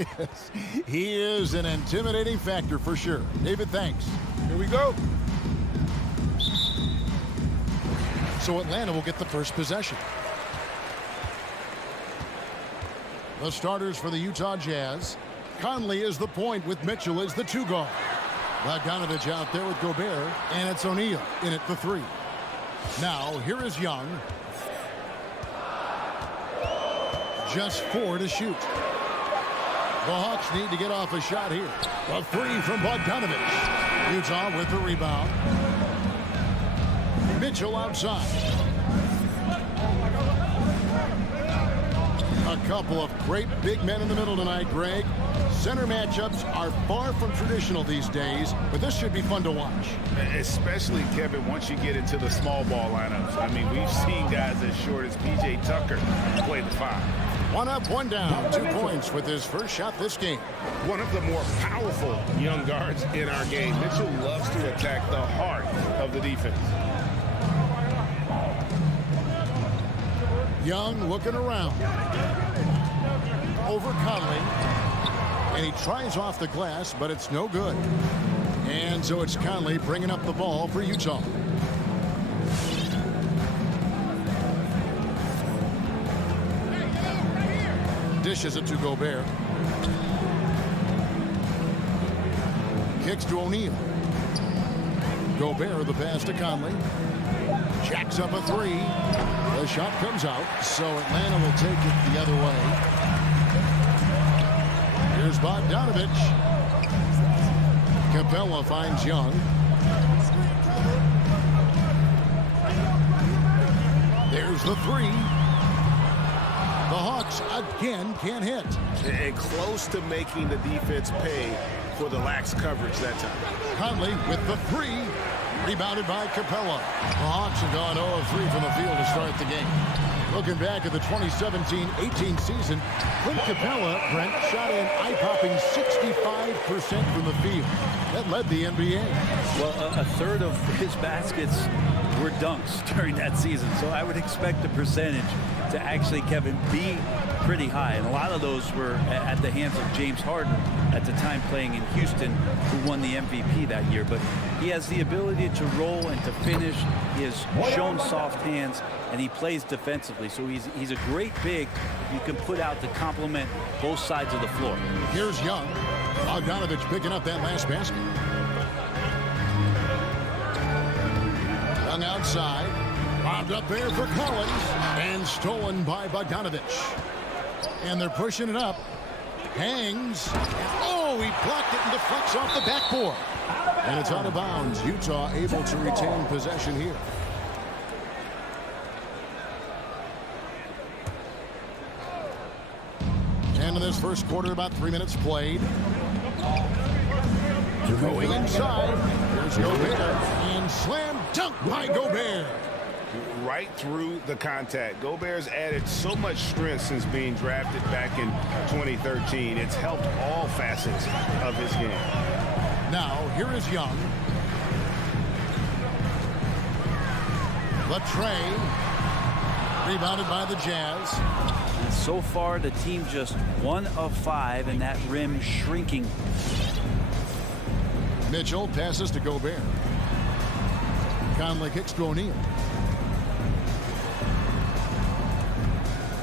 Yes, he is an intimidating factor for sure. David, thanks. Here we go. So Atlanta will get the first possession. The starters for the Utah Jazz. Conley is the point with Mitchell as the two guard. Bogdanovich out there with Gobert, and it's O'Neal in at the three. Now, here is Young. Just 4 to shoot. The Hawks need to get off a shot here. A three from Bogdanovich. Utah with the rebound. Mitchell outside. A couple of great big men in the middle tonight, Greg. Center matchups are far from traditional these days, but this should be fun to watch. Especially, Kevin, once you get into the small ball lineups. I mean, we've seen guys as short as P.J. Tucker play the 5. 1 up, 1 down. 2 points with his first shot this game. One of the more powerful young guards in our game. Mitchell loves to attack the heart of the defense. Young looking around. Over Conley. And he tries off the glass, but it's no good. And so it's Conley bringing up the ball for Utah. Dishes it to Gobert. Kicks to O'Neal. Gobert the pass to Conley. Jacks up a 3. The shot comes out, so Atlanta will take it the other way. Here's Bogdanovich. Capella finds Young. There's the 3. The Hawks again can't hit. And close to making the defense pay for the lax coverage that time. Conley with the 3. Rebounded by Capella. The Hawks have gone 0 of 3 from the field to start the game. Looking back at the 2017-18 season, Clint Capella, Brent, shot an eye-popping 65% from the field. That led the NBA. Well, a third of his baskets were dunks during that season, so I would expect the percentage to actually, Kevin, be pretty high. And a lot of those were at the hands of James Harden at the time playing in Houston, who won the MVP that year. But he has the ability to roll and to finish. He has shown soft hands, and he plays defensively. So he's a great big you can put out to complement both sides of the floor. Here's Young. Bogdanovich picking up that last basket. Young outside. Bobbed up there for Collins. And stolen by Bogdanovich. And they're pushing it up. Hangs. Oh, he blocked it and deflects off the backboard. And it's out of bounds. Utah able to retain possession here. And in this first quarter, about 3 minutes played. Going inside. Here's Gobert. And slam dunk by Gobert. Right through the contact. Gobert's added so much strength since being drafted back in 2013. It's helped all facets of his game. Now, here is Young. Latrey. Rebounded by the Jazz. And so far, the team just 1 of 5, and that rim shrinking. Mitchell passes to Gobert. Conley kicks to O'Neal.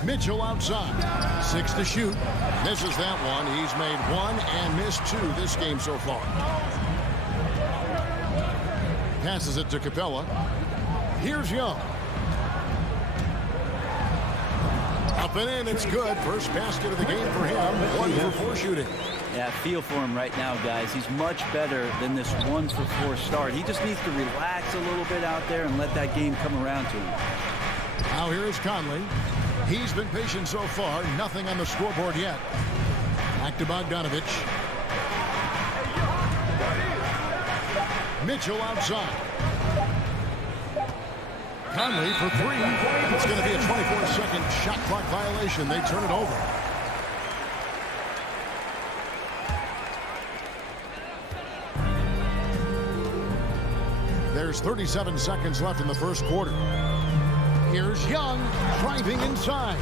Mitchell outside. 6 to shoot. Misses that one. He's made 1 and missed 2 this game so far. Passes it to Capella. Here's Young. Up and in. It's good. First basket of the game for him. 1 for 4 shooting. Yeah, feel for him right now, guys. He's much better than this 1 for 4 start. He just needs to relax a little bit out there and let that game come around to him. Now here is Conley. He's been patient so far. Nothing on the scoreboard yet. Back to Bogdanovich. Mitchell outside. Conley for 3. It's going to be a 24-second shot clock violation. They turn it over. There's 37 seconds left in the first quarter. Here's Young driving inside.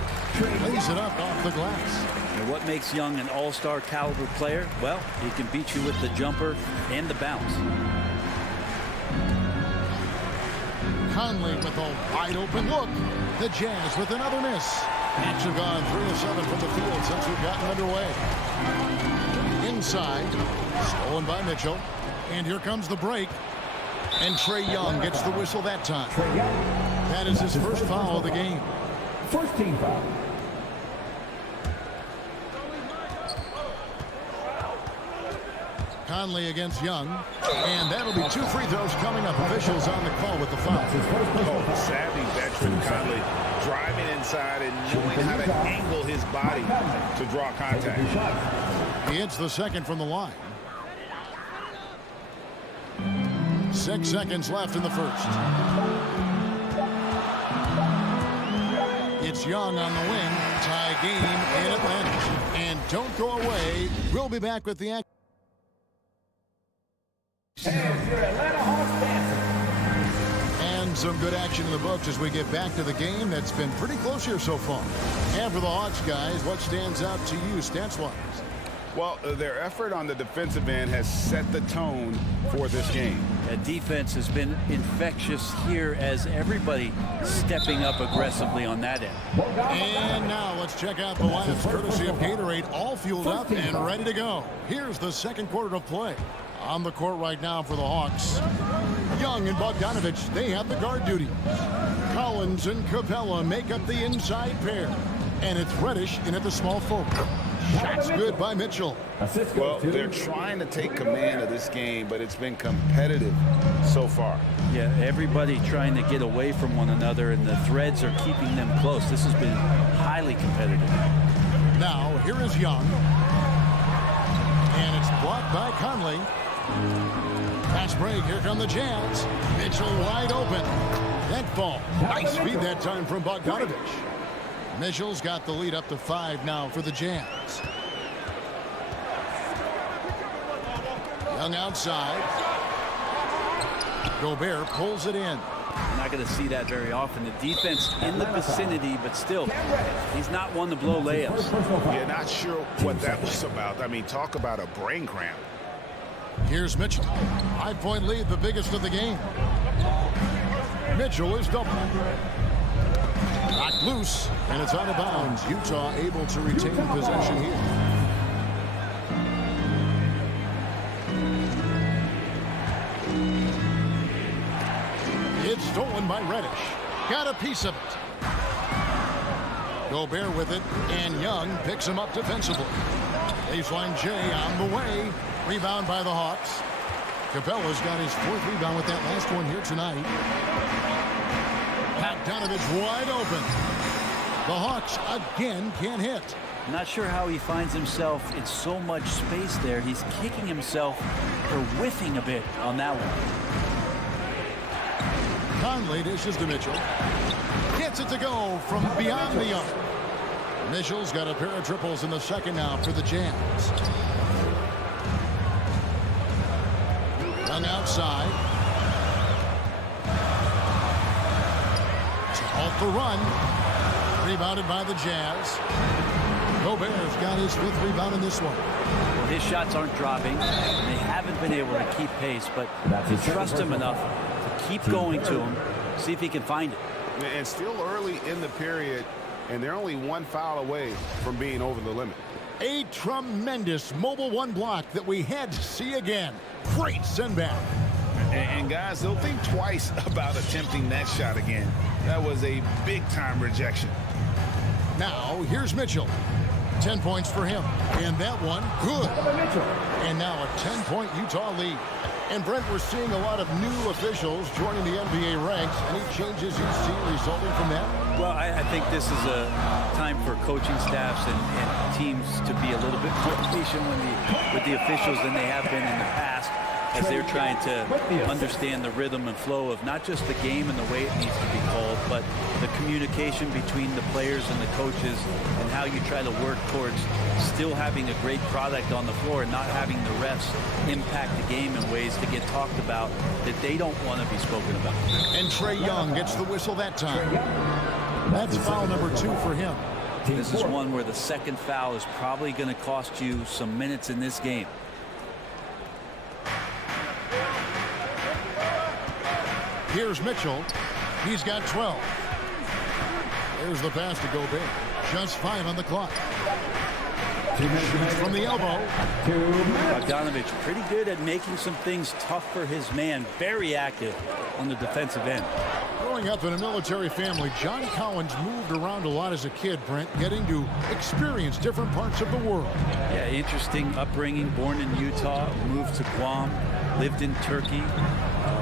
Lays it up off the glass. And what makes Young an all-star caliber player? Well, he can beat you with the jumper and the bounce. Conley with a wide open look. The Jazz with another miss. Nets have gone 3 of 7 from the field since we've gotten underway. Inside, stolen by Mitchell. And here comes the break. And Trae Young gets the whistle that time. That is his first foul of the game. First team foul. Conley against Young. And that'll be 2 free throws coming up. Officials on the call with the foul. Savvy veteran Conley driving inside and knowing how to angle his body to draw contact. He hits the second from the line. 6 seconds left in the first. It's Young on the wing. Tie game in Atlanta. And don't go away. We'll be back with the action. And some good action in the books as we get back to the game that's been pretty close here so far. And for the Hawks, guys, what stands out to you stats-wise? Well, their effort on the defensive end has set the tone for this game. That defense has been infectious here as everybody stepping up aggressively on that end. And now let's check out the lineups courtesy of Gatorade, all fueled up and ready to go. Here's the second quarter of play. On the court right now for the Hawks. Young and Bogdanovich, they have the guard duty. Collins and Capella make up the inside pair. And it's Reddish in at the small forward. Shots good by Mitchell. Well, they're trying to take command of this game, but it's been competitive so far. Yeah, everybody trying to get away from one another, and the threads are keeping them close. This has been highly competitive. Now, here is Young. And it's blocked by Conley. Fast break. Here come the Jazz. Mitchell wide open. That ball. Nice speed that time from Bogdanovich. Mitchell's got the lead up to 5 now for the Jazz. Young outside. Gobert pulls it in. You're not going to see that very often. The defense in the vicinity, but still, he's not one to blow layups. Yeah, not sure what that was about. I mean, talk about a brain cramp. Here's Mitchell. 5-point lead, the biggest of the game. Mitchell is double. Knocked loose, and it's out of bounds. Utah able to retain possession here. It's stolen by Reddish. Got a piece of it. Gobert with it, and Young picks him up defensively. Baseline J on the way. Rebound by the Hawks. Capella's got his 4th rebound with that last one here tonight. Bogdanovich wide open. The Hawks again can't hit. Not sure how he finds himself in so much space there. He's kicking himself or whiffing a bit on that one. Conley dishes to Mitchell. Gets it to go from beyond the arc. Mitchell's got a pair of triples in the second now for the Jazz. Young outside. Off the run. Rebounded by the Jazz. Gobert's got his 5th rebound in this one. Well, his shots aren't dropping. They haven't been able to keep pace, but you trust him enough to keep going to him, see if he can find it. And still early in the period, and they're only 1 foul away from being over the limit. A tremendous mobile 1 block that we had to see again. Great send back. And guys, they'll think twice about attempting that shot again. That was a big-time rejection. Now, here's Mitchell. 10 points for him. And that one, good. And now a 10-point Utah lead. And Brent, we're seeing a lot of new officials joining the NBA ranks. Any changes you see resulting from that? Well, I think this is a time for coaching staffs and teams to be a little bit more patient with the officials than they have been in the past. as they're trying to understand the rhythm and flow of not just the game and the way it needs to be called, but the communication between the players and the coaches, and how you try to work towards still having a great product on the floor and not having the refs impact the game in ways to get talked about that they don't want to be spoken about. And Trae Young gets the whistle that time. That's foul number 2 for him. This is one where the second foul is probably going to cost you some minutes in this game. Here's Mitchell. He's got 12. There's the pass to Gobert. Just 5 on the clock. Shoots from the elbow. Bogdanovich pretty good at making some things tough for his man. Very active on the defensive end. Growing up in a military family, John Collins moved around a lot as a kid, Brent, getting to experience different parts of the world. Yeah, interesting upbringing. Born in Utah, moved to Guam, lived in Turkey,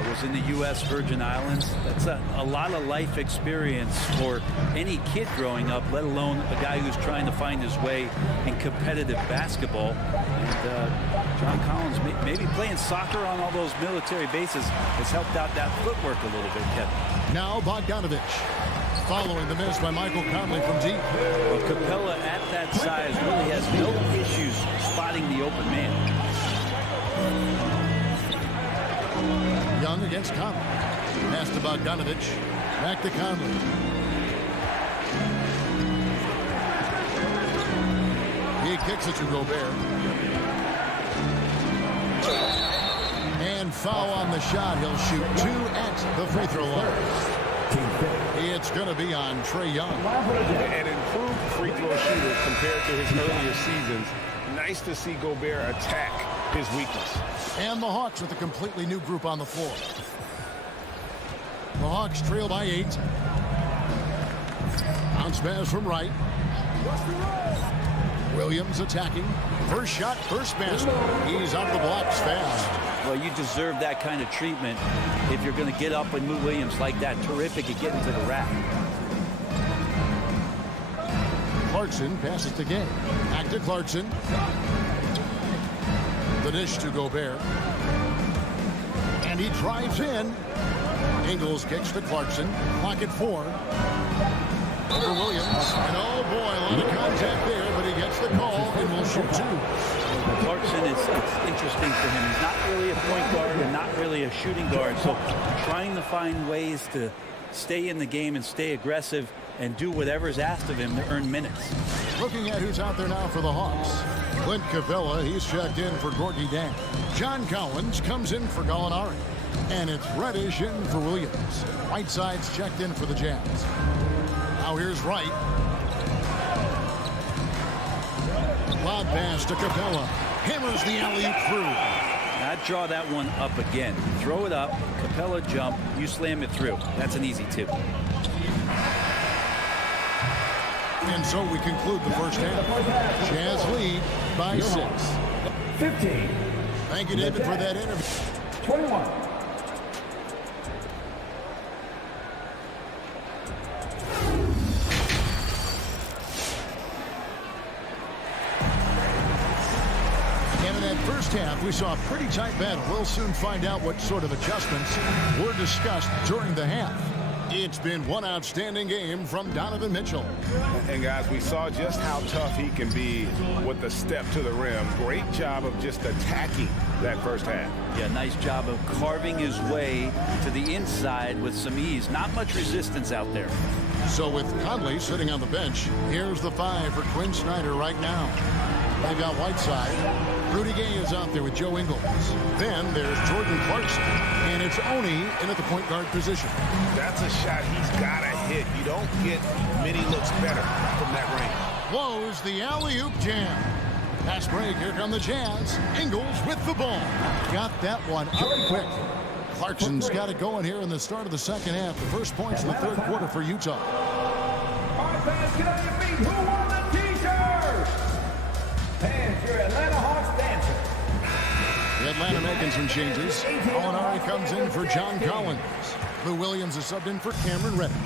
was in the U.S. Virgin Islands. That's a lot of life experience for any kid growing up, let alone a guy who's trying to find his way in competitive basketball. And John Collins, maybe playing soccer on all those military bases, has helped out that footwork a little bit, Kevin. Now Bogdanovich, following the miss by Michael Conley from deep. Well, Capella at that size really has no issues spotting the open man. Young against Conley. Pass to Bogdanovich. Back to Conley. He kicks it to Gobert. And foul on the shot. He'll shoot 2 at the free throw line. It's going to be on Trae Young. An improved free throw shooter compared to his earlier seasons. Nice to see Gobert attack his weakness. And the Hawks with a completely new group on the floor. The Hawks trail by 8. Bounce pass from Wright. Williams attacking. First shot, first basket. He's out of the blocks fast. Well, you deserve that kind of treatment if you're going to get up and move Williams like that. Terrific at getting to the rack. Clarkson passes to Gay. Back to Clarkson. The dish to Gobert. And he drives in. Ingles kicks to Clarkson. Clock at 4. Over Williams. And oh boy, a lot of contact there, but he gets the call and will shoot 2. Clarkson, it's interesting for him. He's not really a point guard and not really a shooting guard. So trying to find ways to stay in the game and stay aggressive and do whatever's asked of him to earn minutes. Looking at who's out there now for the Hawks. Clint Capella, he's checked in for Gorgie Dang. John Collins comes in for Gallinari. And it's Reddish in for Williams. Whiteside's checked in for the Jazz. Now here's Wright. Lob pass to Capella. Hammers the alley-oop through. I'd draw that one up again. Throw it up, Capella jump, you slam it through. That's an easy 2. And so we conclude the first half. Jazz lead by 6. 15. Thank you, David, for that interview. 21. And in that first half, we saw a pretty tight battle. We'll soon find out what sort of adjustments were discussed during the half. It's been one outstanding game from Donovan Mitchell. And guys, we saw just how tough he can be with the step to the rim. Great job of just attacking that first half. Yeah, nice job of carving his way to the inside with some ease. Not much resistance out there. So with Conley sitting on the bench, here's the 5 for Quinn Snyder right now. They've got Whiteside. Rudy Gay is out there with Joe Ingles. Then there's Jordan Clarkson. And it's Oni in at the point guard position. That's a shot he's got to hit. You don't get many looks better from that range. Blows the alley-oop jam. Pass break. Here come the Jazz. Ingles with the ball. Got that one up quick. Clarkson's got it going here in the start of the second half. The first points in the third quarter for Utah. All right, fans, get on your feet. Who won the T-shirt? And your Atlanta Hawks dancer. Atlanta making some changes. Gallinari comes in for John Collins. Lou Williams is subbed in for Cameron Reddish.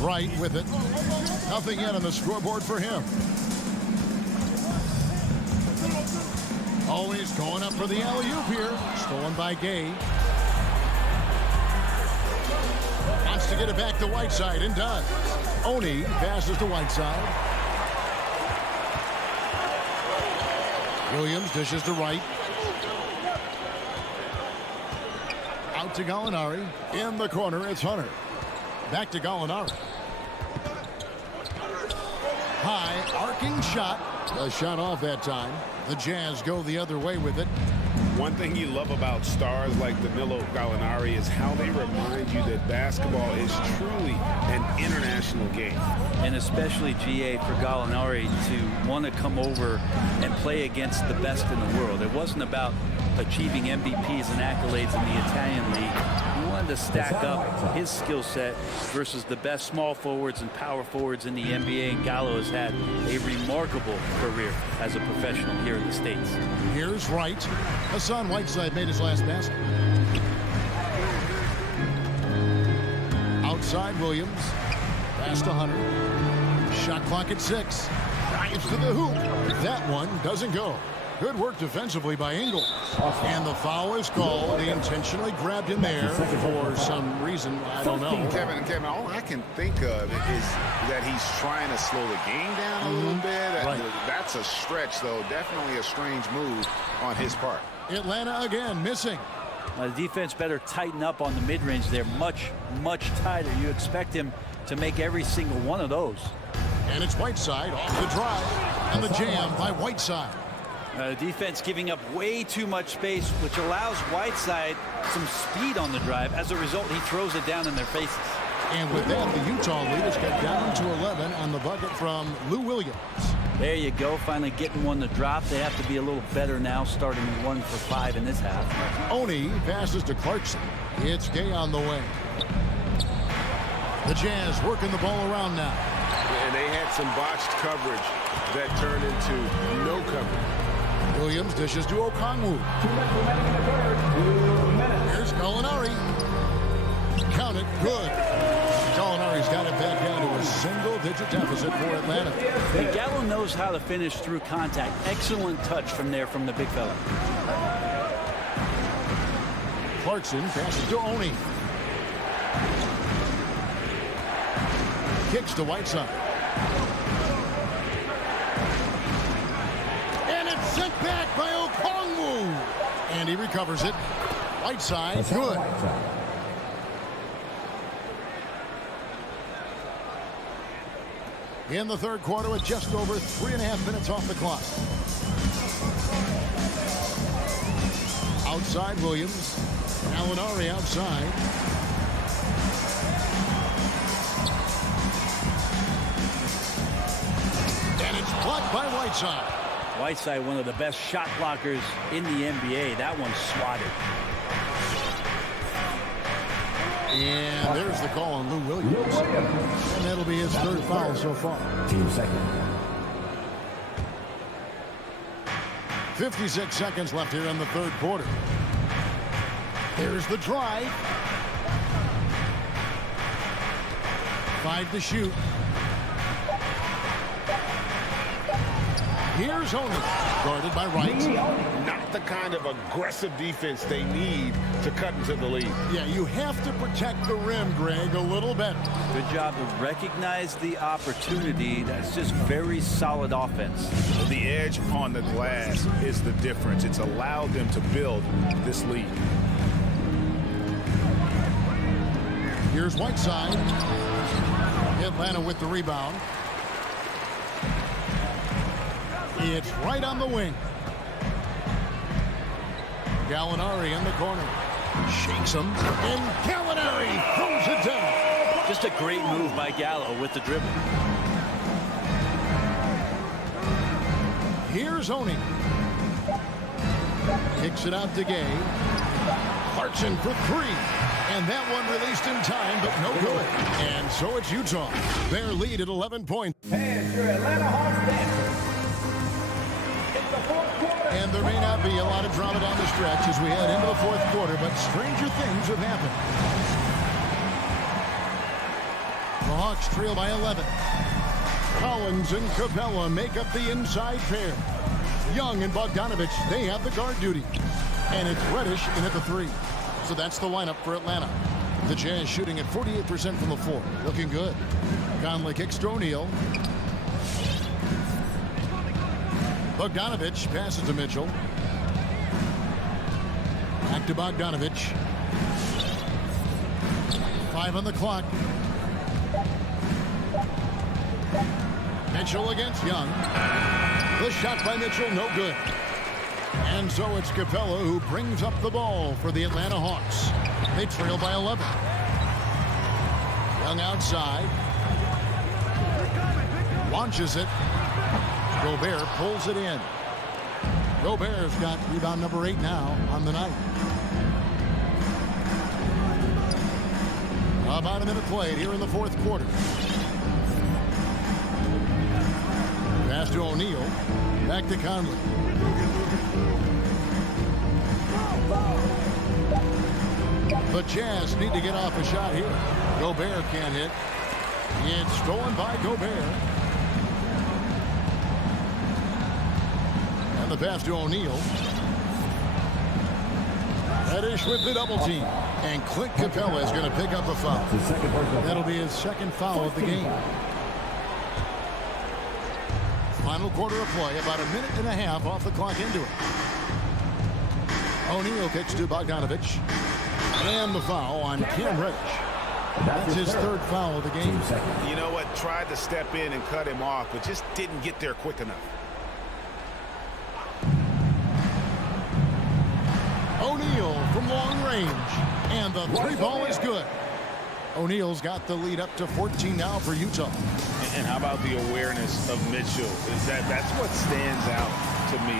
Wright with it. Nothing yet on the scoreboard for him. Always going up for the alley-oop here. Stolen by Gay. Wants to get it back to Whiteside and does. Oni passes to Whiteside. Williams dishes to Wright. Out to Gallinari. In the corner, it's Hunter. Back to Gallinari. High, arcing shot. A shot off that time. The Jazz go the other way with it. One thing you love about stars like Danilo Gallinari is how they remind you that basketball is truly an international game. And especially, GA, for Gallinari to want to come over and play against the best in the world. It wasn't about achieving MVPs and accolades in the Italian league. He wanted to stack up his skill set versus the best small forwards and power forwards in the NBA. And Gallo has had a remarkable career as a professional here in the States. Here's Wright. Hassan Whiteside made his last basket. Outside Williams. Pass to Hunter. Shot clock at 6. Drives to the hoop. That one doesn't go. Good work defensively by Ingle. And the foul is called. They intentionally grabbed him there for some reason. I don't know. Kevin, all I can think of is that he's trying to slow the game down a little bit. Right. That's a stretch, though. Definitely a strange move on his part. Atlanta again missing. The defense better tighten up on the mid-range. They're much, much tighter. You expect him to make every single one of those. And it's Whiteside off the drive. And the jam by Whiteside. The defense giving up way too much space, which allows Whiteside some speed on the drive. As a result, he throws it down in their faces. And with that, the Utah leaders get down to 11 on the bucket from Lou Williams. There you go, finally getting one to drop. They have to be a little better now, starting 1 for 5 in this half. Oni passes to Clarkson. It's Gay on the way. The Jazz working the ball around now. And they had some botched coverage that turned into no coverage. Williams dishes to Okongwu. Here's Gallinari. Count it. Good. Gallinari's got it back down to a single-digit deficit for Atlanta. And Gallo knows how to finish through contact. Excellent touch from there from the big fella. Clarkson passes to Oni. Kicks to Whiteside. And it's sent back by Okongwu. And he recovers it. Whiteside, good. In the third quarter with just over 3.5 minutes off the clock. Outside Williams. Gallinari outside. And it's blocked by Whiteside. Whiteside, one of the best shot blockers in the NBA. That one's swatted. And there's the call on Lou Williams. And that'll be his third foul so far. Team second. 56 seconds left here in the third quarter. There's the drive. 5 to shoot. Here's Oni, guarded by Wright. Not the kind of aggressive defense they need to cut into the lead. Yeah, you have to protect the rim, Greg, a little better. Good job to recognize the opportunity. That's just very solid offense. The edge on the glass is the difference. It's allowed them to build this lead. Here's Whiteside. Atlanta with the rebound. It's right on the wing. Gallinari in the corner. Shakes him. And Gallinari throws it down. Just a great move by Gallo with the dribble. Here's Oni. Kicks it out to Gay. Clarkson for 3. And that one released in time, but no good. And so it's Utah. Their lead at 11 points. And your Atlanta Hawks dancers. It's the fourth quarter. And there may not be a lot of drama down the stretch as we head into the fourth quarter, but stranger things have happened. The Hawks trail by 11. Collins and Capella make up the inside pair. Young and Bogdanovich, they have the guard duty. And it's Reddish in at the 3. So that's the lineup for Atlanta. The Jazz shooting at 48% from the floor. Looking good. Conley kicks to O'Neal. Bogdanovich passes to Mitchell. Back to Bogdanovich. 5 on the clock. Mitchell against Young. The shot by Mitchell, no good. And so it's Capella who brings up the ball for the Atlanta Hawks. They trail by 11. Young outside. Launches it. Gobert pulls it in. Gobert's got rebound number 8 now on the night. About a minute played here in the fourth quarter. Pass to O'Neal. Back to Conley. The Jazz need to get off a shot here. Gobert can't hit. It's stolen by Gobert. And the pass to O'Neal. Reddish with the double team. And Clint Capella is going to pick up a foul. That'll be his second foul of the game. Final quarter of play, about a minute and a half off the clock into it. O'Neal kicks to Bogdanovich. And the foul on Cam Reddish. That's his third foul of the game. You know what? Tried to step in and cut him off, but just didn't get there quick enough. O'Neal from long range. And the 3 ball is good. O'Neal's got the lead up to 14 now for Utah. And how about the awareness of Mitchell? That's what stands out to me.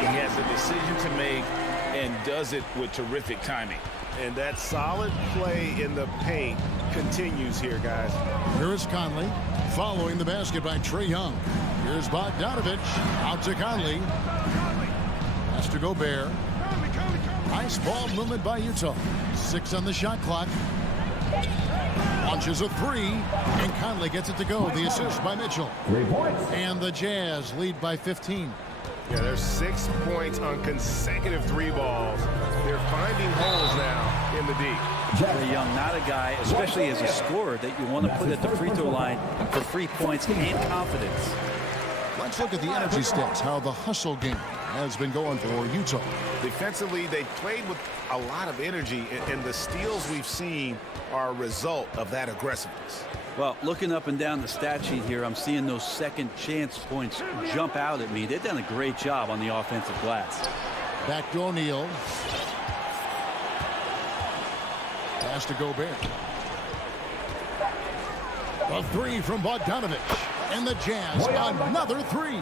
He has a decision to make and does it with terrific timing. And that solid play in the paint continues here, guys. Here is Conley following the basket by Trae Young. Here's Bogdanovich out to Conley. Pass to Gobert. Nice ball movement by Utah. 6 on the shot clock. Launches a 3, and Conley gets it to go. The assist by Mitchell. 3 points. And the Jazz lead by 15. Yeah, there's 6 points on consecutive 3 balls. They're finding holes now in the D. Trae Young, not a guy, especially as a scorer, that you want to put at the free throw line for 3 points and confidence. Let's look at the energy stats, how the hustle game has been going for Utah. Defensively, they played with a lot of energy, and the steals we've seen are a result of that aggressiveness. Well, looking up and down the stat sheet here, I'm seeing those second chance points jump out at me. They've done a great job on the offensive glass. Back to O'Neal. Pass to Gobert. A 3 from Bogdanovich. And the Jazz, another 3.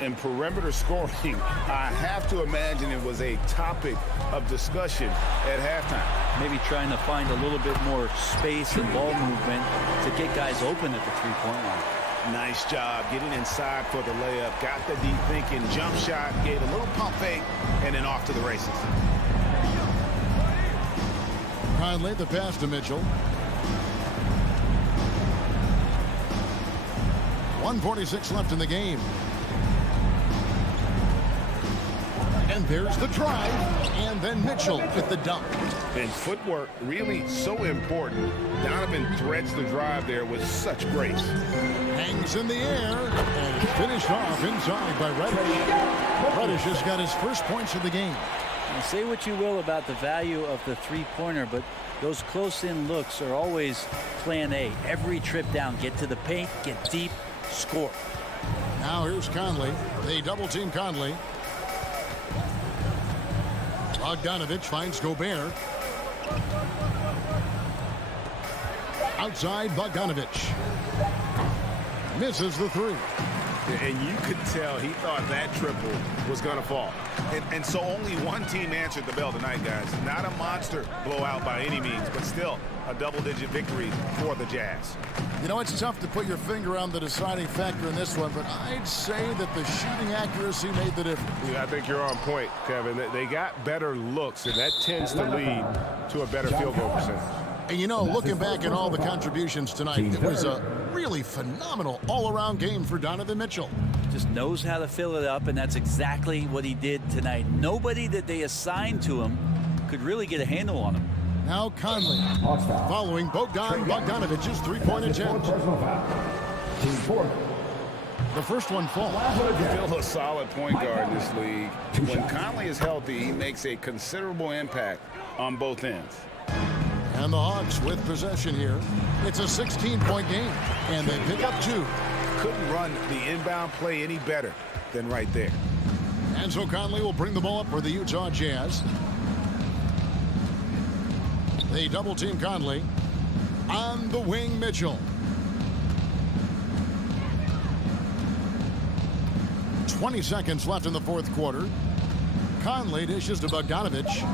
And perimeter scoring, I have to imagine it was a topic of discussion at halftime. Maybe trying to find a little bit more space and ball movement to get guys open at the three-point line. Nice job getting inside for the layup. Got the deep thinking jump shot, gave a little pump fake, and then off to the races. Conley, the pass to Mitchell. 1:46 left in the game. And there's the drive, and then Mitchell with the dunk. And footwork really so important. Donovan threads the drive there with such grace. Hangs in the air, and it's finished off inside by Reddish. Reddish has got his first points of the game. Now, say what you will about the value of the three-pointer, but those close-in looks are always plan A. Every trip down, get to the paint, get deep, score. Now here's Conley. They double-team Conley. Bogdanovich finds Gobert. Outside, Bogdanovich. Misses the 3. And you could tell he thought that triple was going to fall. And so only one team answered the bell tonight, guys. Not a monster blowout by any means, but still a double-digit victory for the Jazz. You know, it's tough to put your finger on the deciding factor in this one, but I'd say that the shooting accuracy made the difference. Yeah, I think you're on point, Kevin. They got better looks, and that tends to lead to a better field goal percentage. And you know, looking back at all the contributions tonight, it was a really phenomenal all-around game for Donovan Mitchell. Just knows how to fill it up, and that's exactly what he did tonight. Nobody that they assigned to him could really get a handle on him. Now Conley, following Bogdanovic's three-point attempt. Team fourth. The first one falls. Still a solid point guard in this league. When Conley is healthy, he makes a considerable impact on both ends. And the Hawks with possession here. It's a 16-point game, and they pick up 2. Couldn't run the inbound play any better than right there. And so Conley will bring the ball up for the Utah Jazz. They double-team Conley. On the wing, Mitchell. 20 seconds left in the fourth quarter. Conley dishes to Bogdanovich.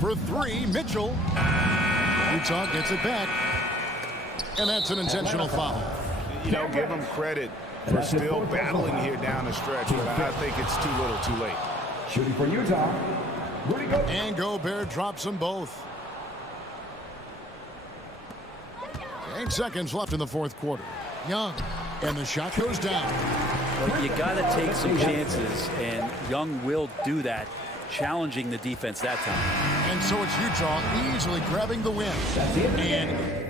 For 3, Mitchell. Utah gets it back. And that's an intentional foul. You know, give him credit for still battling here down the stretch, but I think it's too little too late. Shooting for Utah. Rudy Gobert. And Gobert drops them both. 8 seconds left in the fourth quarter. Young. And the shot goes down. Well, you got to take some chances, and Young will do that, challenging the defense that time. And so it's Utah easily grabbing the win. And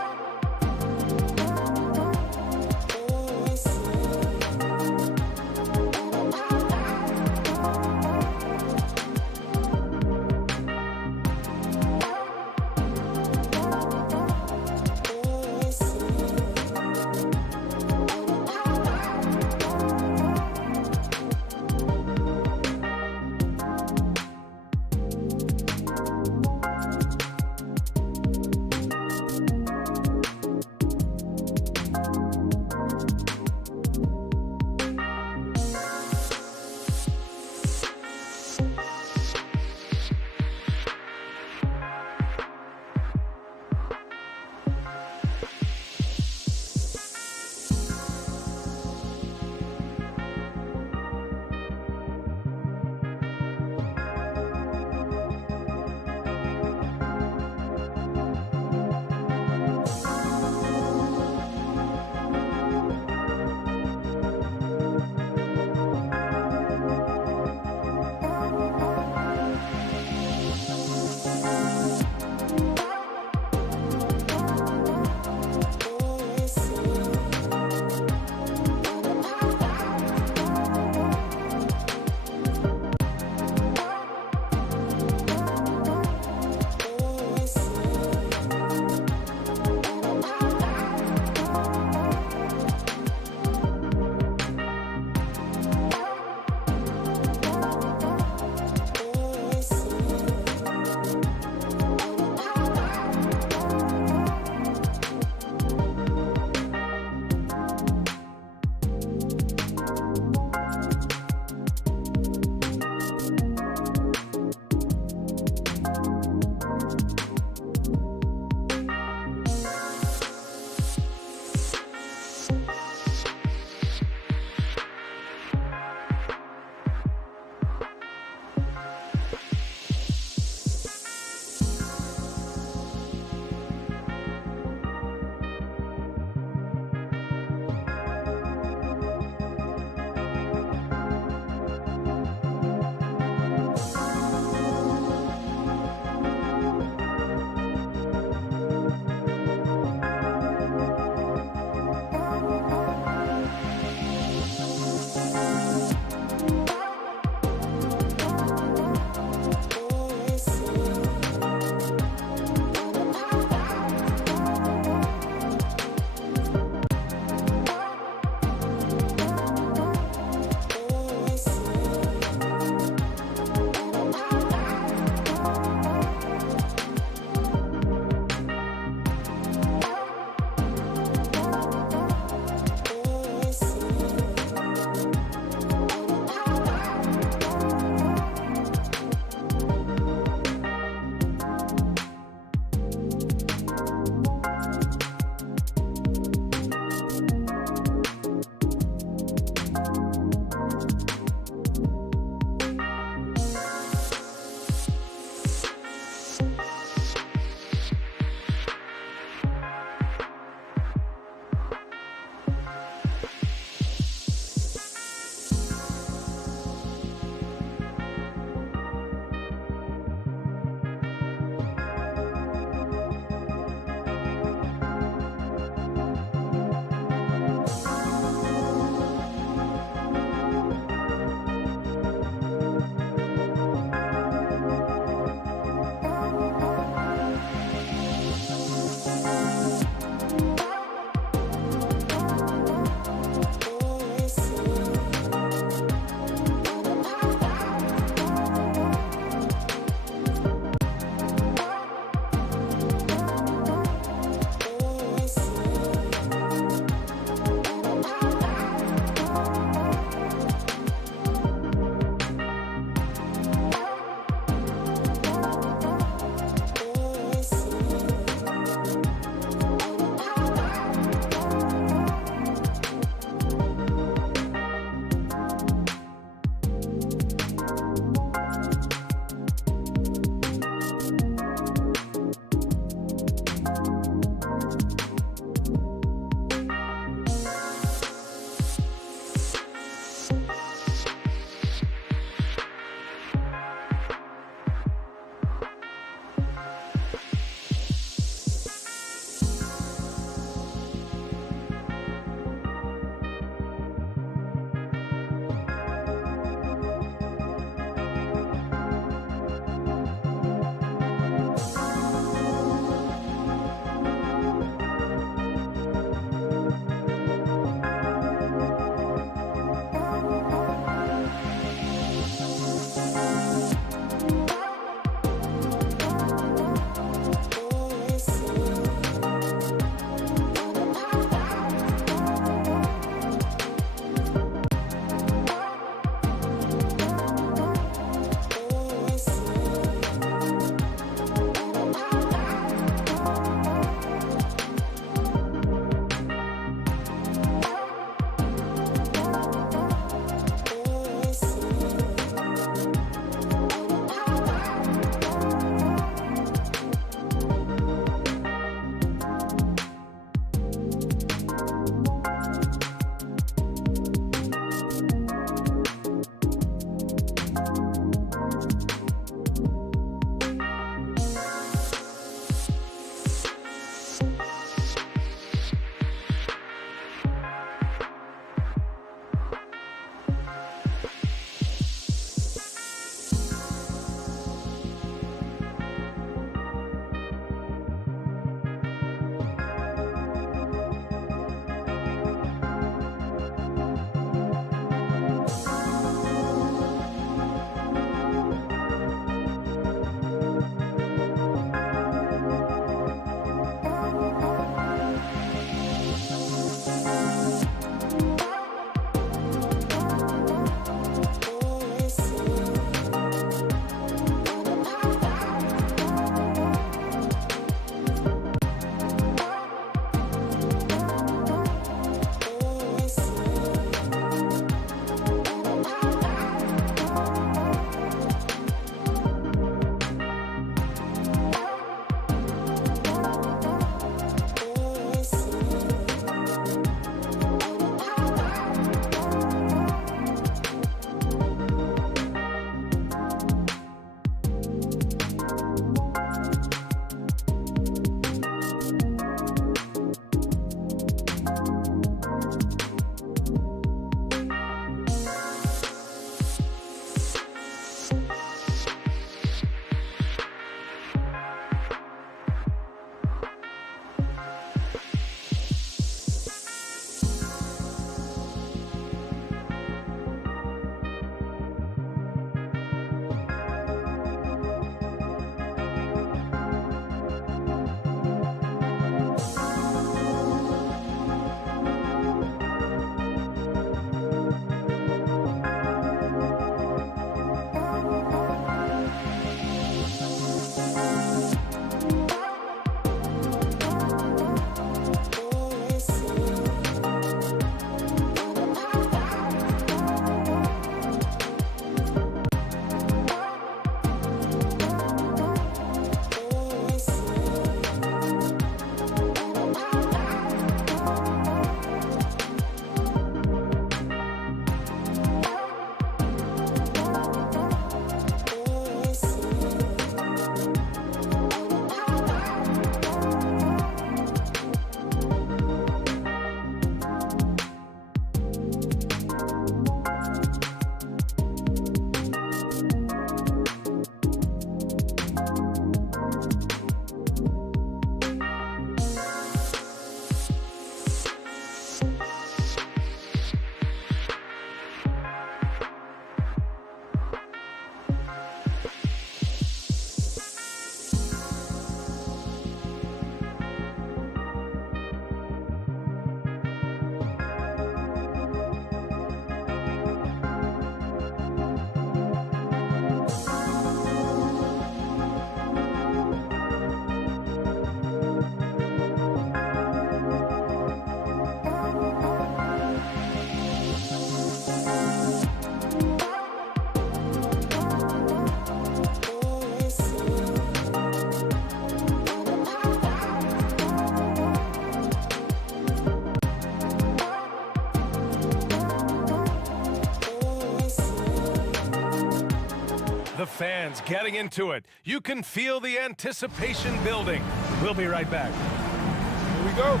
The fans getting into it. You can feel the anticipation building. We'll be right back. Here we go.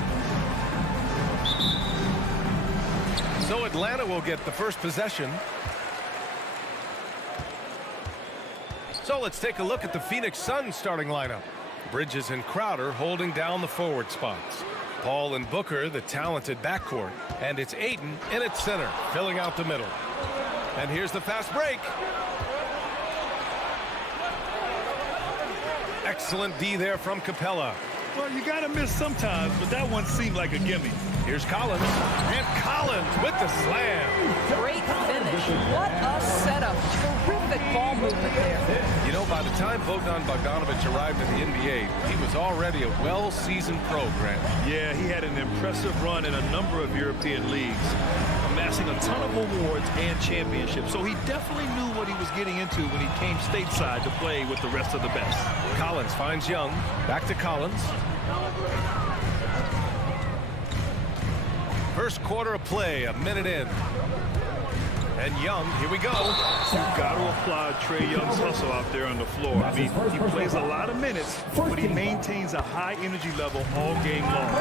So Atlanta will get the first possession. So let's take a look at the Phoenix Suns starting lineup. Bridges and Crowder holding down the forward spots. Paul and Booker, the talented backcourt. And it's Ayton in its center, filling out the middle. And here's the fast break. Excellent D there from Capella. Well, you got to miss sometimes, but that one seemed like a gimme. Here's Collins. And Collins with the slam. Great finish. What a setup. Terrific ball movement there. You know, by the time Bogdan Bogdanovic arrived in the NBA, he was already a well-seasoned pro, Grant. Yeah, he had an impressive run in a number of European leagues, amassing a ton of awards and championships. So he definitely knew what he was getting into when he came stateside to play with the rest of the best. Collins finds Young. Back to Collins. First quarter of play, a minute in. And Young, here we go. You've got to applaud Trae Young's hustle out there on the floor. I mean, he plays a lot of minutes, but he maintains a high energy level all game long.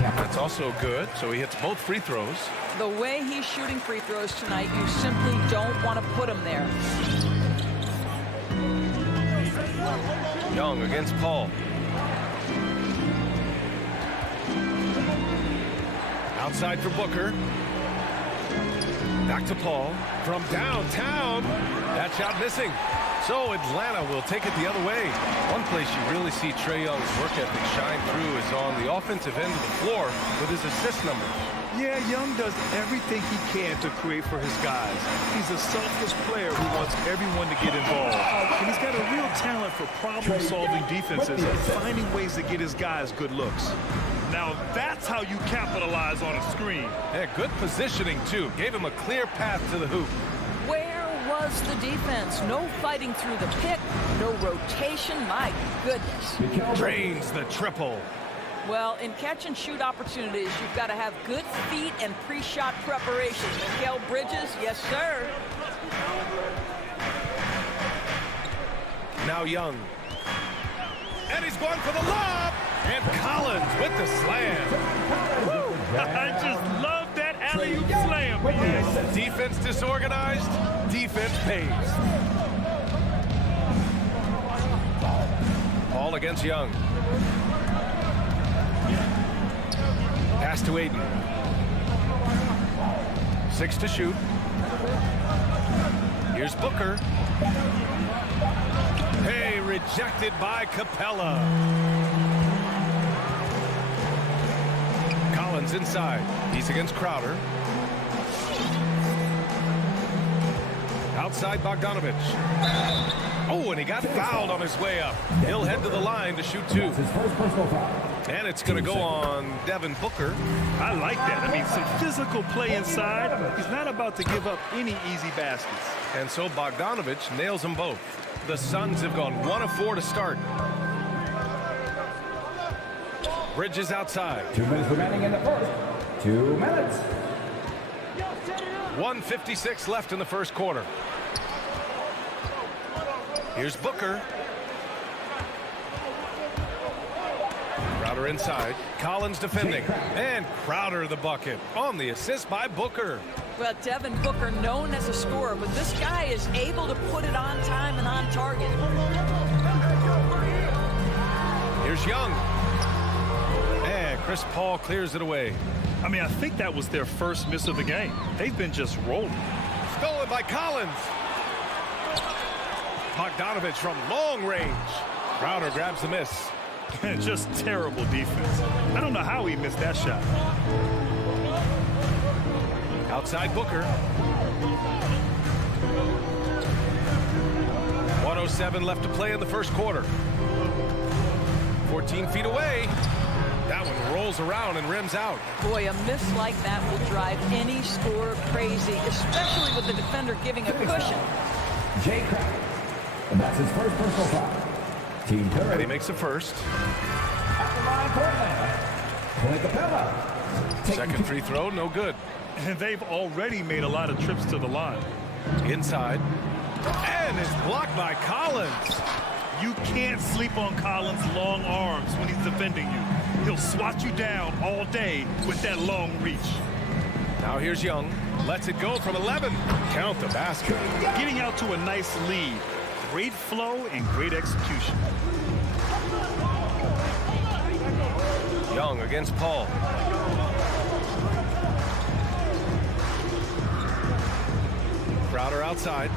That's also good, so he hits both free throws. The way he's shooting free throws tonight, you simply don't want to put him there. Young against Paul. Outside for Booker. Back to Paul. From downtown. That shot missing. So Atlanta will take it the other way. One place you really see Trae Young's work ethic shine through is on the offensive end of the floor with his assist numbers. Yeah, Young does everything he can to create for his guys. He's a selfless player who wants everyone to get involved. And he's got a real talent for problem-solving defenses and finding ways to get his guys good looks. Now that's how you capitalize on a screen. Yeah, good positioning, too. Gave him a clear path to the hoop. Where was the defense? No fighting through the pick, no rotation. My goodness. Drains the triple. Well, in catch-and-shoot opportunities, you've got to have good feet and pre-shot preparation. Miguel Bridges, yes, sir. Now Young. And he's going for the lob. And Collins with the slam. I just love that alley-oop slam. Yes. Defense disorganized. Defense pays. Paul against Young. Pass to Ayton. 6 to shoot. Here's Booker. Hey, rejected by Capella. Collins inside. He's against Crowder. Outside Bogdanovic. Oh, and he got fouled on his way up. He'll head to the line to shoot 2. And it's going to go on Devin Booker. I like that. I mean, some physical play inside. He's not about to give up any easy baskets. And so Bogdanovic nails them both. The Suns have gone 1 of 4 to start. Bridges outside. 2 minutes remaining in the first. 2 minutes. 1:56 left in the first quarter. Here's Booker. Crowder inside. Collins defending. And Crowder the bucket on the assist by Booker. Well, Devin Booker, known as a scorer, but this guy is able to put it on time and on target. Here's Young. And Chris Paul clears it away. I mean, I think that was their first miss of the game. They've been just rolling. Stolen by Collins. Bogdanovic from long range. Crowder grabs the miss. Just terrible defense. I don't know how he missed that shot. Outside Booker. 1:07 left to play in the first quarter. 14 feet away. That one rolls around and rims out. Boy, a miss like that will drive any scorer crazy, especially with the defender giving a cushion. Jay Crowder. And that's his first personal foul. Team third. And he makes the first. At the line for Atlanta. Clint Capella. Second free throw, no good. And they've already made a lot of trips to the line. Inside. And it's blocked by Collins. You can't sleep on Collins' long arms when he's defending you. He'll swat you down all day with that long reach. Now here's Young. Lets it go from 11. Count the basket. Getting out to a nice lead. Great flow and great execution. Young against Paul. Crowder outside.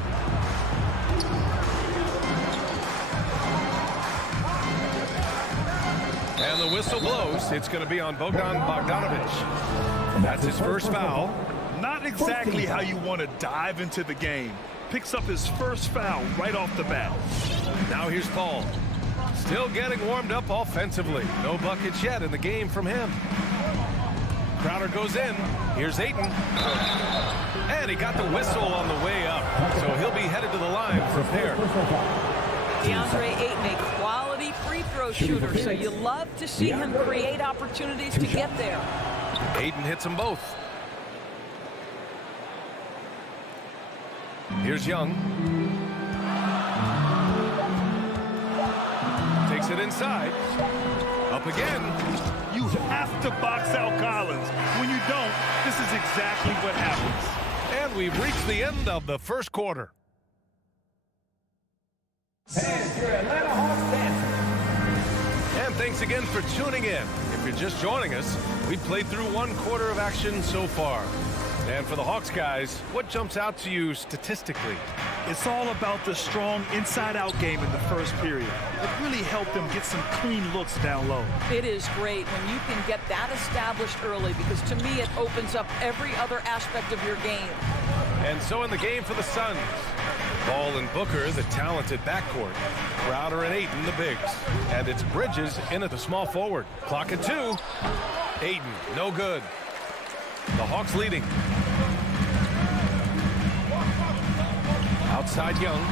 And the whistle blows. It's going to be on Bogdan Bogdanovic. That's his first foul. Not exactly how you want to dive into the game. Picks up his first foul right off the bat. Now here's Paul. Still getting warmed up offensively. No buckets yet in the game from him. Crowder goes in. Here's Ayton. And he got the whistle on the way up. So he'll be headed to the line from there. DeAndre Ayton, a quality free throw shooter, so you love to see him create opportunities to get there. Ayton hits them both. Here's Young. Takes it inside. Up again. You have to box out Collins. When you don't, this is exactly what happens. And we've reached the end of the first quarter. And your Atlanta Hawks dancers. And thanks again for tuning in. If you're just joining us, we've played through one quarter of action so far. And for the Hawks guys, what jumps out to you statistically? It's all about the strong inside-out game in the first period. It really helped them get some clean looks down low. It is great when you can get that established early, because to me it opens up every other aspect of your game. And so in the game for the Suns, Ball and Booker, the talented backcourt. Crowder and Ayton, the bigs. And it's Bridges in at the small forward. Clock at 2. Ayton, no good. The Hawks leading. Outside Young.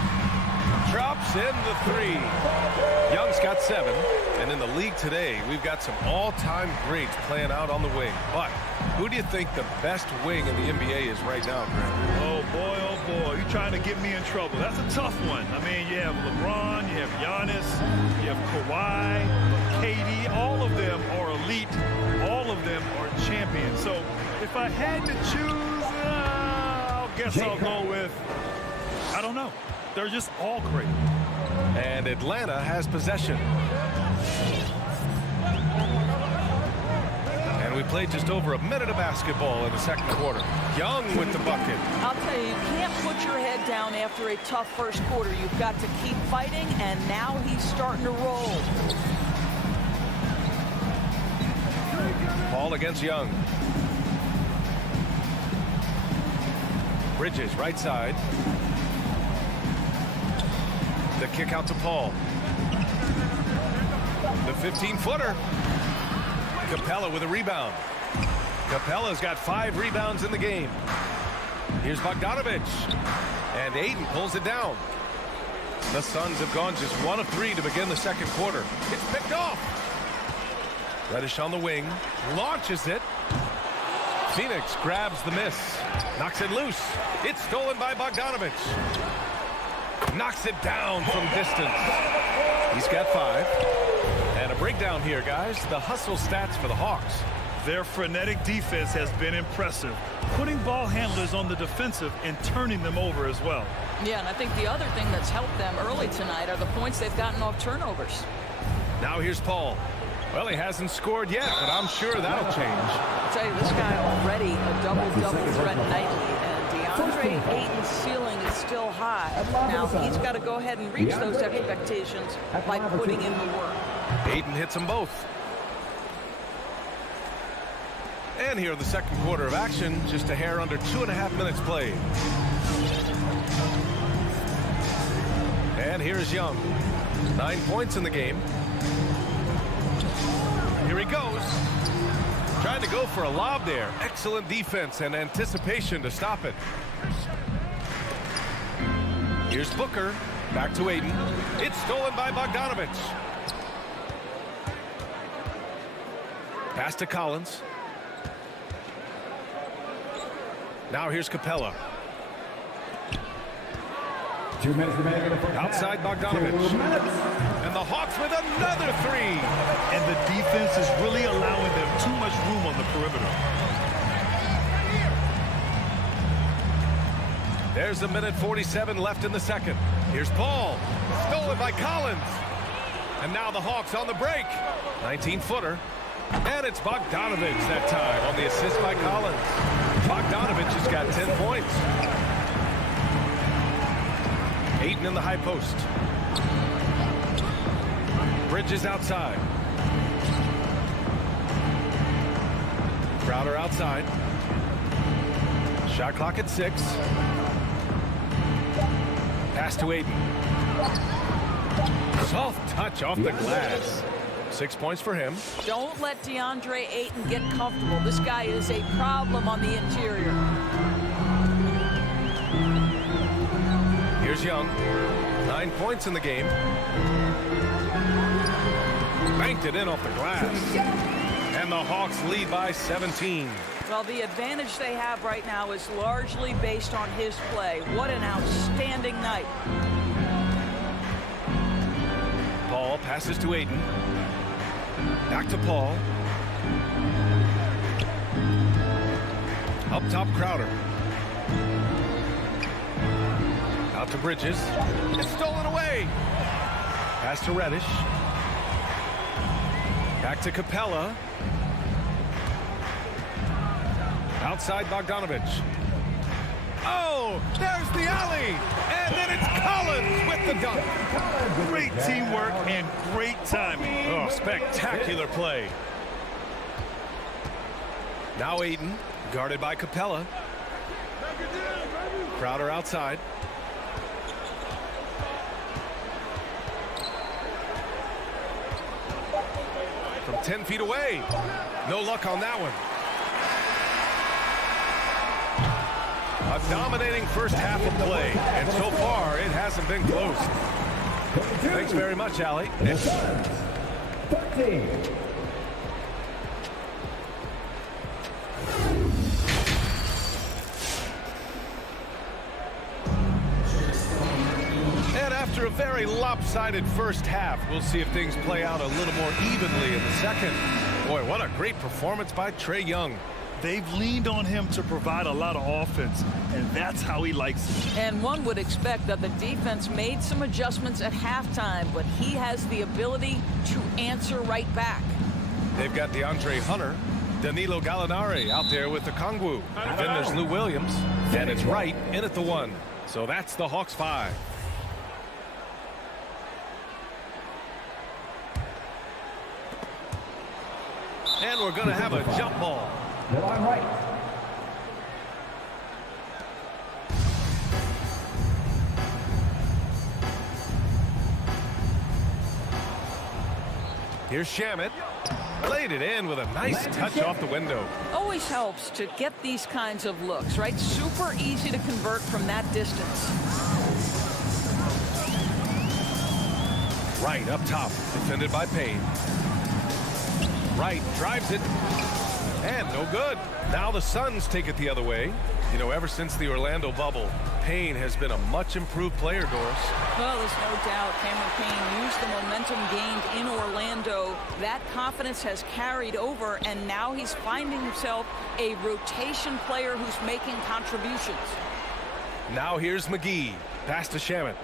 Drops in the 3. Young's got 7. And in the league today, we've got some all-time greats playing out on the wing. But who do you think the best wing in the NBA is right now, Grant? Oh, boy, you're trying to get me in trouble. That's a tough one. I mean, you have LeBron, you have Giannis, you have Kawhi, KD. All of them are elite. All of them are champions. So if I had to choose, I guess I'll go with, I don't know. They're just all great. And Atlanta has possession. And we played just over a minute of basketball in the second quarter. Young with the bucket. I'll tell you, you can't put your head down after a tough first quarter. You've got to keep fighting, and now he's starting to roll. Paul against Young. Bridges, right side. The kick out to Paul. The 15-footer. Capella with a rebound. Capella's got 5 rebounds in the game. Here's Bogdanovic. And Ayton pulls it down. The Suns have gone just 1 of 3 to begin the second quarter. It's picked off. Reddish on the wing. Launches it. Phoenix grabs the miss. Knocks it loose. It's stolen by Bogdanovic. Knocks it down from distance. He's got 5. And a breakdown here, guys. The hustle stats for the Hawks. Their frenetic defense has been impressive, putting ball handlers on the defensive and turning them over as well. Yeah, and I think the other thing that's helped them early tonight are the points they've gotten off turnovers. Now here's Paul. Well, he hasn't scored yet, but I'm sure that'll change. I'll tell you, this guy already a double-double threat nightly, and DeAndre Ayton's ceiling is still high. Now he's got to go ahead and reach those expectations by putting in the work. Ayton hits them both. And here in the second quarter of action, just a hair under 2.5 minutes played. And here's Young. 9 points in the game. Here he goes. Trying to go for a lob there. Excellent defense and anticipation to stop it. Here's Booker. Back to Ayton. It's stolen by Bogdanovic. Pass to Collins. Now here's Capella. 2 minutes remaining in the first Outside half. Bogdanovich. 2 minutes. And the Hawks with another three. And the defense is really allowing them too much room on the perimeter. There's a minute 47 left in the second. Here's Paul. Stolen by Collins. And now the Hawks on the break. 19-footer. And it's Bogdanovich that time on the assist by Collins. Bogdanovich has got 10 points. Ayton in the high post. Bridges outside. Crowder outside. Shot clock at 6. Pass to Ayton. Soft touch off the glass. 6 points for him. Don't let DeAndre Ayton get comfortable. This guy is a problem on the interior. Here's Young. 9 points in the game. Banked it in off the glass. And the Hawks lead by 17. Well, the advantage they have right now is largely based on his play. What an outstanding night. Paul passes to Ayton. Back to Paul. Up top, Crowder. Out to Bridges. It's stolen away. Pass to Reddish. Back to Capella. Outside Bogdanovich. Oh, there's the alley. And then it's Collins with the dunk. Great teamwork and great timing. Oh, spectacular play. Now Ayton, guarded by Capella. Crowder outside. From 10 feet away. No luck on that one. A dominating first half of play, and so far it hasn't been close. Thanks very much, Allie. 13. And after a very lopsided first half, we'll see if things play out a little more evenly in the second. Boy, what a great performance by Trae Young. They've leaned on him to provide a lot of offense, and that's how he likes it. And one would expect that the defense made some adjustments at halftime, but he has the ability to answer right back. They've got DeAndre Hunter, Danilo Gallinari out there with the Kongwu. Then there's Lou Williams, and it's Wright in at the 1. So that's the Hawks 5. And we're going to have a jump ball. Line right. Here's Shamet. Laid it in with a nice touch off the window. Always helps to get these kinds of looks, right? Super easy to convert from that distance. Wright up top, defended by Payne. Wright drives it. And no good. Now the Suns take it the other way. You know, ever since the Orlando bubble, Payne has been a much improved player, Doris. Well, there's no doubt Cameron Payne used the momentum gained in Orlando. That confidence has carried over, and now he's finding himself a rotation player who's making contributions. Now here's McGee. Pass to Shamet.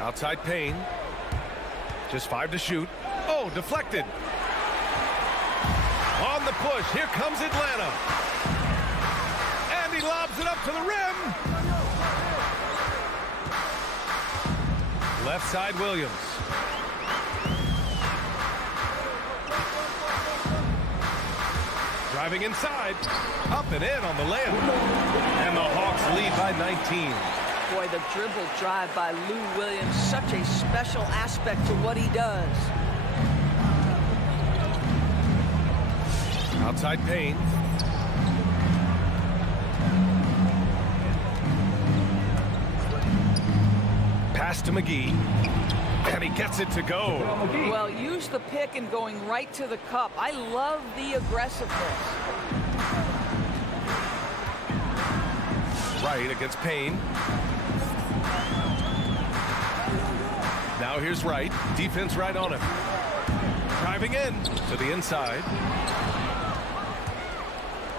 Outside Payne. Just 5 to shoot. Oh, deflected. On the push, here comes Atlanta. And he lobs it up to the rim. Left side, Williams. Driving inside. Up and in on the layup. And the Hawks lead by 19. Boy, the dribble drive by Lou Williams, such a special aspect to what he does. Outside Payne. Pass to McGee. And he gets it to go. Well, use the pick and going right to the cup. I love the aggressiveness. Right against Payne. Now here's Wright. Defense right on him. Driving in to the inside.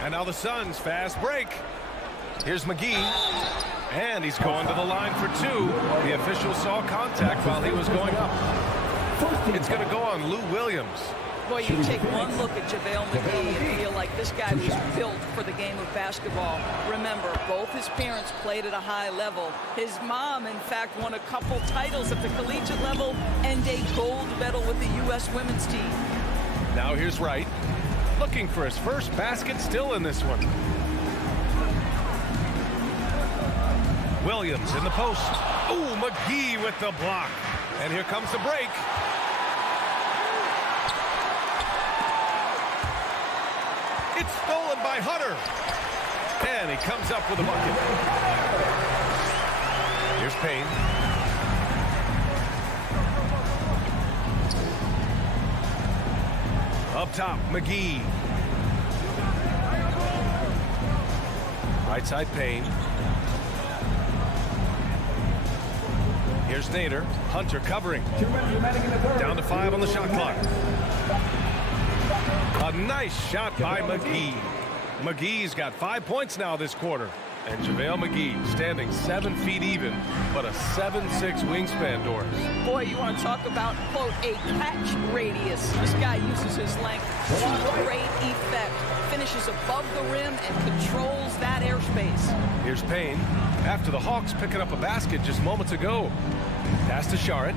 And now the Suns fast break. Here's McGee. And he's going to the line for two. The official saw contact while he was going up. It's going to go on Lou Williams. Boy, you take one look at JaVale McGee and feel like this guy was built for the game of basketball. Remember, both his parents played at a high level. His mom, in fact, won a couple titles at the collegiate level and a gold medal with the U.S. women's team. Now here's Wright. Looking for his first basket, still in this one. Williams in the post. Ooh, McGee with the block. And here comes the break. It's stolen by Hunter. And he comes up with a bucket. Here's Payne. Up top, McGee. Right side, Payne. Here's Nader. Hunter covering. Down to 5 on the shot clock. A nice shot by McGee. McGee's got 5 points now this quarter. And JaVale McGee standing 7 feet even, but a 7'6" wingspan, Doris. Boy, you want to talk about, quote, a catch radius. This guy uses his length to great effect. Finishes above the rim and controls that airspace. Here's Payne. After the Hawks picking up a basket just moments ago. Pass to Saric.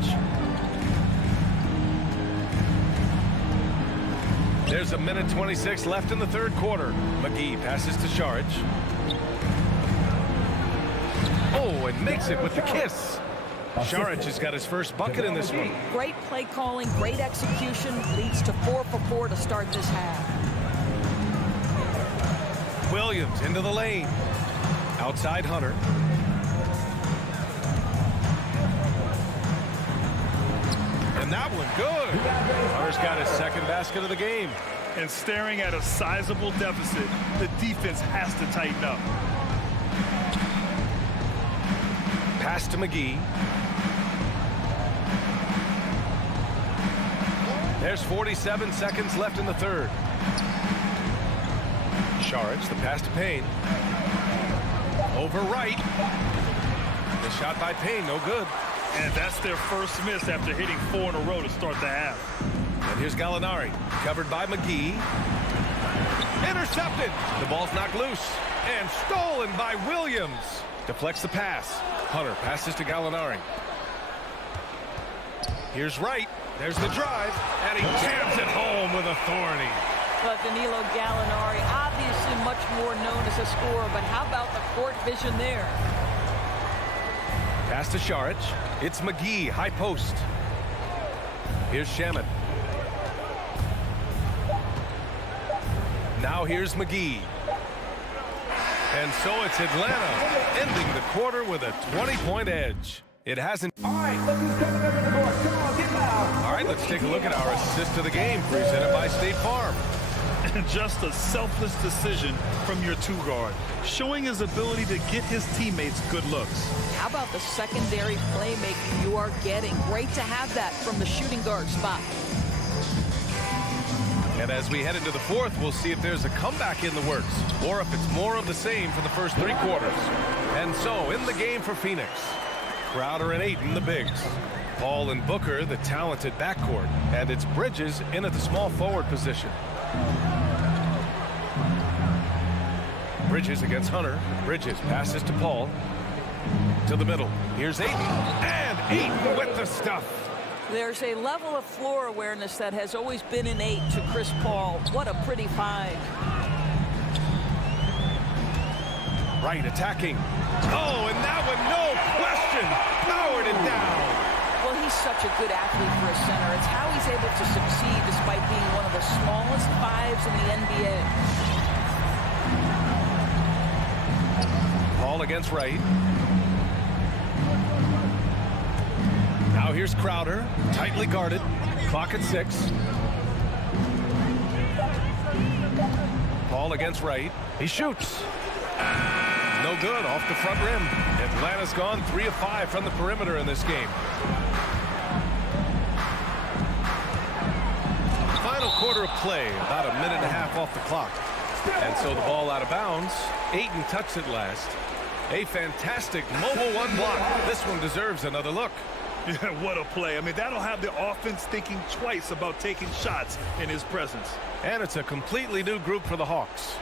There's a minute 26 left in the third quarter. McGee passes to Saric. Oh, and makes it with the kiss. Saric has got his first bucket in this one. Great play calling, great execution, leads to 4 for 4 to start this half. Williams into the lane. Outside Hunter. And that one good. Hunter's got his second basket of the game. And staring at a sizable deficit, the defense has to tighten up. Pass to McGee. There's 47 seconds left in the third. Saric, the pass to Payne. Over Wright. The shot by Payne, no good. And that's their first miss after hitting 4 in a row to start the half. And here's Gallinari, covered by McGee. Intercepted. The ball's knocked loose. And stolen by Williams. Deflects the pass. Hunter passes to Gallinari. Here's Wright. There's the drive. And he jams it home with authority. But Danilo Gallinari, obviously much more known as a scorer, but how about the court vision there? Pass to Saric. It's McGee, high post. Here's Shamet. Now here's McGee. And so it's Atlanta ending the quarter with a 20-point edge. It hasn't. All right, look who's coming up to the court. Come on, get loud. All right, let's take a look at our assist of the game presented by State Farm. Just a selfless decision from your 2-guard, showing his ability to get his teammates good looks. How about the secondary playmaking you are getting? Great to have that from the shooting guard spot. And as we head into the fourth, we'll see if there's a comeback in the works or if it's more of the same for the first 3 quarters. And so in the game for Phoenix, Crowder and Ayton, the bigs. Paul and Booker, the talented backcourt. And it's Bridges in at the small forward position. Bridges against Hunter. Bridges passes to Paul. To the middle. Here's Ayton. And Ayton with the stuff. There's a level of floor awareness that has always been innate to Chris Paul. What a pretty find. Right attacking. Oh, and that one, no question, powered it down. Well, he's such a good athlete for a center. It's how he's able to succeed despite being one of the smallest 5s in the NBA. Paul against Wright. Now here's Crowder, tightly guarded. Clock at 6. Paul against Wright. He shoots. No good off the front rim. Atlanta's gone 3 of 5 from the perimeter in this game. Final quarter of play, about a minute and a half off the clock. And so the ball out of bounds. Ayton touched it last. A fantastic mobile one block. This one deserves another look. Yeah, what a play. I mean, that'll have the offense thinking twice about taking shots in his presence. And it's a completely new group for the Hawks.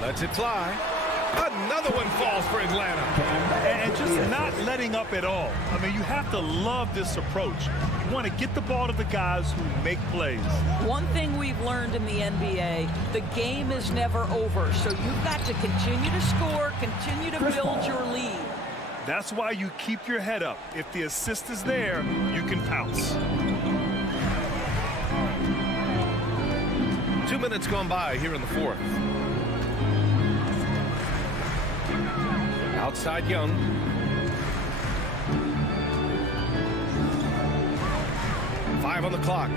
Lets it fly. Another one falls for Atlanta. And just not letting up at all. I mean, you have to love this approach. You want to get the ball to the guys who make plays. One thing we've learned in the NBA, the game is never over. So you've got to continue to score, continue to build your lead. That's why you keep your head up. If the assist is there, you can pounce. 2 minutes gone by here in the fourth. Outside Young. Five on the clock.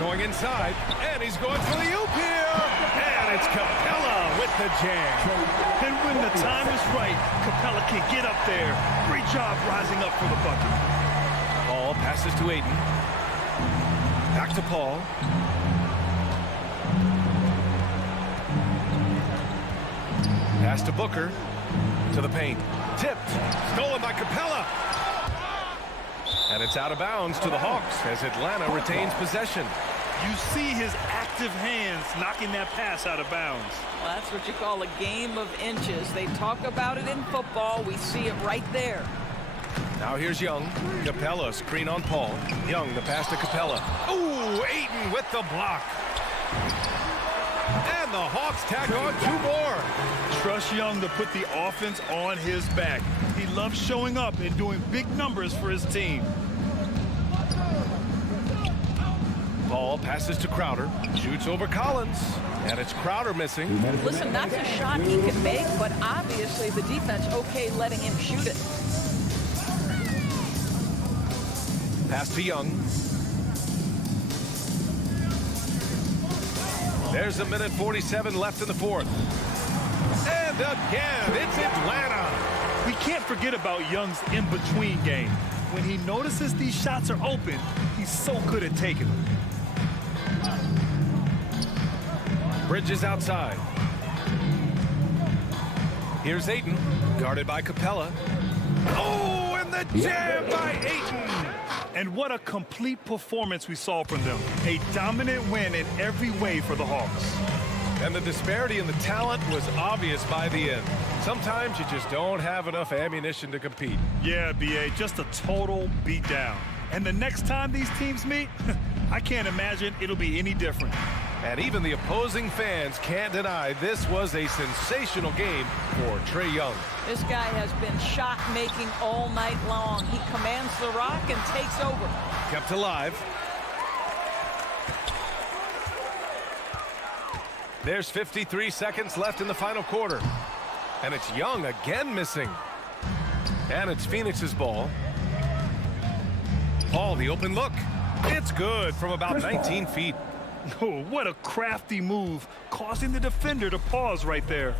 Going inside, and he's going for the oop here. And it's Capella with the jam. And when the time is right, Capella can get up there. Great job rising up for the bucket. Paul passes to Ayton. Back to Paul. Pass to Booker. To the paint. Tipped. Stolen by Capella. And it's out of bounds to the Hawks as Atlanta retains possession. You see his active hands knocking that pass out of bounds. Well, that's what you call a game of inches. They talk about it in football. We see it right there. Now here's Young. Capella screen on Paul. Young, the pass to Capella. Ooh, Ayton with the block. And the Hawks tack on 2 more. Trust Young to put the offense on his back. He loves showing up and doing big numbers for his team. Paul passes to Crowder. Shoots over Collins. And it's Crowder missing. Listen, that's a shot he can make, but obviously the defense okay letting him shoot it. Pass to Young. There's a minute 47 left in the fourth. And again, it's Atlanta. We can't forget about Young's in-between game. When he notices these shots are open, he's so good at taking them. Bridges outside. Here's Ayton, guarded by Capella. Oh, and the jam by Ayton. And what a complete performance we saw from them. A dominant win in every way for the Hawks. And the disparity in the talent was obvious by the end. Sometimes you just don't have enough ammunition to compete. Yeah, B.A., just a total beatdown. And the next time these teams meet, I can't imagine it'll be any different. And even the opposing fans can't deny this was a sensational game for Trae Young. This guy has been shot-making all night long. He commands the rock and takes over. Kept alive. There's 53 seconds left in the final quarter. And it's Young again missing. And it's Phoenix's ball. Paul, the open look. It's good from about 19 feet. Oh, what a crafty move, causing the defender to pause right there.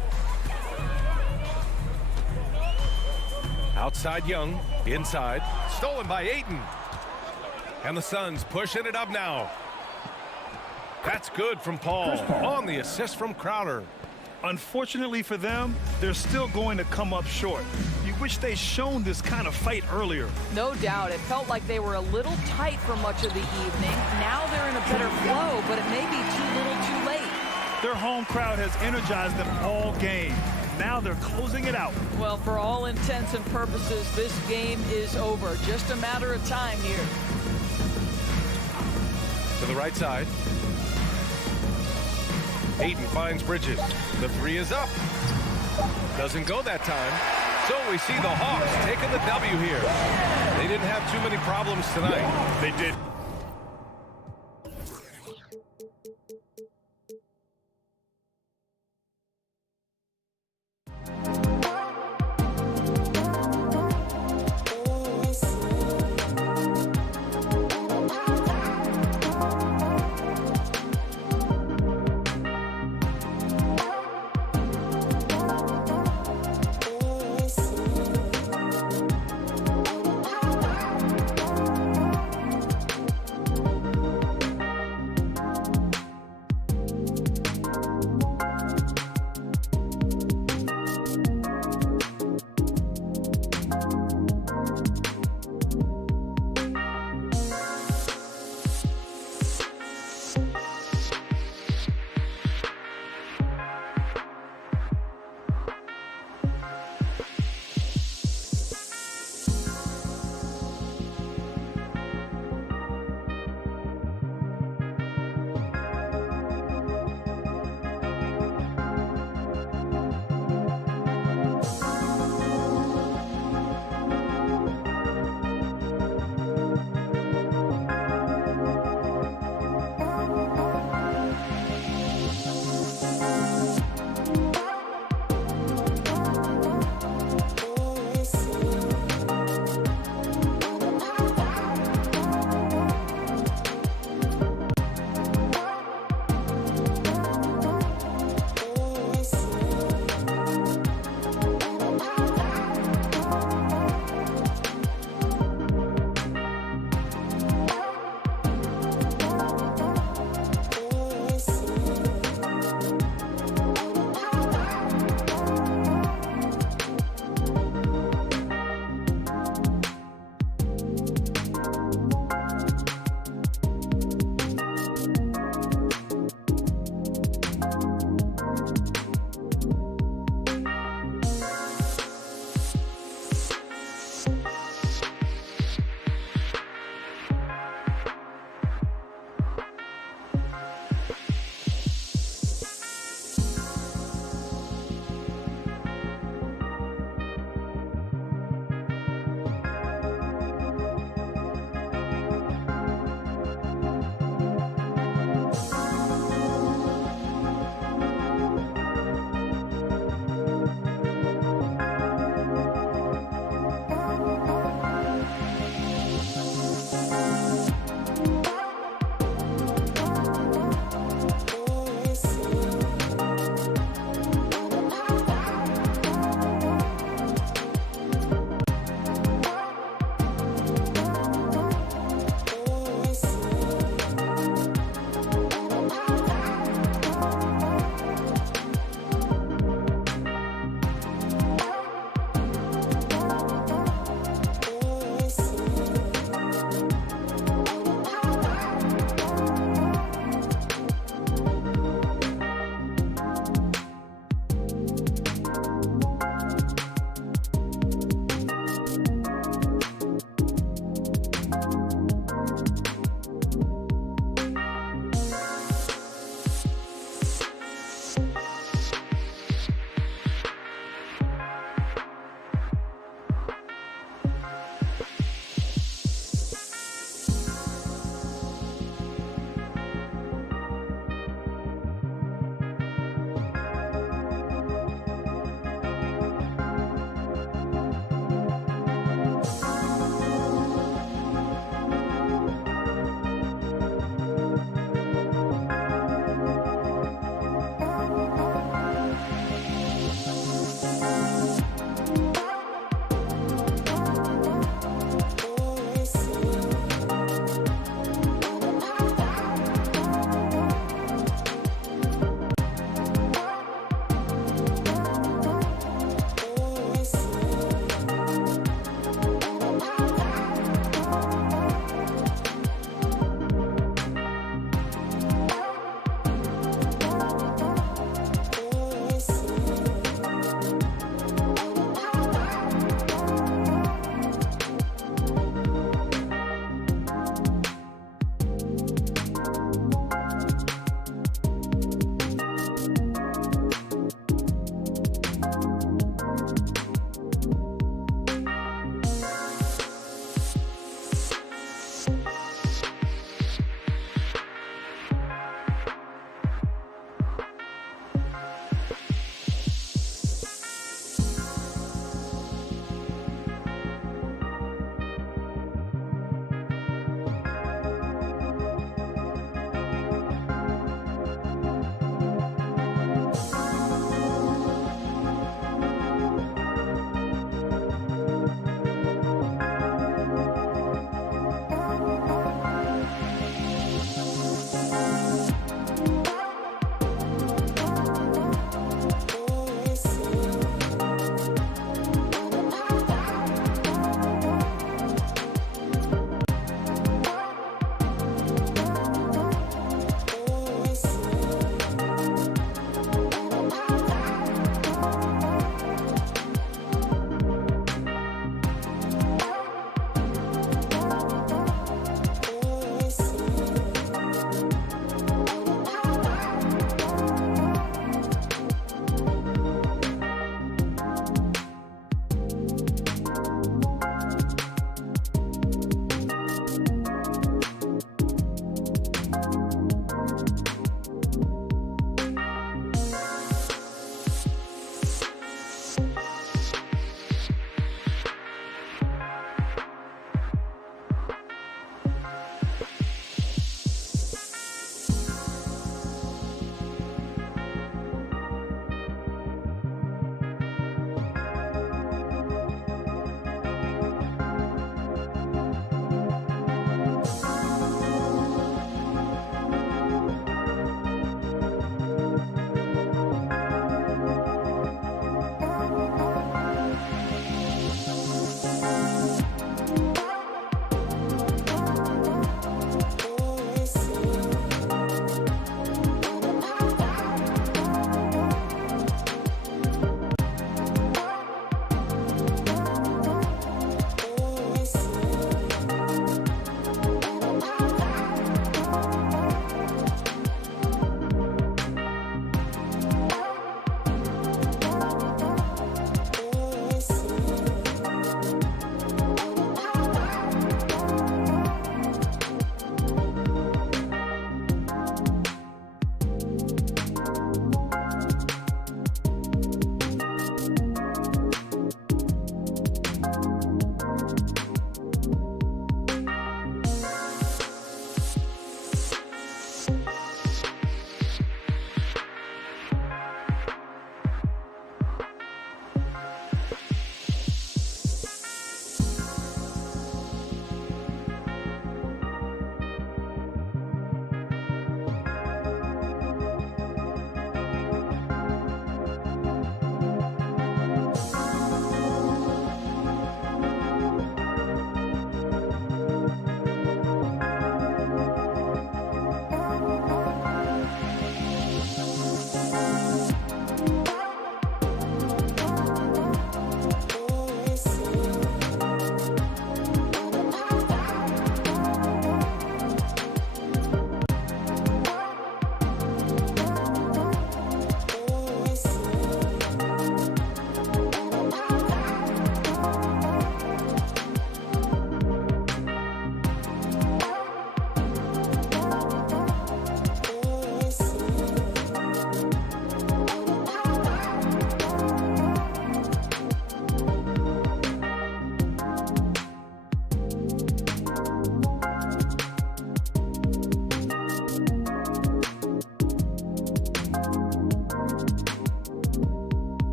Outside Young, inside, stolen by Ayton. And the Suns pushing it up now. That's good from Paul on the assist from Crowder. Unfortunately for them, they're still going to come up short. You wish they'd shown this kind of fight earlier. No doubt. It felt like they were a little tight for much of the evening. Now they're in a better flow, but it may be too little too late. Their home crowd has energized them all game. Now they're closing it out. Well, for all intents and purposes, this game is over. Just a matter of time here. To the right side. Ayton finds Bridges. The three is up. Doesn't go that time. So we see the Hawks taking the W here. They didn't have too many problems tonight. They did.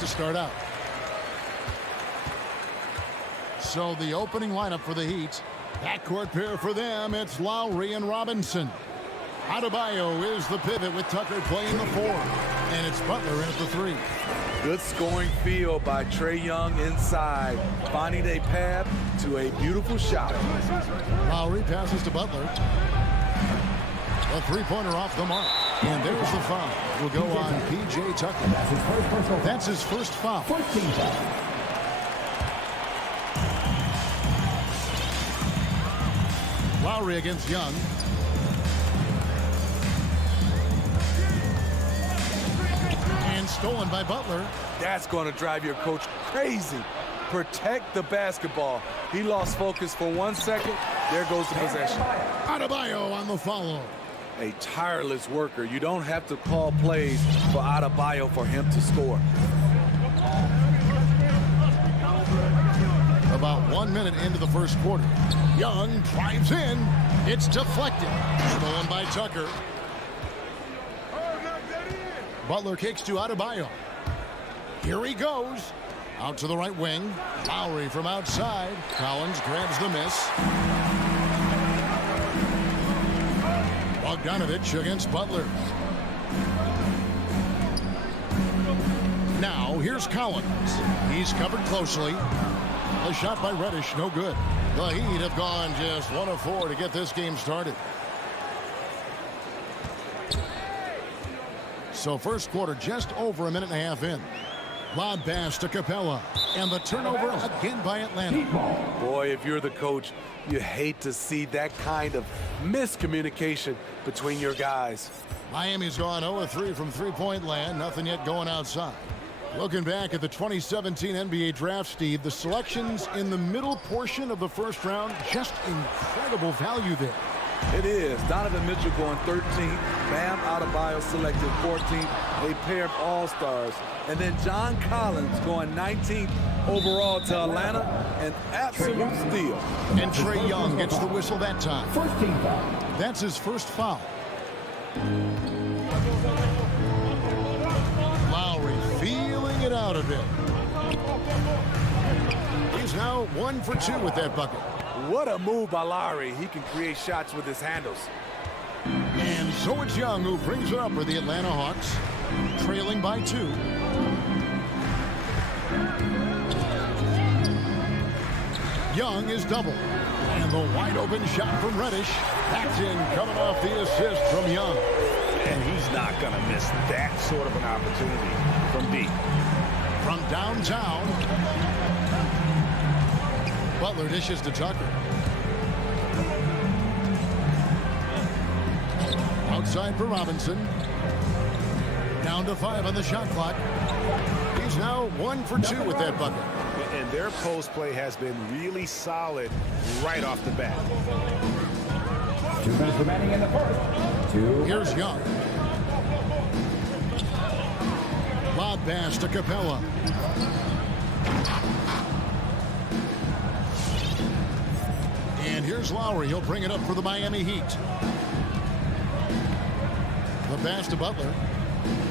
to start out. So the opening lineup for the Heat. Backcourt pair for them, it's Lowry and Robinson. Adebayo is the pivot with Tucker playing the 4. And it's Butler in at the 3. Good scoring field by Trae Young inside, finding a path to a beautiful shot. Lowry passes to Butler. A three-pointer off the mark. And there's the foul. Will go on P.J. Tucker. That's his first foul. Lowry against Young. And stolen by Butler. That's going to drive your coach crazy. Protect the basketball. He lost focus for 1 second. There goes the possession. Adebayo on the follow. A tireless worker. You don't have to call plays for Adebayo for him to score. About 1 minute into the first quarter. Young drives in. It's deflected. Stolen by Tucker. Butler kicks to Adebayo. Here he goes. Out to the right wing. Lowry from outside. Collins grabs the miss. Bogdanovich against Butler. Now here's Collins. He's covered closely. A shot by Reddish, no good. The Heat have gone just 1 of 4 to get this game started. So first quarter just over a minute and a half in. Lob pass to Capella. And the turnover again by Atlanta. Boy, if you're the coach, you hate to see that kind of miscommunication between your guys. Miami's gone 0 of 3 from three-point land. Nothing yet going outside. Looking back at the 2017 NBA draft, Steve, the selections in the middle portion of the first round, just incredible value there. It is. Donovan Mitchell going 13th. Bam Adebayo selected 14th. A pair of all-stars. And then John Collins going 19th overall to Atlanta. An absolute steal. And Trae Young gets the whistle that time. That's his first foul. Lowry feeling it out a bit. He's now 1 for 2 with that bucket. What a move by Lowry. He can create shots with his handles. And so it's Young who brings it up for the Atlanta Hawks, trailing by 2. Young is double. And the wide open shot from Reddish. That's in, coming off the assist from Young. And he's not going to miss that sort of an opportunity from deep. From downtown, Butler dishes to Tucker. Outside for Robinson. Down to 5 on the shot clock. He's now 1 for 2 with that bucket. And their post play has been really solid right off the bat. 2 minutes remaining in the first. Here's Young. Lob pass to Capella. And here's Lowry. He'll bring it up for the Miami Heat. The pass to Butler.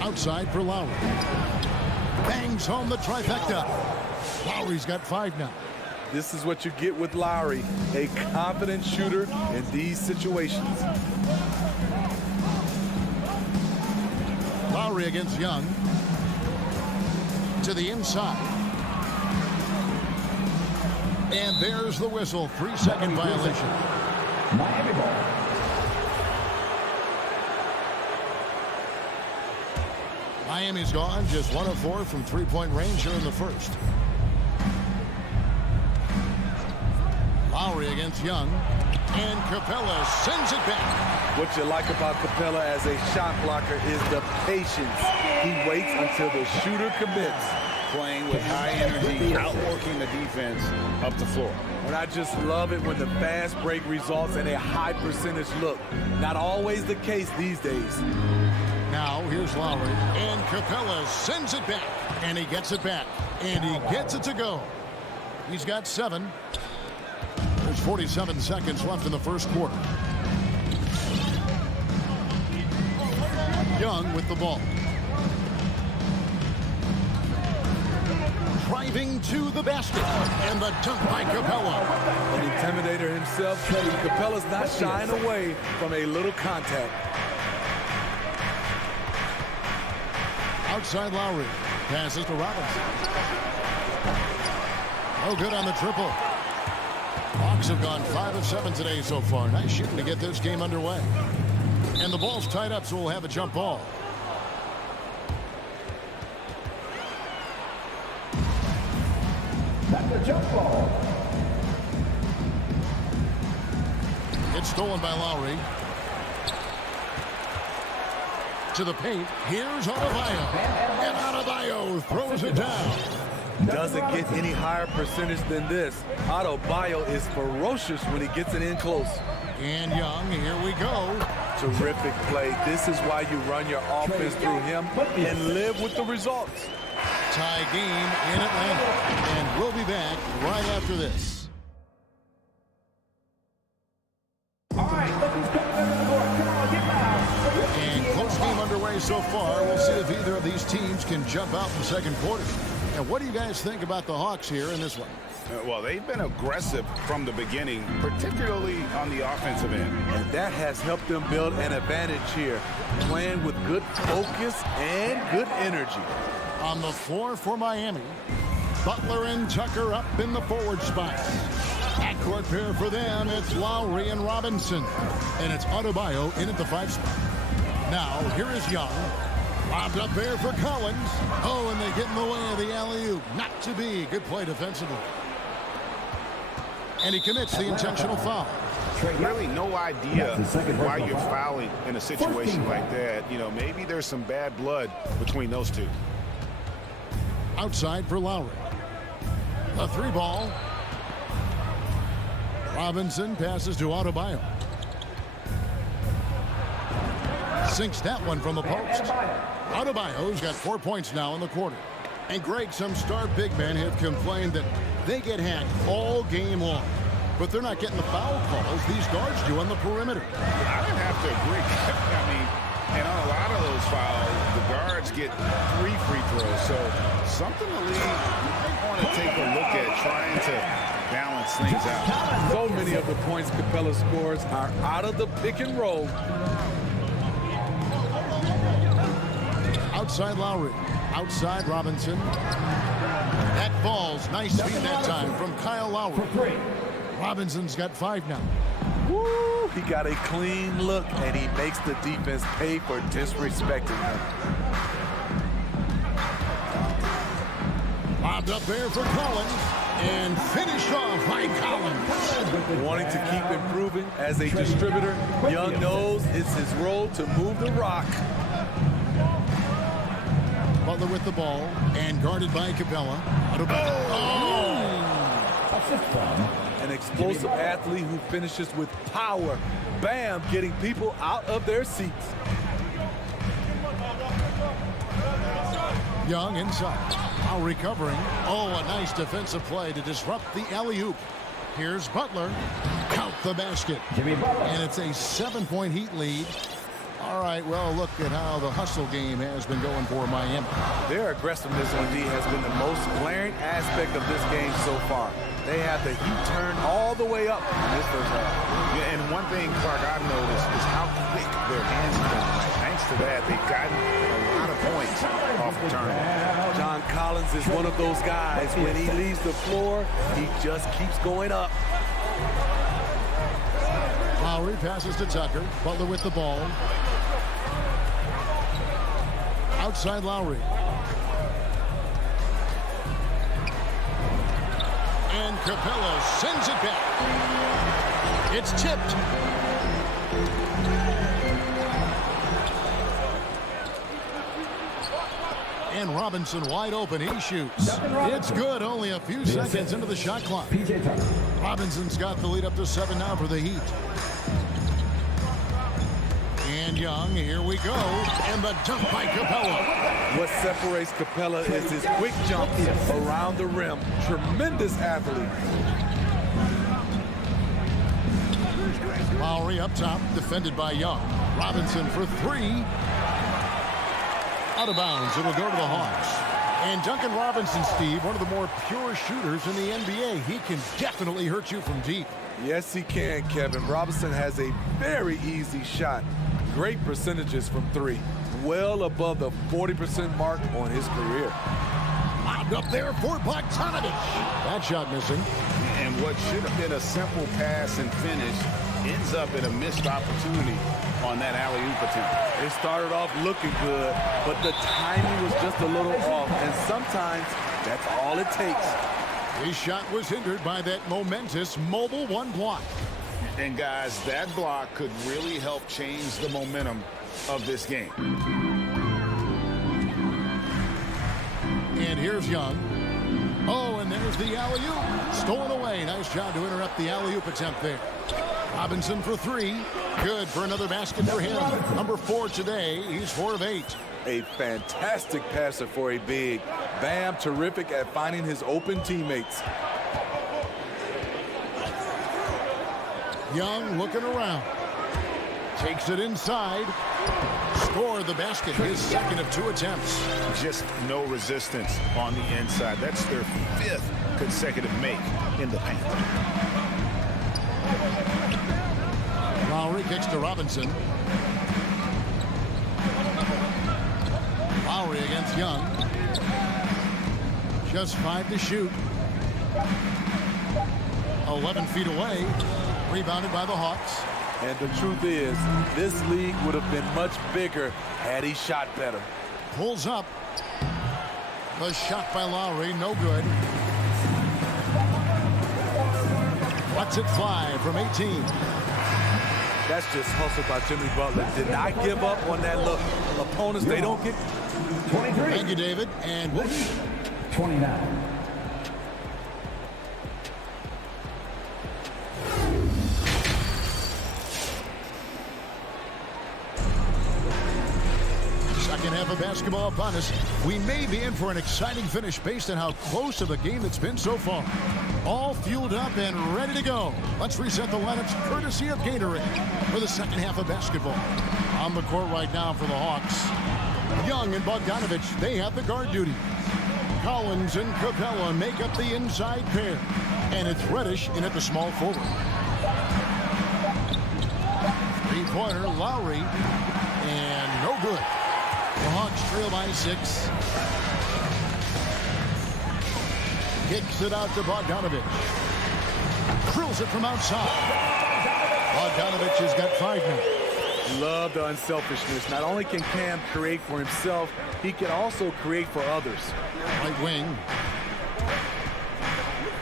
Outside for Lowry. Bangs home the trifecta. Lowry's got 5 now. This is what you get with Lowry, a confident shooter in these situations. Lowry against Young. To the inside. And there's the whistle. 3-second violation. Miami ball. Miami's gone just 1 of 4 from three-point range here in the first. Lowry against Young. And Capella sends it back. What you like about Capella as a shot blocker is the patience. He waits until the shooter commits. Playing with high energy, outworking the defense up the floor. And I just love it when the fast break results in a high percentage look. Not always the case these days. Now here's Lowry. And Capella sends it back. And he gets it back. And he gets it to go. He's got 7. There's 47 seconds left in the first quarter. Young with the ball. driving to the basket. And the dunk by Capella. An intimidator himself, Capella's not shying away from a little contact. Outside Lowry. Passes to Robinson. No good on the triple. Hawks have gone 5 of 7 today so far. Nice shooting to get this game underway. And the ball's tied up, so we'll have a jump ball. That's a jump ball. It's stolen by Lowry. To the paint. Here's Adebayo. And Adebayo throws it down. Doesn't get any higher percentage than this. Adebayo is ferocious when he gets it in close. And Young, here we go. Terrific play. This is why you run your offense through him and live with the results. Tie game in Atlanta. And we'll be back right after this. All right, look who's coming into the court. Come on, get loud. And close game underway so far. We'll see if either of these teams can jump out in the second quarter. And what do you guys think about the Hawks here in this one? Well, they've been aggressive from the beginning, particularly on the offensive end. And that has helped them build an advantage here, playing with good focus and good energy. On the floor for Miami, Butler and Tucker up in the forward spots. Backcourt pair for them, it's Lowry and Robinson. And it's Adebayo in at the 5 spot. Now, here is Young. Lobbed up there for Collins. Oh, and they get in the way of the alley-oop. Not to be. Good play defensively. And he commits the intentional foul. Really no idea why you're fouling in a situation like that. You know, maybe there's some bad blood between those two. Outside for Lowry. The 3 ball. Robinson passes to Adebayo. Sinks that one from the post. Adebayo's got 4 points now in the quarter. And Greg, some star big men have complained that they get hacked all game long. But they're not getting the foul calls these guards do on the perimeter. I would have to agree. I mean, and on a lot of those fouls, the guards get 3 free throws. So something the league might want to take a look at trying to balance things out. So many of the points Capella scores are out of the pick and roll. Outside Lowry. Outside Robinson. That falls. Nice feed that time from Kyle Lowry. Robinson's got 5 now. Woo! He got a clean look, and he makes the defense pay for disrespecting him. Lobbed up there for Collins. And finished off by Collins. Wanting to keep improving as a distributor, Young knows it's his role to move the rock. Butler with the ball and guarded by Capella. An explosive athlete who finishes with power. Bam, getting people out of their seats. Young inside. Now recovering. Oh, a nice defensive play to disrupt the alley-oop. Here's Butler. Count the basket. And it's a 7-point Heat lead. All right, well, look at how the hustle game has been going for Miami. Their aggressiveness on D has been the most glaring aspect of this game so far. They have the heat turned all the way up in this first half. Yeah, and one thing, Clark, I've noticed is how quick their hands have been tonight. Thanks to that, they've gotten a lot of points off the turnover. John Collins is one of those guys. When he leaves the floor, he just keeps going up. Lowry passes to Tucker. Butler with the ball. Outside Lowry. And Capella sends it back. It's tipped. And Robinson wide open. He shoots. It's good. Only a few seconds into the shot clock. Robinson's got the lead up to 7 now for the Heat. And Young, here we go. And the dunk by Capella. What separates Capella is his quick jumps around the rim. Tremendous athlete. Lowry up top, defended by Young. Robinson for 3. Out of bounds. It'll go to the Hawks. And Duncan Robinson, Steve, one of the more pure shooters in the NBA. He can definitely hurt you from deep. Yes, he can, Kevin. Robinson has a very easy shot. Great percentages from three. Well above the 40% mark on his career. Lobbed up there for Bogdanovich. That shot missing. And what should have been a simple pass and finish ends up in a missed opportunity on that alley-oop attempt. It started off looking good, but the timing was just a little off, and sometimes that's all it takes. His shot was hindered by that momentous mobile one block. And guys, that block could really help change the momentum of this game. And here's Young. Oh, and there's the alley-oop. Stolen away. Nice job to interrupt the alley-oop attempt there. Robinson for three. Good for another basket for him. Number 4 today. He's 4 of 8. A fantastic passer for a big. Bam, terrific at finding his open teammates. Young looking around. Takes it inside. Scored the basket. His second of 2 attempts. Just no resistance on the inside. That's their 5th consecutive make in the paint. Lowry kicks to Robinson. Lowry against Young. Just 5 to shoot. 11 feet away. Rebounded by the Hawks. And the truth is, this league would have been much bigger had he shot better. Pulls up. The shot by Lowry, no good. Lets it fly from 18. That's just hustle by Jimmy Butler. Did not give up on that look. Opponents, they don't get... 23. Thank you, David. And whoops. 29. Second half of basketball upon us. We may be in for an exciting finish based on how close of a game it's been so far. All fueled up and ready to go. Let's reset the lineups courtesy of Gatorade for the second half of basketball. On the court right now for the Hawks. Young and Bogdanovich, they have the guard duty. Collins and Capella make up the inside pair. And it's Reddish in at the small forward. Three-pointer, Lowry. And no good. The Hawks trail by 6. Kicks it out to Bogdanovich. Drills it from outside. Bogdanovich has got 5 now. Love the unselfishness. Not only can Cam create for himself, he can also create for others. Right wing.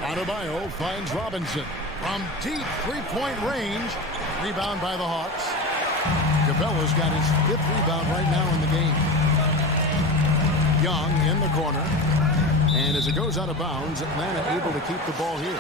Adebayo finds Robinson. From deep three-point range. Rebound by the Hawks. Capella's got his 5th rebound right now in the game. Young in the corner. And as it goes out of bounds, Atlanta able to keep the ball here.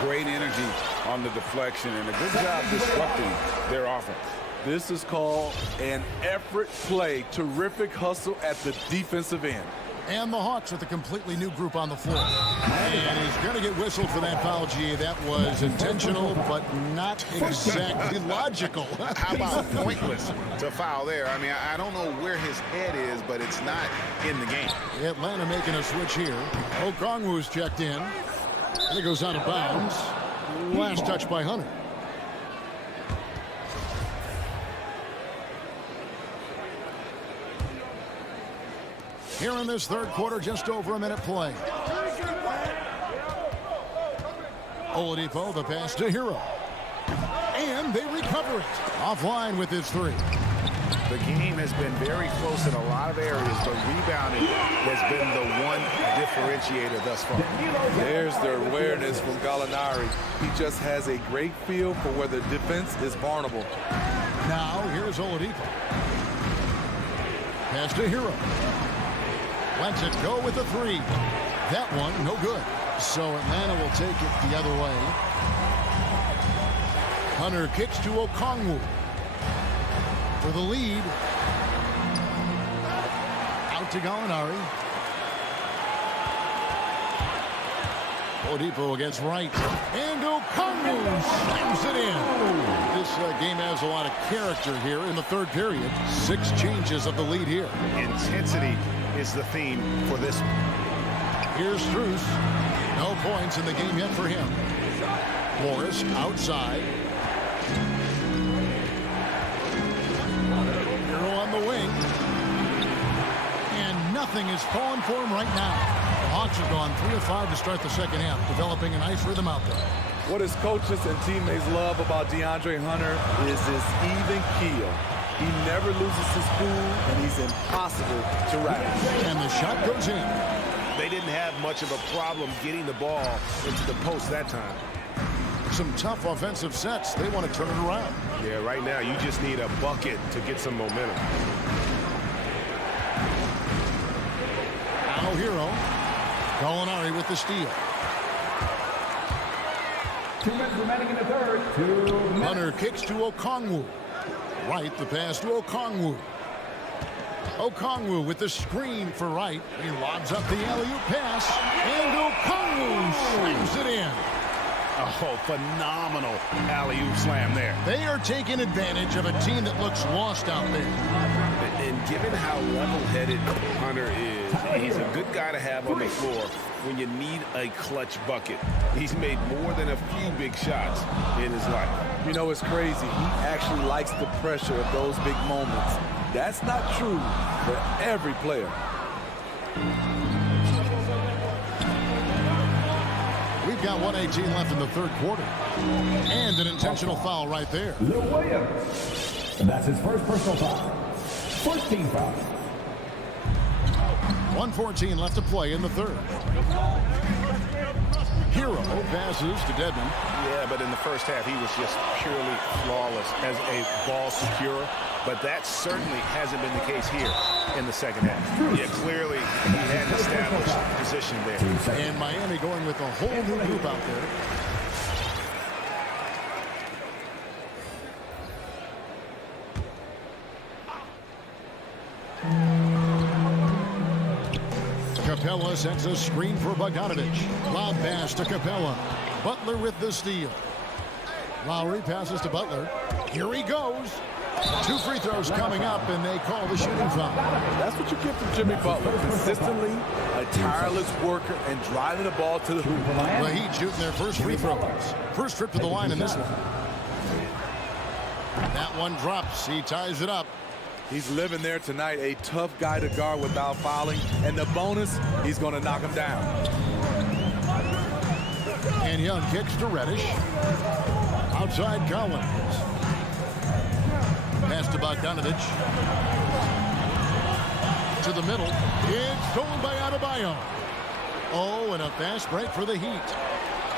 Great energy on the deflection and a good job disrupting their offense. This is called an effort play. Terrific hustle at the defensive end. And the Hawks with a completely new group on the floor. And he's going to get whistled for that foul, G. That was intentional, but not exactly logical. How about pointless to foul there? I mean, I don't know where his head is, but it's not in the game. Atlanta making a switch here. Okongwu's checked in. And it goes out of bounds. Last touch by Hunter. Here in this third quarter, just over a minute play. Oladipo, the pass to Hero. And they recover it. Offline with his 3. The game has been very close in a lot of areas, but rebounding has been the one differentiator thus far. There's the awareness from Gallinari. He just has a great feel for where the defense is vulnerable. Now, here's Oladipo. Pass to Hero. Lets it go with the 3. That one, no good. So Atlanta will take it the other way. Hunter kicks to Okongwu for the lead. Out to Gallinari. Oladipo against Wright. And Okongwu slams it in. This game has a lot of character here in the third period. 6 changes of the lead here. Intensity is the theme for this. Here's Struce. No points in the game yet for him. Morris outside. Hero on the wing. And nothing is falling for him right now. The Hawks have gone 3 of 5 to start the second half, developing a nice rhythm out there. What his coaches and teammates love about DeAndre Hunter is his even keel. He never loses his cool, and he's impossible to rattle. And the shot goes in. They didn't have much of a problem getting the ball into the post that time. Some tough offensive sets. They want to turn it around. Yeah, right now you just need a bucket to get some momentum. Now Hero. Gallinari with the steal. 2 minutes remaining in the third. 2 minutes. Hunter kicks to Okongwu. Wright, the pass to Okongwu. Okongwu with the screen for Wright. He lobs up the alley-oop pass. And Okongwu slams it in. Oh, phenomenal alley-oop slam there. They are taking advantage of a team that looks lost out there. And given how level-headed Hunter is, he's a good guy to have on the floor when you need a clutch bucket. He's made more than a few big shots in his life. You know, it's crazy. He actually likes the pressure of those big moments. That's not true for every player. We've got 1:18 left in the third quarter. And an intentional foul right there. Lou Williams. And that's his first personal foul. 14 foul. 1:14 left to play in the third. Hero passes to Dedmon. Yeah, but in the first half, he was just purely flawless as a ball securer. But that certainly hasn't been the case here in the second half. Yeah, clearly he had an established position there. And Miami going with a whole new group out there. Capella sends a screen for Bogdanovich. Lob pass to Capella. Butler with the steal. Lowry passes to Butler. Here he goes. 2 free throws coming up, and they call the shooting foul. That's what you get from Jimmy Butler. Consistently a tireless worker and driving the ball to the hoop. The Heat shooting their first free throws. First trip to the line in this one. That one drops. He ties it up. He's living there tonight, a tough guy to guard without fouling. And the bonus, he's going to knock him down. And Young kicks to Reddish. Outside Collins. Pass to Bogdanovich. To the middle. It's stolen by Adebayo. Oh, and a fast break for the Heat.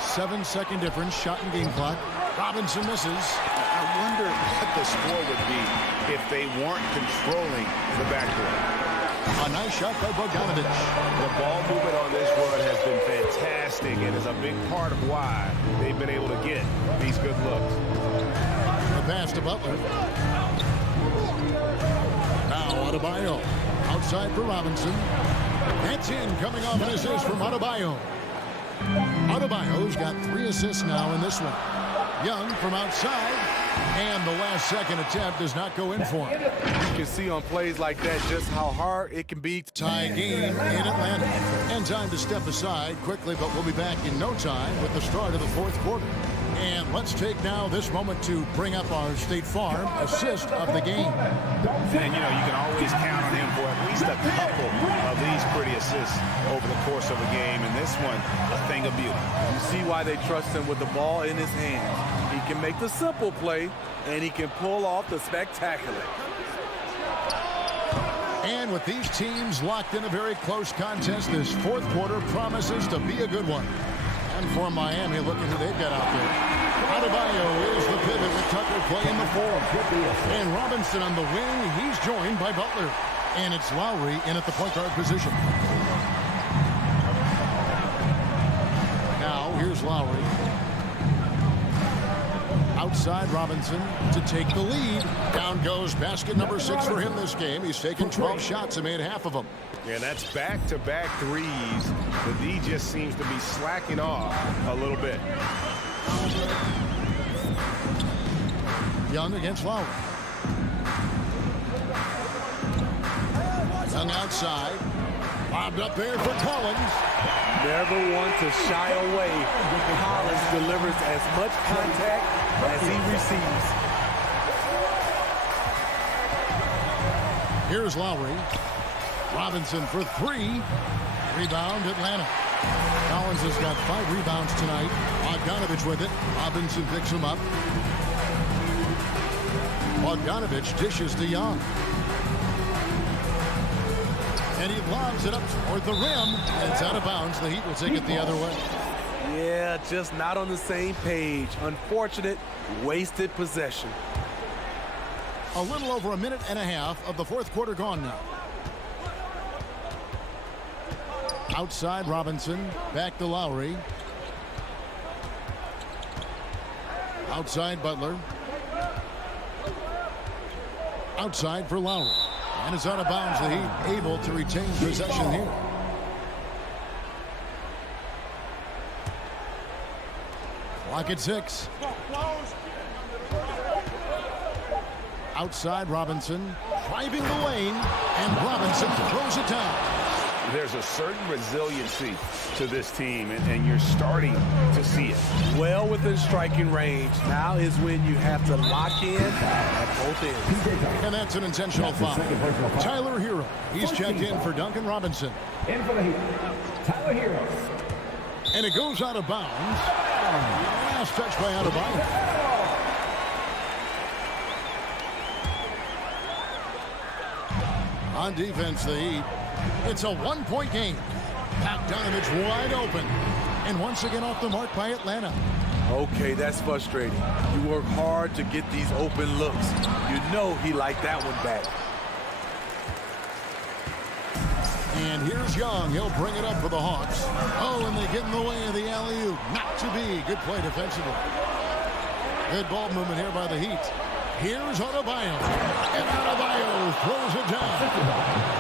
7-second difference, shot and game clock. Robinson misses. I wonder what the score would be if they weren't controlling the backcourt. A nice shot by Bogdanovich. The ball movement on this run has been fantastic and is a big part of why they've been able to get these good looks. The pass to Butler. Now Adebayo. Outside for Robinson. That's in, coming off an assist from Adebayo. Adebayo's got 3 assists now in this one. Young from outside. And the last second attempt does not go in for him. You can see on plays like that just how hard it can be to Tie game in Atlanta. And time to step aside quickly, but we'll be back in no time with the start of the fourth quarter. And let's take now this moment to bring up our State Farm assist of the game. And, you know, you can always count on him for at least a couple of these pretty assists over the course of a game. And this one, a thing of beauty. You see why they trust him with the ball in his hands. He can make the simple play, and he can pull off the spectacular. And with these teams locked in a very close contest, this fourth quarter promises to be a good one. And for Miami, look at who they've got out there. Adebayo is the pivot with Tucker playing the 4. And Robinson on the wing. He's joined by Butler. And it's Lowry in at the point guard position. Now, here's Lowry. Outside Robinson to take the lead. Down goes basket number 6 for him this game. He's taken 12 shots and made half of them. Yeah, that's back-to-back threes. The D just seems to be slacking off a little bit. Young against Lowry. Young outside. Bobbed up there for Collins. Never one to shy away. Collins delivers as much contact as he receives. Here's Lowry. Robinson for 3. Rebound, Atlanta. Collins has got 5 rebounds tonight. Bogdanovich with it. Robinson picks him up. Bogdanovich dishes to Young. And he lobs it up toward the rim. And it's out of bounds. The Heat will take it the other way. Yeah, just not on the same page. Unfortunate, wasted possession. A little over a minute and a half of the fourth quarter gone now. Outside Robinson, back to Lowry. Outside Butler. Outside for Lowry. And it's out of bounds. The Heat able to retain possession here. Clock at 6. Outside Robinson, driving the lane, and Robinson throws it down. There's a certain resiliency to this team, and you're starting to see it. Well within striking range. Now is when you have to lock in at both ends. And that's an intentional foul. Tyler Hero, he's checked in for Duncan Robinson. In for the Heat, Tyler Hero. And it goes out of bounds. Last touch by Adebayo. On defense, the Heat. It's a one-point game. Bogdanovich wide open. And once again off the mark by Atlanta. Okay, that's frustrating. You work hard to get these open looks. You know he liked that one back. And here's Young. He'll bring it up for the Hawks. Oh, and they get in the way of the alley-oop. Not to be. Good play defensively. Good ball movement here by the Heat. Here's Adebayo. And Adebayo throws it down.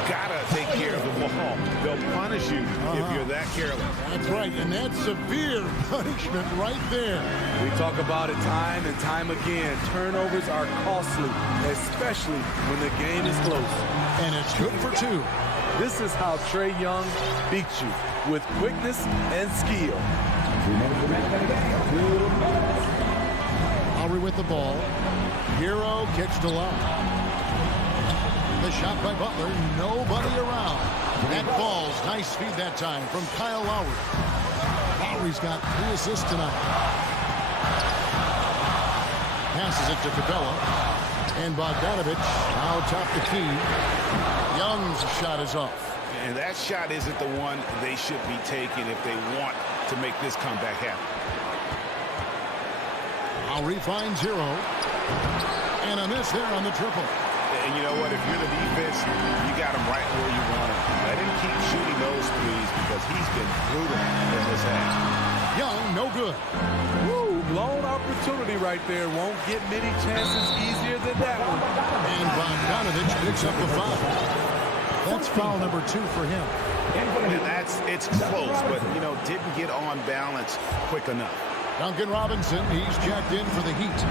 Gotta take care of the ball. They'll punish you if you're that careless. That's right, and that's severe punishment right there. We talk about it time and time again. Turnovers are costly, especially when the game is close. And it's good for 2. This is how Trae Young beats you, with quickness and skill. Lowry with the ball. Hero kicks to Lowry. The shot by Butler, nobody around. That falls. Nice speed that time from Kyle Lowry. Lowry's got 3 assists tonight. Passes it to Capella. And Bogdanovich now top the key. Young's shot is off. And that shot isn't the one they should be taking if they want to make this comeback happen. Lowry finds Hero. And a miss there on the triple. And you know what? If you're the defense, you got him right where you want him. Let him keep shooting those threes because he's been brutal in this half. Young, no good. Woo, blown opportunity right there. Won't get many chances easier than that one. And Bogdanovich picks up the foul. That's foul number 2 for him. And it's close, but, you know, didn't get on balance quick enough. Duncan Robinson, he's checked in for the Heat.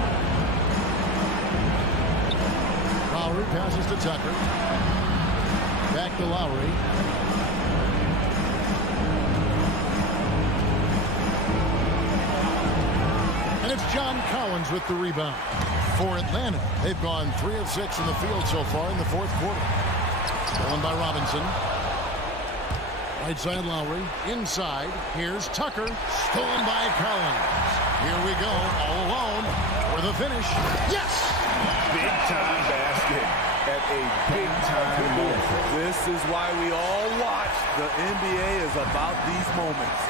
Lowry passes to Tucker. Back to Lowry. And it's John Collins with the rebound. For Atlanta, they've gone 3 of 6 in the field so far in the fourth quarter. Stolen by Robinson. Right side Lowry. Inside. Here's Tucker. Stolen by Collins. Here we go. All alone for the finish. Yes! Big time basket at a big time moment. This is why we all watch. The NBA is about these moments.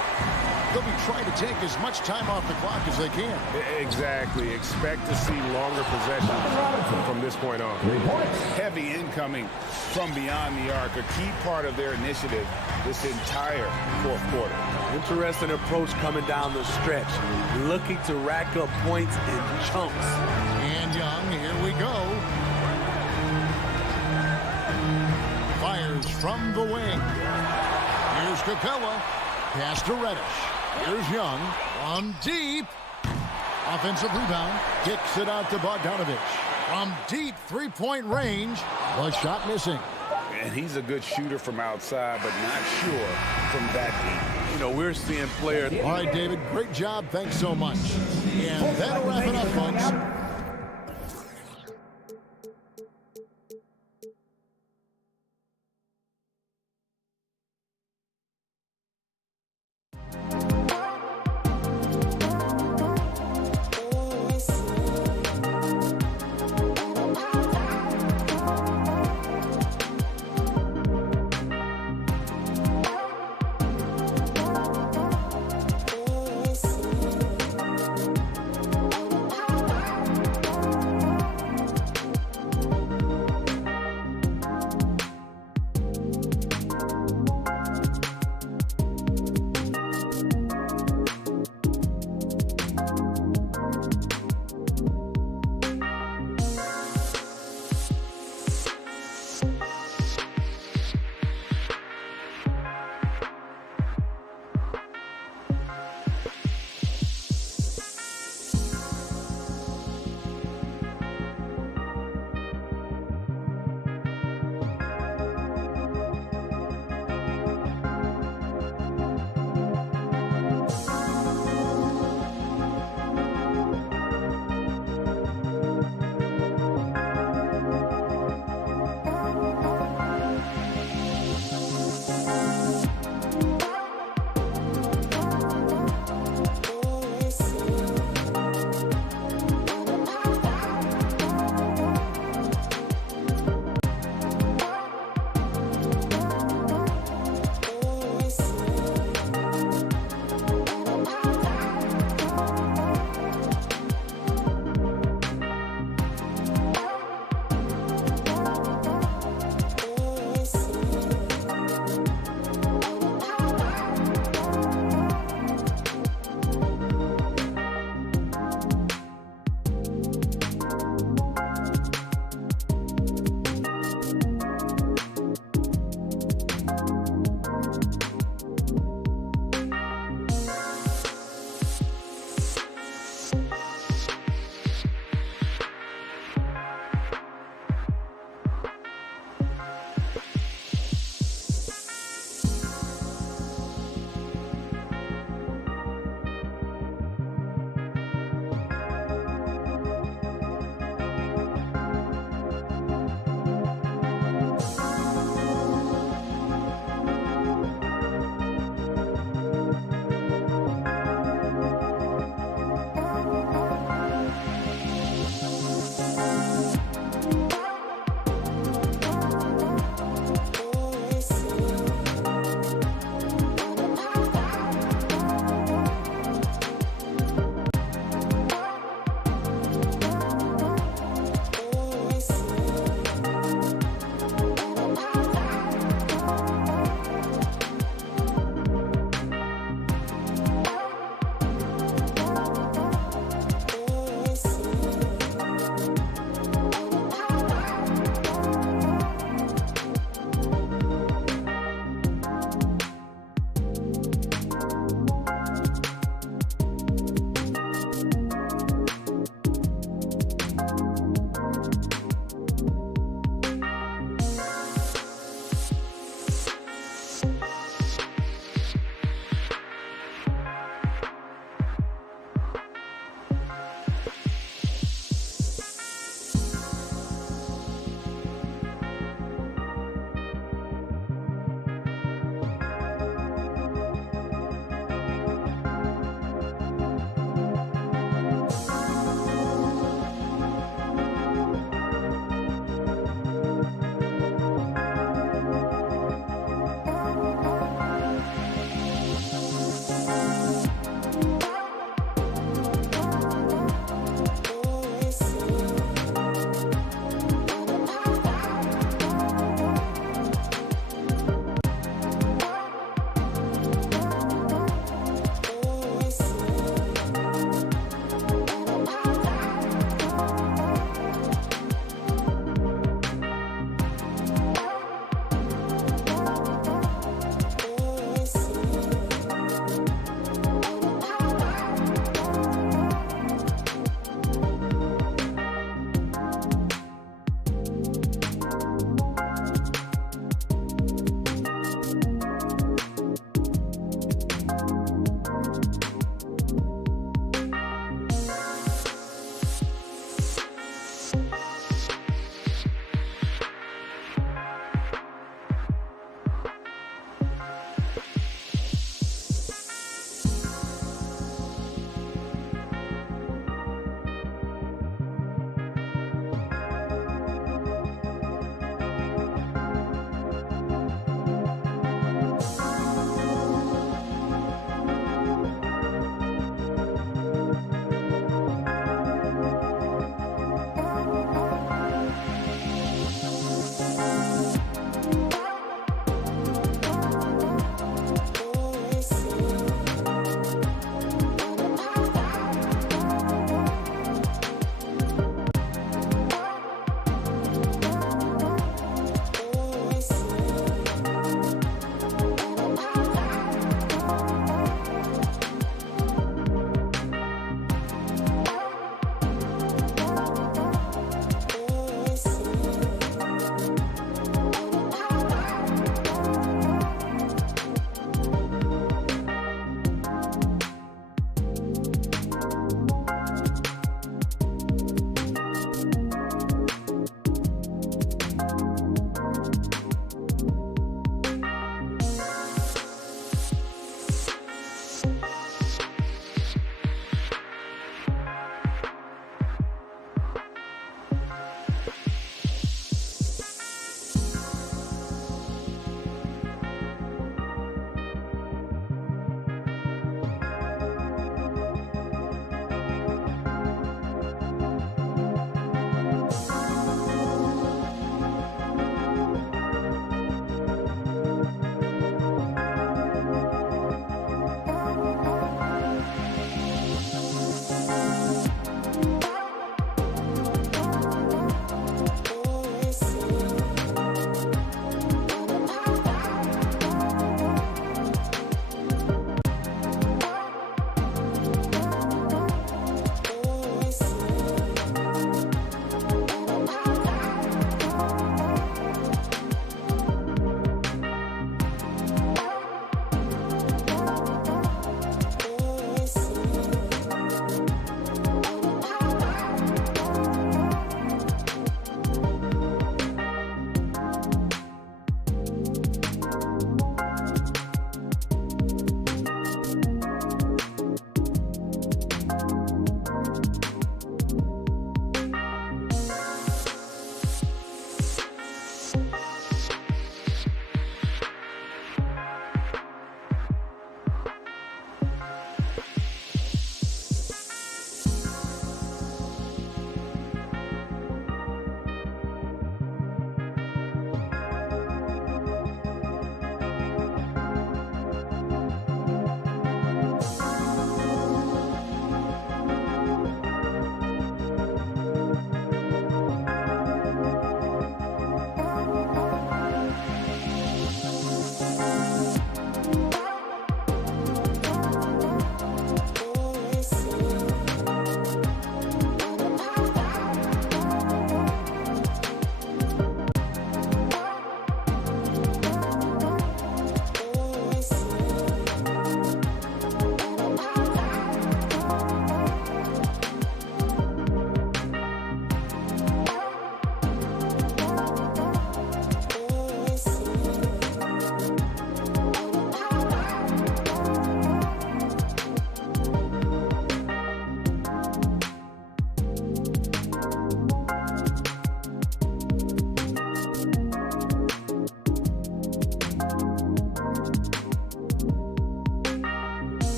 They'll be trying to take as much time off the clock as they can. Exactly. Expect to see longer possessions from this point on. Heavy incoming from beyond the arc, a key part of their initiative this entire fourth quarter. Interesting approach coming down the stretch, looking to rack up points in chunks. And Young, here we go. Fires from the wing. Here's Capella. Pass to Reddish. Here's Young. From deep. Offensive rebound. Kicks it out to Bogdanovich. From deep 3-point range. The shot missing. And he's a good shooter from outside, but not sure from that deep. You know, we're seeing players. All right, David, great job. Thanks so much. And that'll wrap it up, folks.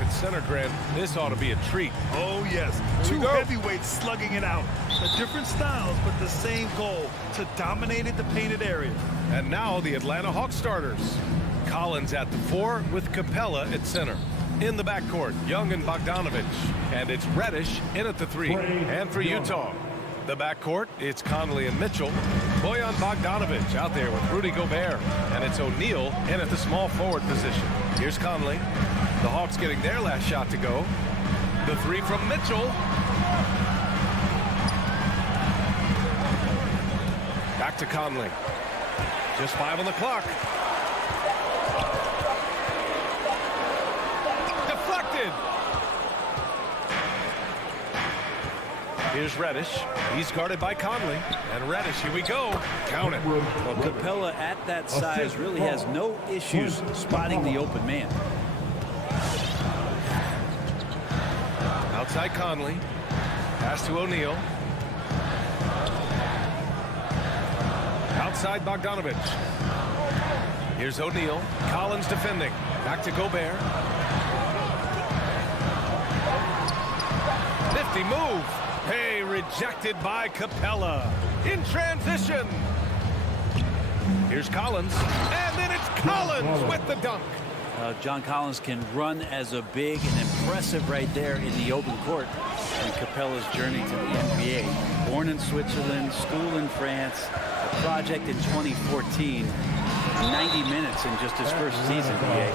at center, Grant. This ought to be a treat. Oh, yes. Two heavyweights slugging it out. The different styles, but the same goal, to dominate at the painted area. And now the Atlanta Hawks starters. Collins at the 4 with Capella at center. In the backcourt, Young and Bogdanovich. And it's Reddish in at the 3. And for Utah, the backcourt, it's Conley and Mitchell. Bojan Bogdanovich out there with Rudy Gobert. And it's O'Neal in at the small forward position. Here's Conley. The Hawks getting their last shot to go. The 3 from Mitchell. Back to Conley. Just 5 on the clock. Deflected. Here's Reddish. He's guarded by Conley. And Reddish, here we go. Count it. Well, Capella at that size really has no issues spotting the open man. Outside Conley. Pass to O'Neal. Outside Bogdanovich. Here's O'Neal. Collins defending. Back to Gobert. 50 move. Hey, rejected by Capella. In transition. Here's Collins. And then it's Collins with the dunk. John Collins can run as a big and impressive right there in the open court. And Capella's journey to the NBA. Born in Switzerland, school in France, a project in 2014. 90 minutes in just his first season, BA.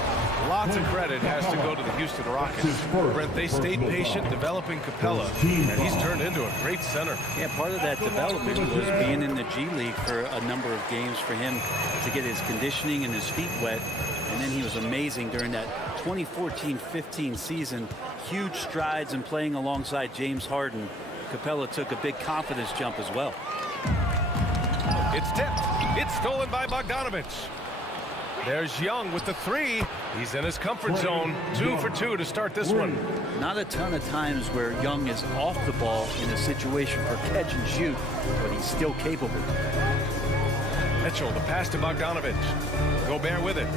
Lots of credit has to go to the Houston Rockets. Brent, they stayed patient developing Capella, and he's turned into a great center. Yeah, part of that development was being in the G League for a number of games for him to get his conditioning and his feet wet. And then he was amazing during that 2014-15 season. Huge strides in playing alongside James Harden. Capella took a big confidence jump as well. It's tipped. It's stolen by Bogdanovich. There's Young with the 3. He's in his comfort zone. 2 for 2 to start this one. Not a ton of times where Young is off the ball in a situation for catch and shoot, but he's still capable. Mitchell, the pass to Bogdanovich. Gobert with it.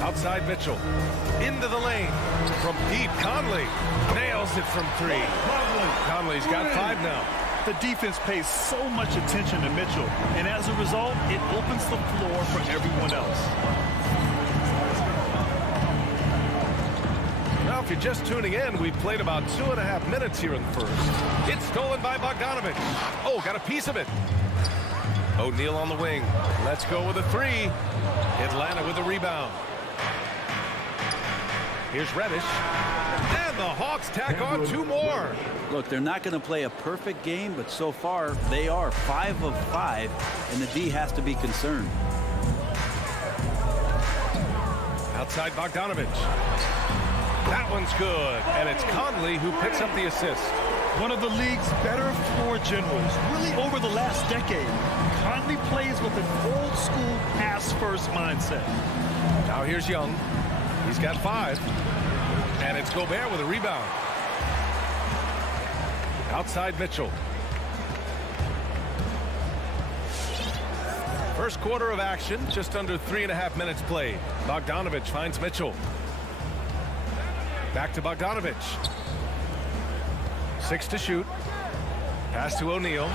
Outside Mitchell. Into the lane. From deep, Conley nails it from 3. Conley's got 5 now. The defense pays so much attention to Mitchell, and as a result, it opens the floor for everyone else. Now, if you're just tuning in, we've played about 2.5 minutes here in the first. It's stolen by Bogdanovich. Oh, got a piece of it. O'Neal on the wing. Let's go with a 3. Atlanta with the rebound. Here's Reddish. And the Hawks tack on 2 more. Look, they're not going to play a perfect game, but so far they are 5 of 5, and the D has to be concerned. Outside Bogdanovich. That one's good. And it's Conley who picks up the assist. One of the league's better floor generals, really over the last decade. Conley plays with an old-school pass-first mindset. Now here's Young. He's got 5. And it's Gobert with a rebound. Outside Mitchell. First quarter of action, just under 3.5 minutes played. Bogdanovich finds Mitchell. Back to Bogdanovich. 6 to shoot. Pass to O'Neal.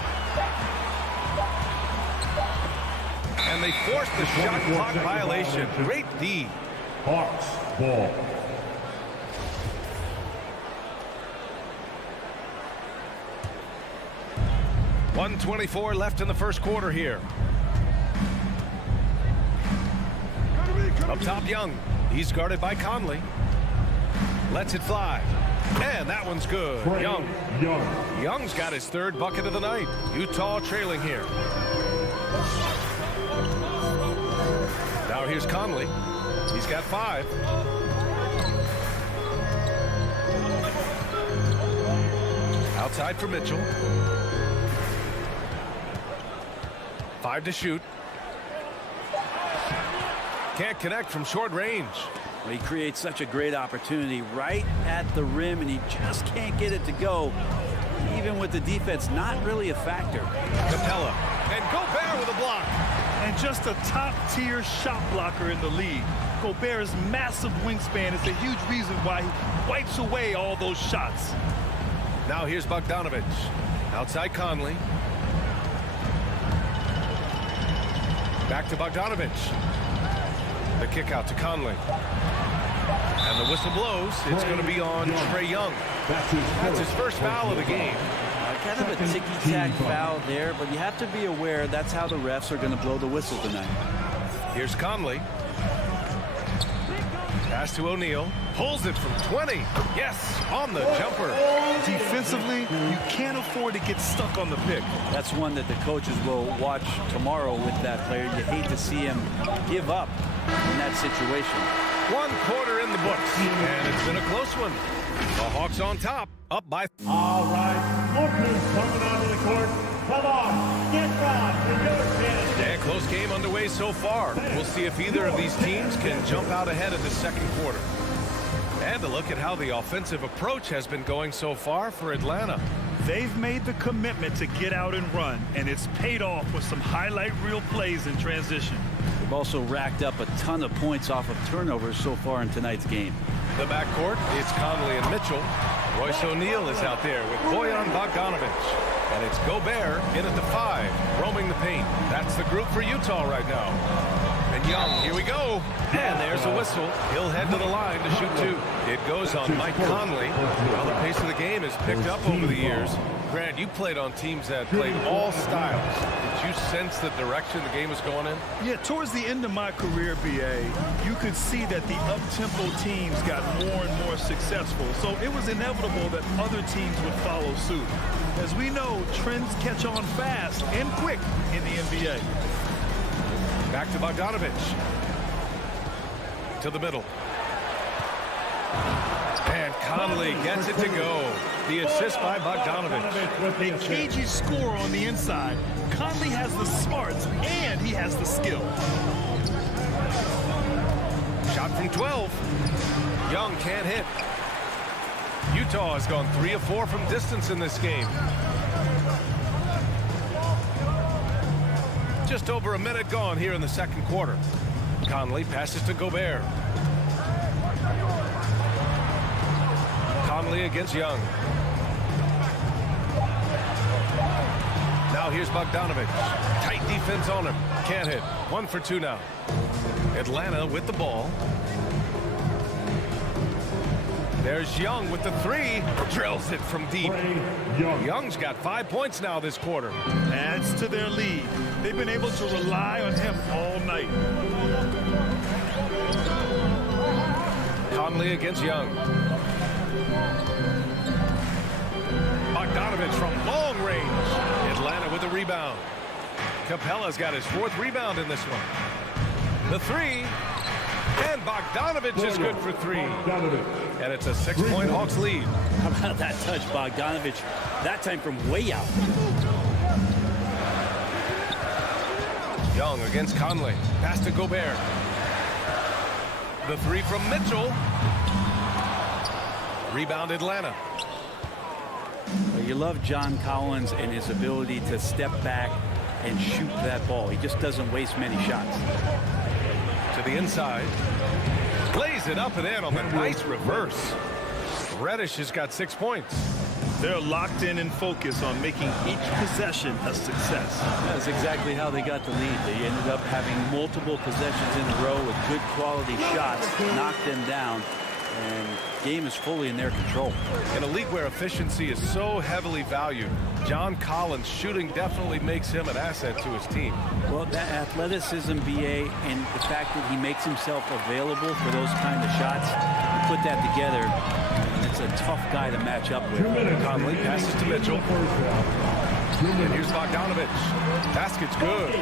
And they force the shot clock violation. Great D. Hawks ball. .124 left in the first quarter here. Up top, Young. He's guarded by Conley. Lets it fly. And that one's good. Young. Young's got his 3rd bucket of the night. Utah trailing here. Now here's Conley. He's got 5. Outside for Mitchell. 5 to shoot. Can't connect from short range. Well, he creates such a great opportunity right at the rim, and he just can't get it to go. Even with the defense not really a factor. Capella. And Gobert with a block. And just a top-tier shot blocker in the league. Gobert's massive wingspan is a huge reason why he wipes away all those shots. Now here's Bogdanovich. Outside Conley. Back to Bogdanovich. The kick out to Conley. And the whistle blows. It's going to be on Trae Young. That's his first foul of the game. Kind of a ticky-tack foul there, but you have to be aware that's how the refs are going to blow the whistle tonight. Here's Conley. Pass to O'Neal. Pulls it from 20. Yes, on the jumper. Defensively, you can't afford to get stuck on the pick. That's one that the coaches will watch tomorrow with that player. You hate to see him give up in that situation. 1 quarter in the books, and it's been a close one. The Hawks on top, up by... All right, Lookers coming onto the court. Come on, get right for your chance. And close game underway so far. We'll see if either of these teams can jump out ahead in the second quarter. And a look at how the offensive approach has been going so far for Atlanta. They've made the commitment to get out and run, and it's paid off with some highlight reel plays in transition. They've also racked up a ton of points off of turnovers so far in tonight's game. The backcourt is Conley and Mitchell. Royce O'Neal is out there with Bojan Bogdanovich. And it's Gobert in at the 5, roaming the paint. That's the group for Utah right now. And Young, here we go. And there's a whistle. He'll head to the line to shoot 2. It goes on Mike Conley. Well, the pace of the game has picked up over the years. Grant, you played on teams that played all styles. Did you sense the direction the game was going in? Yeah, towards the end of my career, BA, you could see that the up-tempo teams got more and more successful. So it was inevitable that other teams would follow suit. As we know, trends catch on fast and quick in the NBA. Back to Bogdanovich. To the middle. And Conley gets it to go. The assist by Bogdanovich. A cagey score on the inside. Conley has the smarts and he has the skill. Shot from 12. Young can't hit. Utah has gone 3 of 4 from distance in this game. Just over a minute gone here in the second quarter. Conley passes to Gobert. Conley against Young. Now here's Bogdanovich. Tight defense on him. Can't hit. 1 for 2 now. Atlanta with the ball. There's Young with the 3. Drills it from deep. Young's got 5 points now this quarter. Adds to their lead. They've been able to rely on him all night. Conley against Young. Bogdanovich from long range. Atlanta with the rebound. Capella's got his 4th rebound in this one. The 3. And Bogdanovich is good for 3. And it's a 6-point Hawks lead. How about that touch, Bogdanovich? That time from way out. Young against Conley. Pass to Gobert. The 3 from Mitchell. Rebound Atlanta. Well, you love John Collins and his ability to step back and shoot that ball. He just doesn't waste many shots. To the inside. Lays it up and in on the nice reverse. Reddish has got 6 points. They're locked in and focused on making each possession a success. That's exactly how they got the lead. They ended up having multiple possessions in a row with good quality shots, knocked them down, and game is fully in their control. In a league where efficiency is so heavily valued, John Collins' shooting definitely makes him an asset to his team. Well, that athleticism, BA, and the fact that he makes himself available for those kind of shots, you put that together, and it's a tough guy to match up with. Conley passes to Mitchell. And here's Bogdanovich. Basket's good.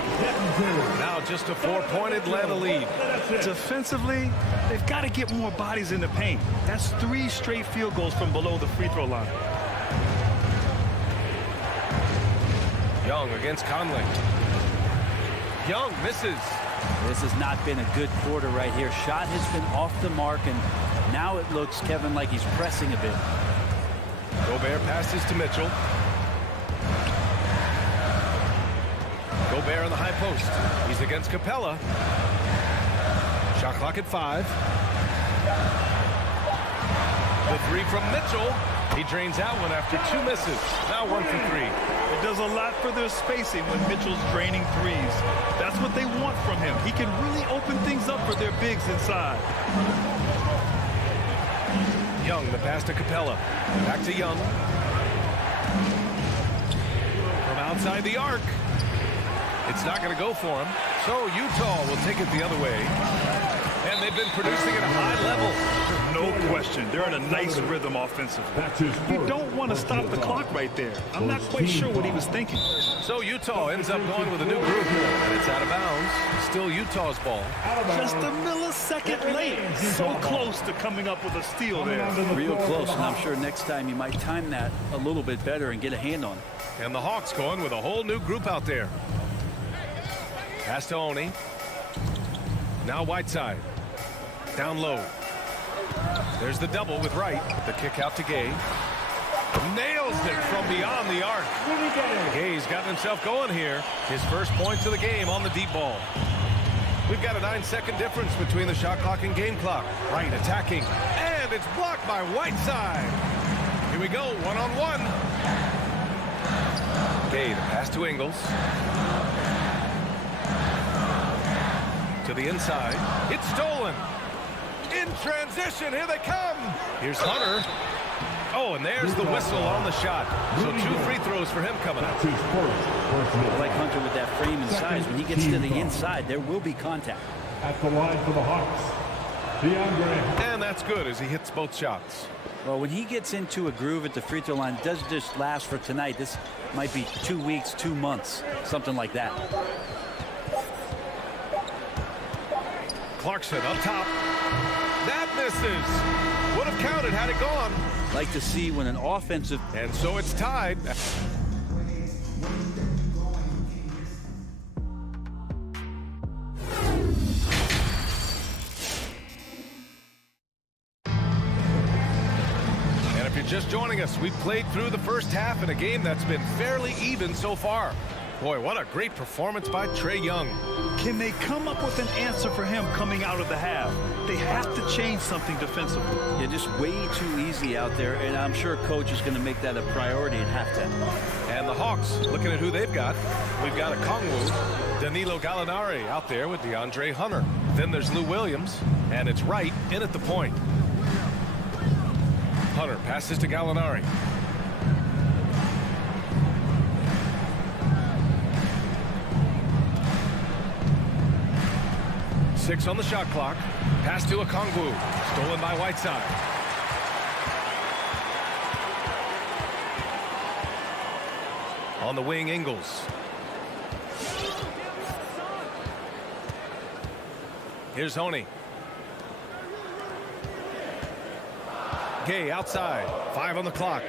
Now just a 4-point Atlanta lead. Defensively, they've got to get more bodies in the paint. That's 3 straight field goals from below the free throw line. Young against Conley. Young misses. This has not been a good quarter right here. Shot has been off the mark, and now it looks, Kevin, like he's pressing a bit. Gobert passes to Mitchell. Gobert Gobert in the high post. He's against Capella. Shot clock at 5. The three from Mitchell. He drains that one after 2 misses. Now 1 for 3. It does a lot for their spacing when Mitchell's draining threes. That's what they want from him. He can really open things up for their bigs inside. Young, the pass to Capella. Back to Young. From outside the arc. It's not going to go for him. So Utah will take it the other way. And they've been producing at a high level. No question. They're in a nice rhythm offensively. You don't want to stop the clock right there. I'm not quite sure what he was thinking. So Utah ends up going with a new group. And it's out of bounds. Still Utah's ball. Just a millisecond late. So close to coming up with a steal there. Real close, and I'm sure next time you might time that a little bit better and get a hand on it. And the Hawks going with a whole new group out there. Pass to Oni. Now Whiteside. Down low. There's the double with Wright. The kick out to Gay. Nails it from beyond the arc. Gay's gotten himself going here. His first points of the game on the deep ball. We've got a 9-second difference between the shot clock and game clock. Wright attacking. And it's blocked by Whiteside. Here we go, one-on-one. Gay, the pass to Ingles. To the inside. It's stolen. In transition, here they come. Here's Hunter. Oh, and there's the whistle on the shot. So 2 free throws for him coming up. I like Hunter with that frame and size. When he gets to the inside, there will be contact. At the line for the Hawks, DeAndre. And that's good as he hits both shots. Well, when he gets into a groove at the free throw line, it doesn't just last for tonight. This might be 2 weeks, 2 months, something like that. Clarkson up top. That misses. Would have counted had it gone. Like to see when an offensive... And so it's tied. And if you're just joining us, we've played through the first half in a game that's been fairly even so far. Boy, what a great performance by Trae Young. Can they come up with an answer for him coming out of the half? They have to change something defensively. Yeah, just way too easy out there, and I'm sure coach is going to make that a priority at halftime. And the Hawks, looking at who they've got. We've got a Kongwu, Danilo Gallinari out there with DeAndre Hunter. Then there's Lou Williams, and it's Wright in at the point. Hunter passes to Gallinari. Six on the shot clock. Pass to Okongwu. Stolen by Whiteside. On the wing, Ingles. Here's Honey. Gay outside. 5 on the clock.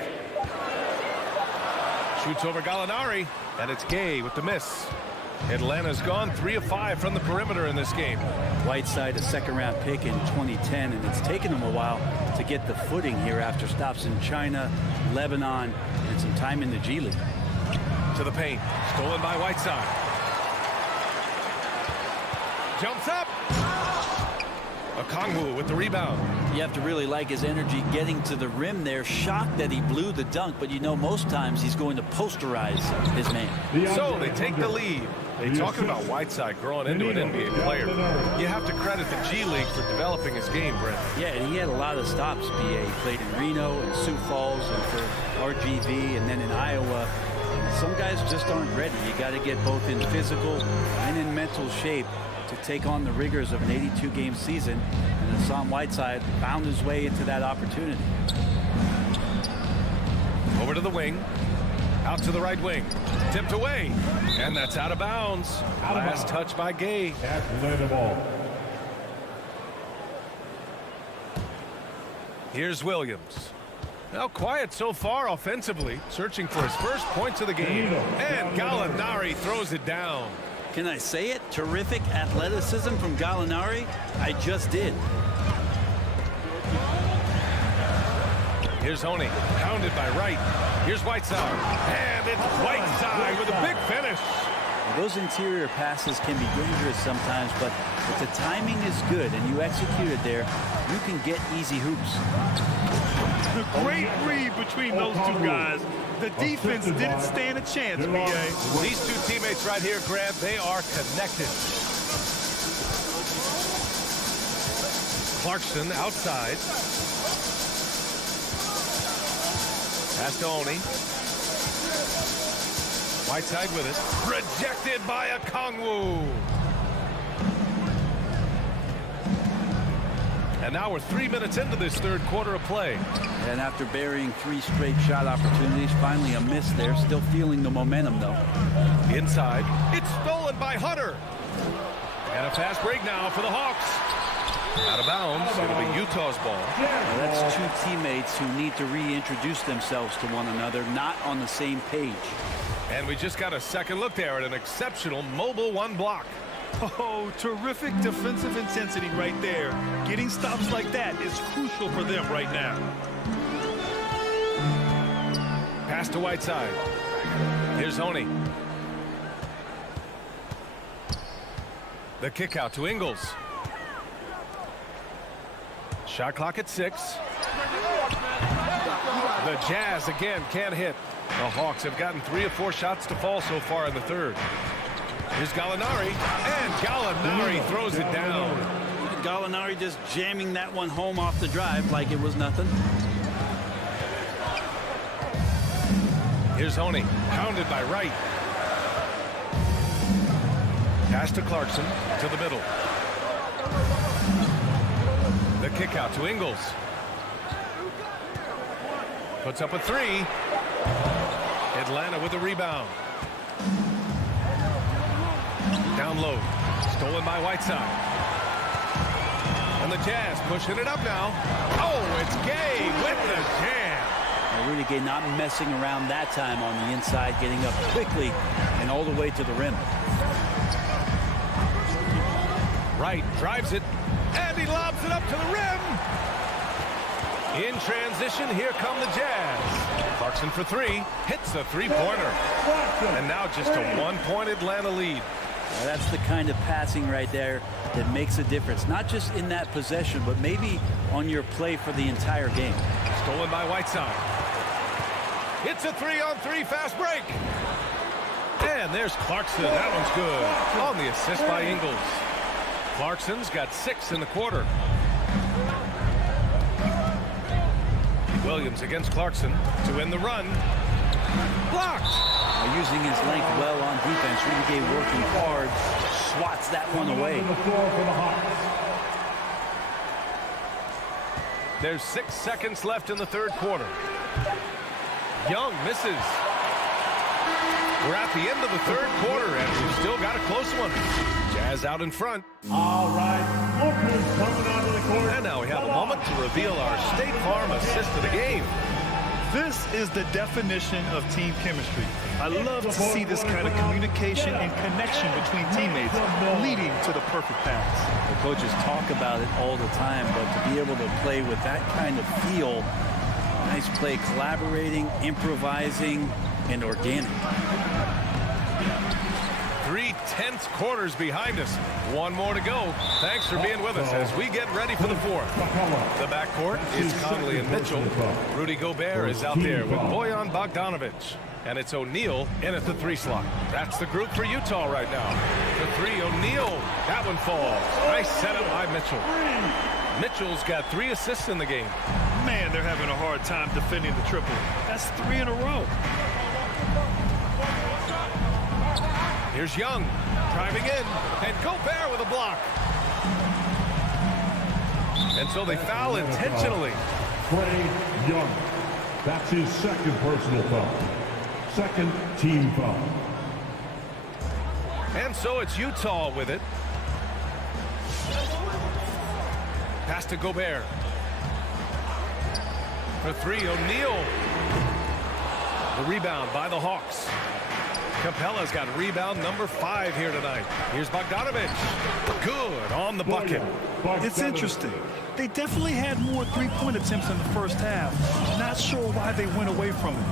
Shoots over Gallinari. And it's Gay with the miss. Atlanta's gone 3 of 5 from the perimeter in this game. Whiteside, a second-round pick in 2010, and it's taken him a while to get the footing here after stops in China, Lebanon, and some time in the G League. To the paint. Stolen by Whiteside. Jumps up. Okongwu with the rebound. You have to really like his energy getting to the rim there. Shocked that he blew the dunk, but you know most times he's going to posterize his man. So they take the lead. They talking about Whiteside growing into an NBA player. You have to credit the G League for developing his game, Brent. Yeah, and he had a lot of stops, B.A. He played in Reno and Sioux Falls and for RGV and then in Iowa. Some guys just aren't ready. You got to get both in physical and in mental shape to take on the rigors of an 82-game season, and Hassan Whiteside found his way into that opportunity. Over to the wing. Out to the right wing. Tipped away. And that's out of bounds. Last touch by Gay. Atlanta ball. Here's Williams. Now quiet so far offensively. Searching for his first points of the game. And Gallinari throws it down. Can I say it? Terrific athleticism from Gallinari. I just did. Here's Honey, pounded by Wright. Here's Whiteside. And it's Whiteside with a big finish. Those interior passes can be dangerous sometimes, but if the timing is good and you execute it there, you can get easy hoops. The great read between those two guys. The defense didn't stand a chance, B.A. These two teammates right here, Grant, they are connected. Clarkson outside. Pass to Oni. Whiteside with it. Rejected by Okongwu. And now we're 3 minutes into this third quarter of play. And after burying 3 straight shot opportunities, finally a miss there. Still feeling the momentum, though. Inside. It's stolen by Hunter. And a fast break now for the Hawks. Out of bounds. It'll be Utah's ball. Well, that's two teammates who need to reintroduce themselves to one another, not on the same page. And we just got a second look there at an exceptional mobile one block. Oh, terrific defensive intensity right there. Getting stops like that is crucial for them right now. Pass to Whiteside. Here's Oni. The kick out to Ingles. Shot clock at 6. The Jazz again can't hit. The Hawks have gotten 3 or 4 shots to fall so far in the third. Here's Gallinari, and Gallinari throws it down. Gallinari just jamming that one home off the drive like it was nothing. Here's Oni, pounded by Wright. Pass to Clarkson, to the middle. The kick out to Ingles. Puts up a 3. Atlanta with a rebound. Down low. Stolen by Whiteside. And the Jazz pushing it up now. Oh, it's Gay with the jam. Rudy Gay not messing around that time on the inside, getting up quickly and all the way to the rim. Wright drives it, and he lobs it up to the rim. In transition, here come the Jazz. Clarkson for 3, hits a 3-pointer. And now just a 1-point Atlanta lead. Well, that's the kind of passing right there that makes a difference, not just in that possession, but maybe on your play for the entire game. Stolen by Whiteside. It's a 3-on-3 fast break. And there's Clarkson. That one's good. On the assist by Ingles. Clarkson's got 6 in the quarter. Williams against Clarkson to end the run. Blocked. Using his length well on defense. Rudy Gay working hard. Swats that one away. There's 6 seconds left in the third quarter. Young misses. We're at the end of the third quarter, and we've still got a close one. Jazz out in front. All right, Booker's coming onto the court. And now we have a moment to reveal our State Farm assist of the game. This is the definition of team chemistry. I love to see this kind of communication and connection between teammates leading to the perfect pass. The coaches talk about it all the time, but to be able to play with that kind of feel, nice play, collaborating, improvising, and organic. 3/10 quarters behind us. One more to go. Thanks for being with us as we get ready for the fourth. The backcourt is Conley and Mitchell. Rudy Gobert is out there with Bojan Bogdanovic. And it's O'Neal in at the 3 slot. That's the group for Utah right now. The 3, O'Neal. That one falls. Nice setup by Mitchell. Mitchell's got 3 assists in the game. Man, they're having a hard time defending the triple. That's 3 in a row. Here's Young driving in, and Gobert with a block. And so they foul intentionally. Trey Young. That's his second personal foul. Second team foul. And so it's Utah with it. Pass to Gobert. For 3, O'Neal. The rebound by the Hawks. Capella's got rebound number 5 here tonight. Here's Bogdanovic. Good on the bucket. It's interesting. They definitely had more 3-point attempts in the first half. Not sure why they went away from it.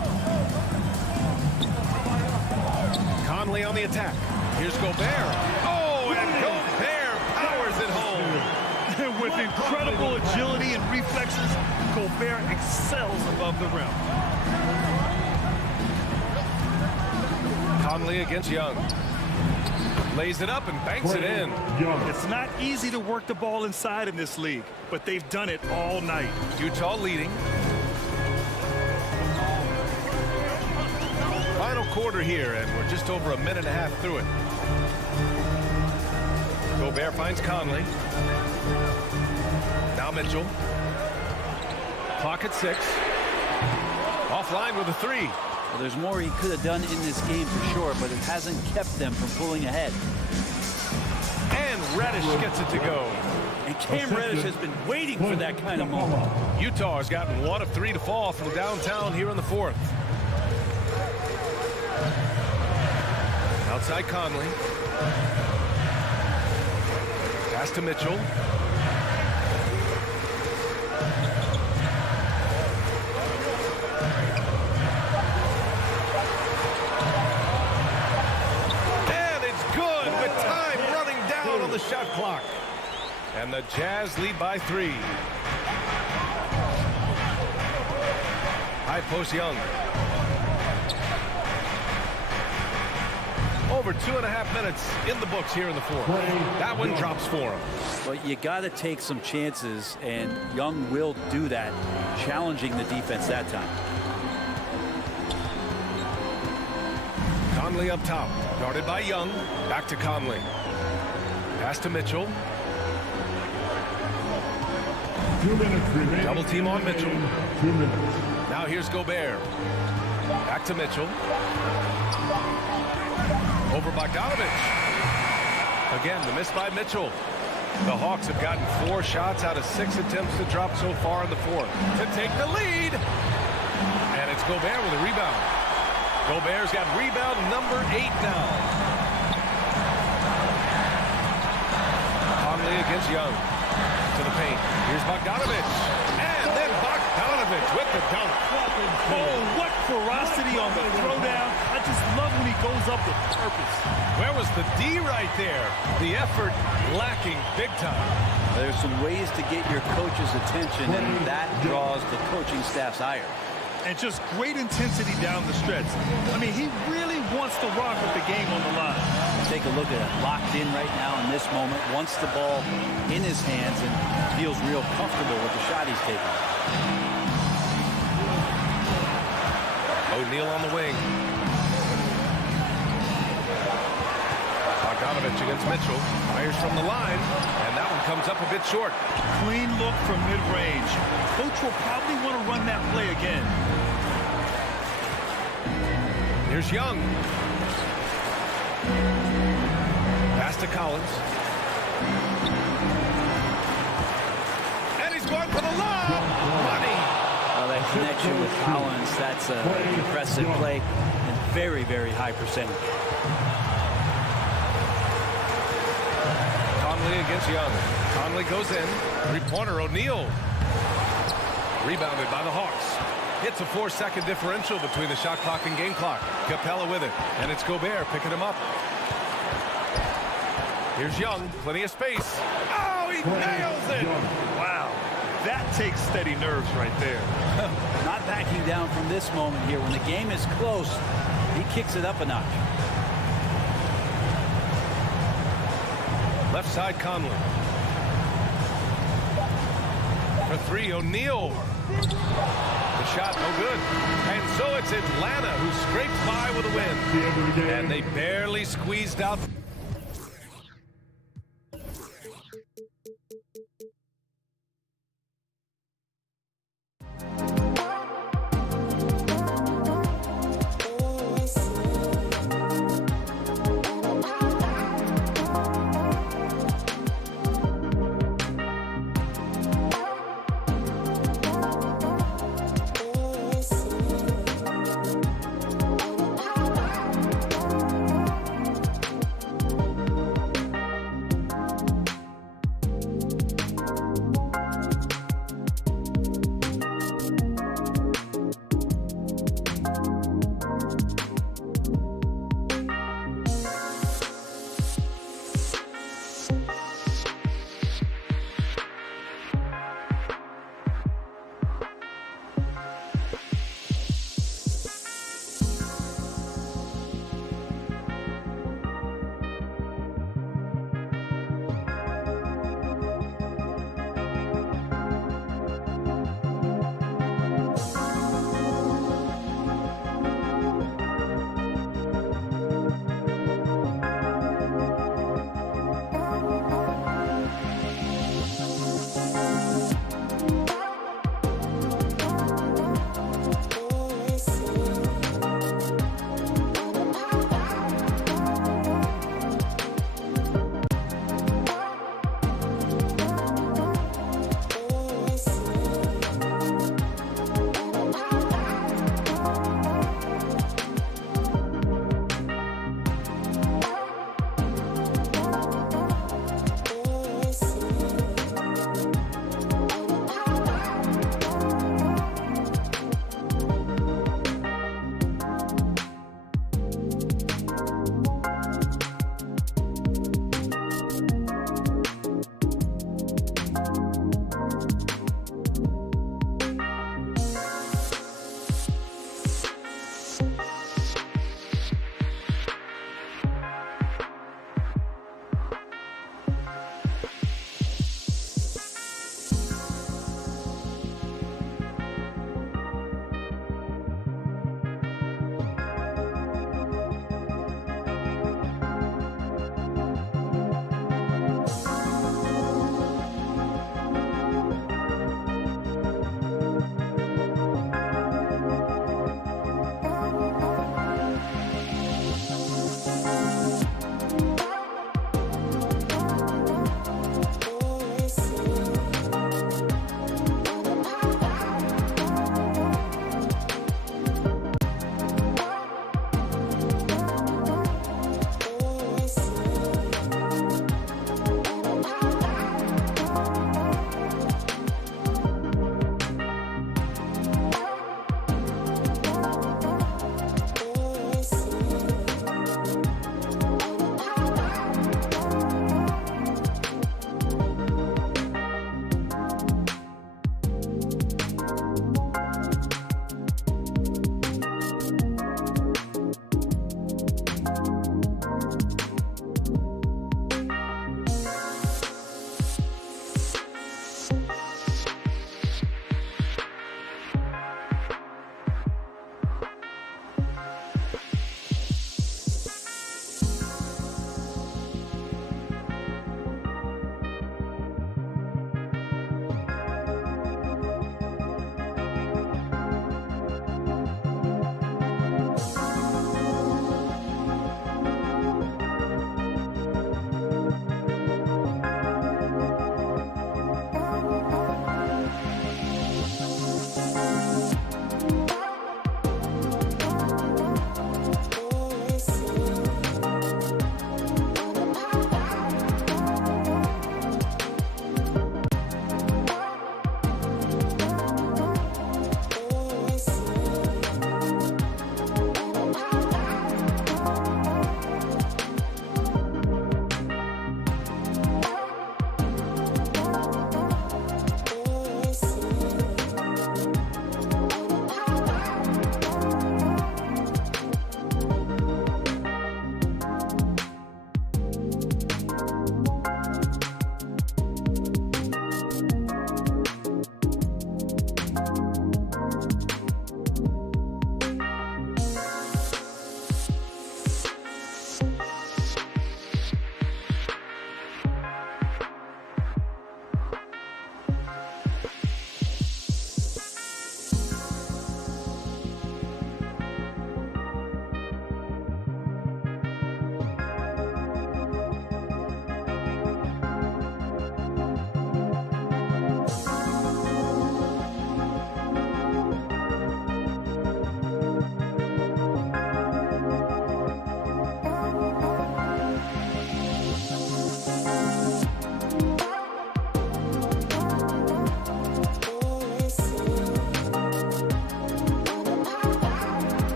Conley on the attack. Here's Gobert. Oh, and Gobert powers it home. And with incredible agility and reflexes, Gobert excels above the rim. Conley against Young. Lays it up and banks it in. It's not easy to work the ball inside in this league, but they've done it all night. Utah leading. Final quarter here, and we're just over a minute and a half through it. Gobert finds Conley. Now Mitchell. Clock at 6. Offline with a 3. Well, there's more he could have done in this game for sure, but it hasn't kept them from pulling ahead. And Reddish gets it to go. And Cam Reddish has been waiting for that kind of moment. Utah has gotten 1 of 3 to fall from downtown here in the 4th. Outside Conley. Pass to Mitchell. The shot clock, and the Jazz lead by 3. High post Young. Over 2.5 minutes in the books here in the 4th. That one drops for him. But you got to take some chances, and Young will do that, challenging the defense that time. Conley up top, guarded by Young. Back to Conley. Pass to Mitchell. 2 minutes remaining. Double team on Mitchell. 2 minutes. Now here's Gobert. Back to Mitchell. Over Bogdanovich. Again, the miss by Mitchell. The Hawks have gotten 4 shots out of 6 attempts to drop so far in the 4th to take the lead. And it's Gobert with a rebound. Gobert's got rebound number 8 now. Conley against Young. To the paint. Here's Bogdanovich. And then Bogdanovich with the dunk. Oh, what ferocity on the throwdown. I just love when he goes up with purpose. Where was the D right there? The effort lacking big time. There's some ways to get your coach's attention, and that draws the coaching staff's ire. And just great intensity down the stretch. I mean, he really wants to rock with the game on the line. Take a look at it. Locked in right now in this moment. Wants the ball in his hands and feels real comfortable with the shot he's taking. O'Neal on the wing. Bogdanovich against Mitchell. Fires from the line, and that one comes up a bit short. Clean look from mid-range. Coach will probably want to run that play again. Here's Young. Pass to Collins. And he's going for the lob. Money. Well, that connection with Collins, that's a impressive play and very, very high percentage. Conley against Young. Conley goes in. 3-pointer O'Neal. Rebounded by the Hawks. It's a 4-second differential between the shot clock and game clock. Capella with it. And it's Gobert picking him up. Here's Young. Plenty of space. Oh, he nails it. Wow. That takes steady nerves right there. Not backing down from this moment here. When the game is close, he kicks it up a notch. Left side Conley. For 3, O'Neal. The shot no good. And so it's Atlanta who scrapes by with a win. And they barely squeezed out.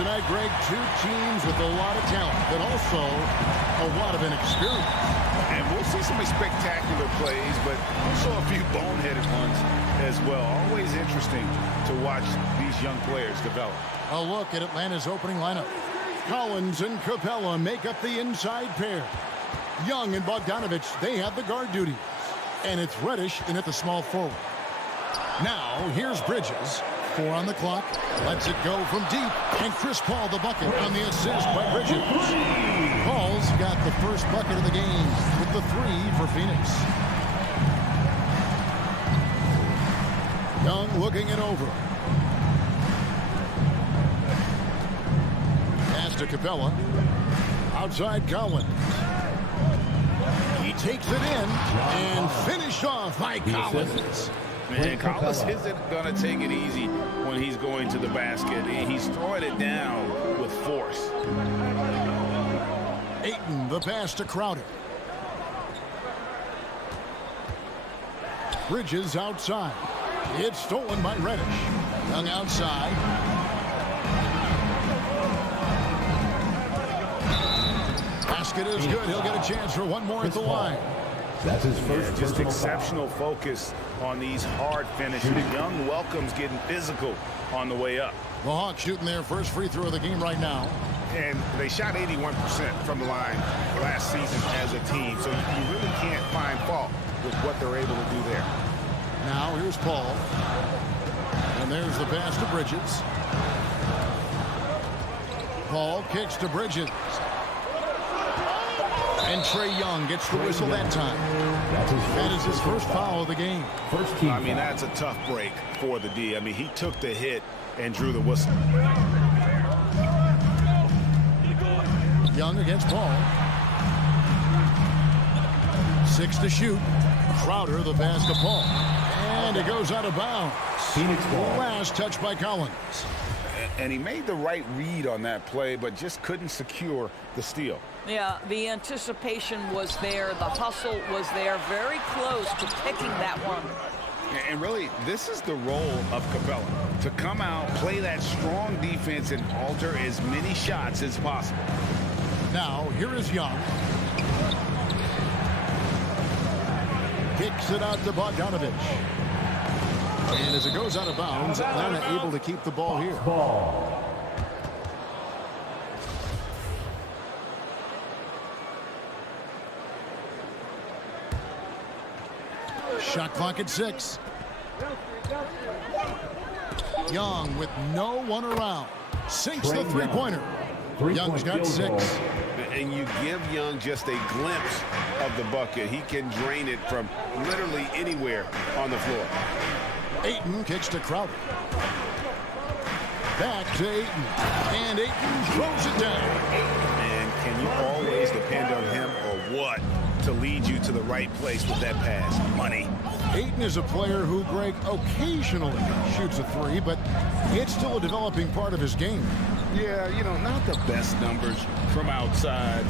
tonight, Greg. Two teams with a lot of talent, but also a lot of inexperience. And we'll see some spectacular plays, but also a few boneheaded ones as well. Always interesting to watch these young players develop. A look at Atlanta's opening lineup. Collins and Capella make up the inside pair. Young and Bogdanovich, they have the guard duties. And it's Reddish in at the small forward. Now, here's Bridges. 4 on the clock. Lets it go from deep. And Chris Paul the bucket on the assist by Bridges. Paul's got the first bucket of the game with the 3 for Phoenix. Young looking it over. Pass to Capella. Outside Collins. He takes it in and finished off by Collins. Man, Collins isn't going to take it easy when he's going to the basket. He's throwing it down with force. Ayton, the pass to Crowder. Bridges outside. It's stolen by Reddish. Young outside. Basket is good. He'll get a chance for one more at the line. That's his first. Just exceptional focus on these hard finishes. Young welcomes getting physical on the way up. The Hawks shooting their first free throw of the game right now. And they shot 81% from the line last season as a team, so you really can't find fault with what they're able to do there. Now here's Paul. And there's the pass to Bridges. Paul kicks to Bridges. And Trae Young gets the whistle that time. That is his first foul of the game. I mean, that's a tough break for the D. I mean, he took the hit and drew the whistle. Young against Paul. 6 to shoot. Crowder the pass to Paul. And it goes out of bounds. Phoenix ball. Last touch by Collins. And he made the right read on that play, but just couldn't secure the steal. Yeah, the anticipation was there. The hustle was there. Very close to picking that one. And really, this is the role of Capella. To come out, play that strong defense, and alter as many shots as possible. Now, here is Young. Kicks it out to Bogdanovich. And as it goes out of bounds, Atlanta able to keep the ball here. Shot clock at 6. Young with no one around. Sinks the three-pointer. Young's got 6. And you give Young just a glimpse of the bucket. He can drain it from literally anywhere on the floor. Ayton kicks to Crowder. Back to Ayton. And Ayton throws it down. And can you always depend on him or what to lead you to the right place with that pass? Money. Ayton is a player who, Greg, occasionally shoots a 3, but it's still a developing part of his game. Yeah, you know, not the best numbers from outside.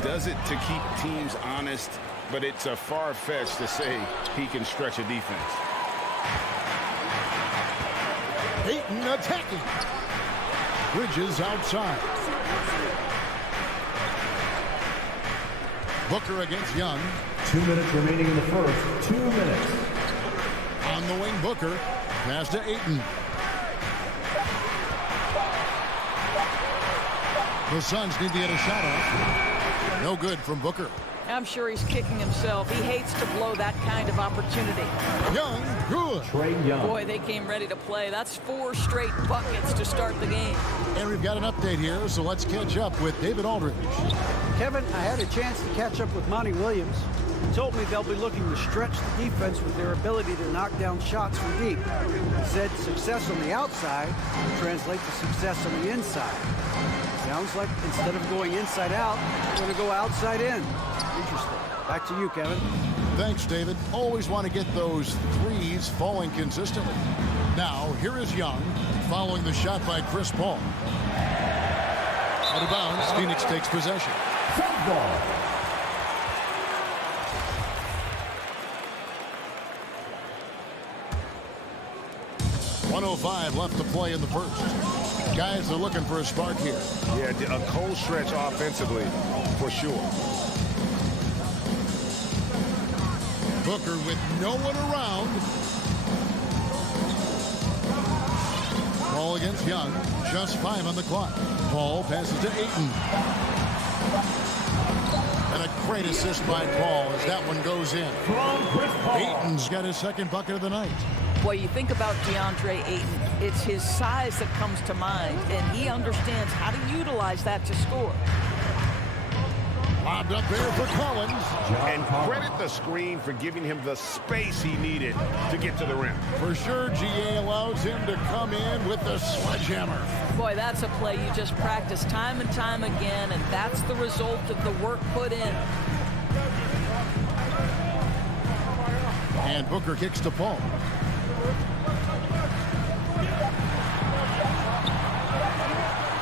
Does it to keep teams honest, but it's a far-fetched to say he can stretch a defense. Ayton attacking. Bridges outside. Booker against Young. 2 minutes remaining in the first. 2 minutes. On the wing, Booker. Pass to Ayton. The Suns need to get a shot off. No good from Booker. I'm sure he's kicking himself. He hates to blow that kind of opportunity. Young, good. Trae Young. Boy, they came ready to play. That's 4 straight buckets to start the game. And we've got an update here, so let's catch up with David Aldridge. Kevin, I had a chance to catch up with Monty Williams. He told me they'll be looking to stretch the defense with their ability to knock down shots from deep. He said success on the outside will translate to success on the inside. Sounds like instead of going inside out, they're going to go outside in. Interesting. Back to you, Kevin. Thanks, David. Always want to get those threes falling consistently. Now, here is Young following the shot by Chris Paul. Out of bounds, Phoenix takes possession. Ball. 1:05 left to play in the first. Guys are looking for a spark here. Yeah, a cold stretch offensively, for sure. Booker with no one around. Ball against Young. Just 5 on the clock. Paul passes to Ayton. And a great assist by Paul as that one goes in. Ayton's got his second bucket of the night. Boy, you think about DeAndre Ayton, it's his size that comes to mind, and he understands how to utilize that to score. Lobbed up there for Collins. And credit the screen for giving him the space he needed to get to the rim. For sure, GA allows him to come in with the sledgehammer. Boy, that's a play you just practice time and time again, and that's the result of the work put in. And Booker kicks to Paul.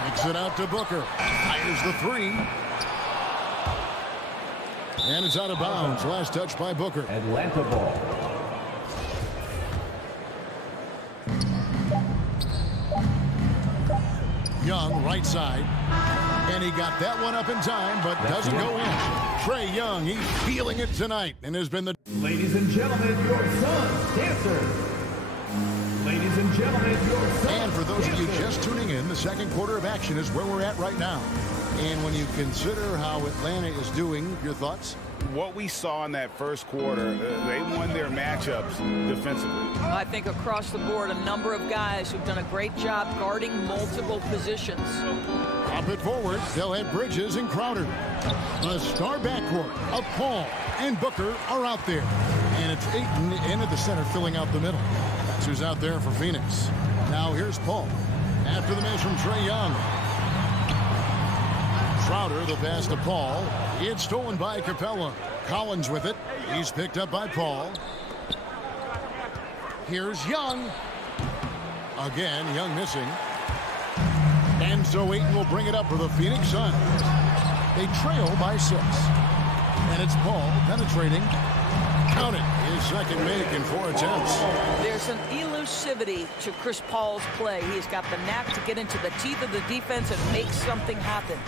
Kicks it out to Booker. Fires the 3. And it's out of bounds. Last touch by Booker. Atlanta ball. Young, right side. And he got that one up in time, but doesn't go in. Trae Young, he's feeling it tonight and has been the... Ladies and gentlemen, your son's dancers. Ladies and gentlemen, your son's And for those of you just tuning in, the second quarter of action is where we're at right now. And when you consider how Atlanta is doing, your thoughts? What we saw in that first quarter, they won their matchups defensively. I think across the board, a number of guys who've done a great job guarding multiple positions. Pop it forward. They'll have Bridges and Crowder. The star backcourt of Paul and Booker are out there. And it's Ayton into the center, filling out the middle. That's who's out there for Phoenix. Now here's Paul. After the miss from Trae Young. Crowder, the pass to Paul. It's stolen by Capella. Collins with it. He's picked up by Paul. Here's Young. Again, Young missing. And so Ayton will bring it up for the Phoenix Suns. They trail by 6. And it's Paul penetrating. Count it. His second make in 4 attempts. There's an elusivity to Chris Paul's play. He's got the knack to get into the teeth of the defense and make something happen.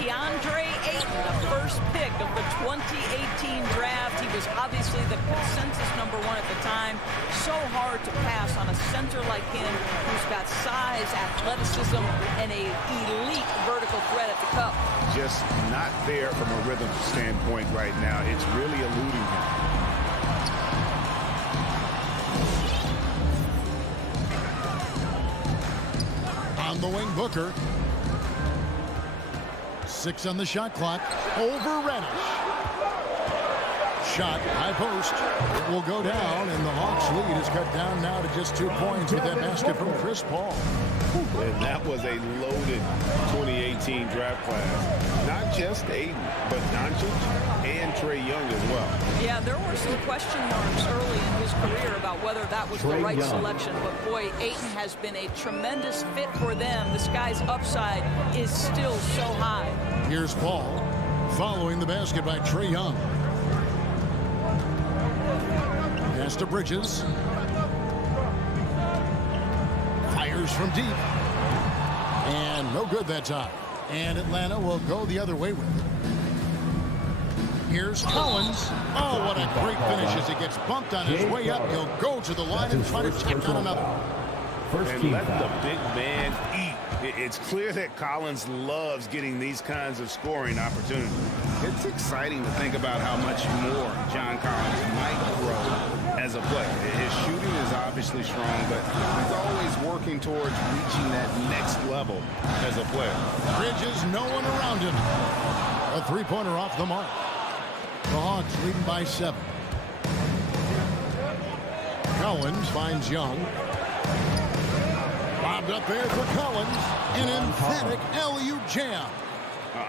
DeAndre Ayton, the first pick of the 2018 draft. He was obviously the consensus #1 at the time. So hard to pass on a center like him who's got size, athleticism, and an elite vertical threat at the cup. Just not there from a rhythm standpoint right now. It's really eluding him. On the wing, Booker. 6 on the shot clock. Over Reddish. Shot, high post. It will go down, and the Hawks' lead is cut down now to just 2 points with that basket from Chris Paul. And that was a loaded 2018 draft class. Not just Ayton, but Doncic and Trae Young as well. Yeah, there were some question marks early in his career about whether that was the right selection. But boy, Ayton has been a tremendous fit for them. This guy's upside is still so high. Here's Paul following the basket by Trae Young. Pass to Bridges. Fires from deep. And no good that time. And Atlanta will go the other way with it. Here's Collins. Oh, what a great finish as he gets bumped on his way up. He'll go to the line and try to tack on another. And let the big man eat. It's clear that Collins loves getting these kinds of scoring opportunities. It's exciting to think about how much more John Collins might grow as a player. His shooting is obviously strong, but he's always working towards reaching that next level as a player. Bridges, no one around him. A three-pointer off the mark. The Hawks leading by 7. Collins finds Young. Bobbed up there for Collins. An emphatic alley-oop jam.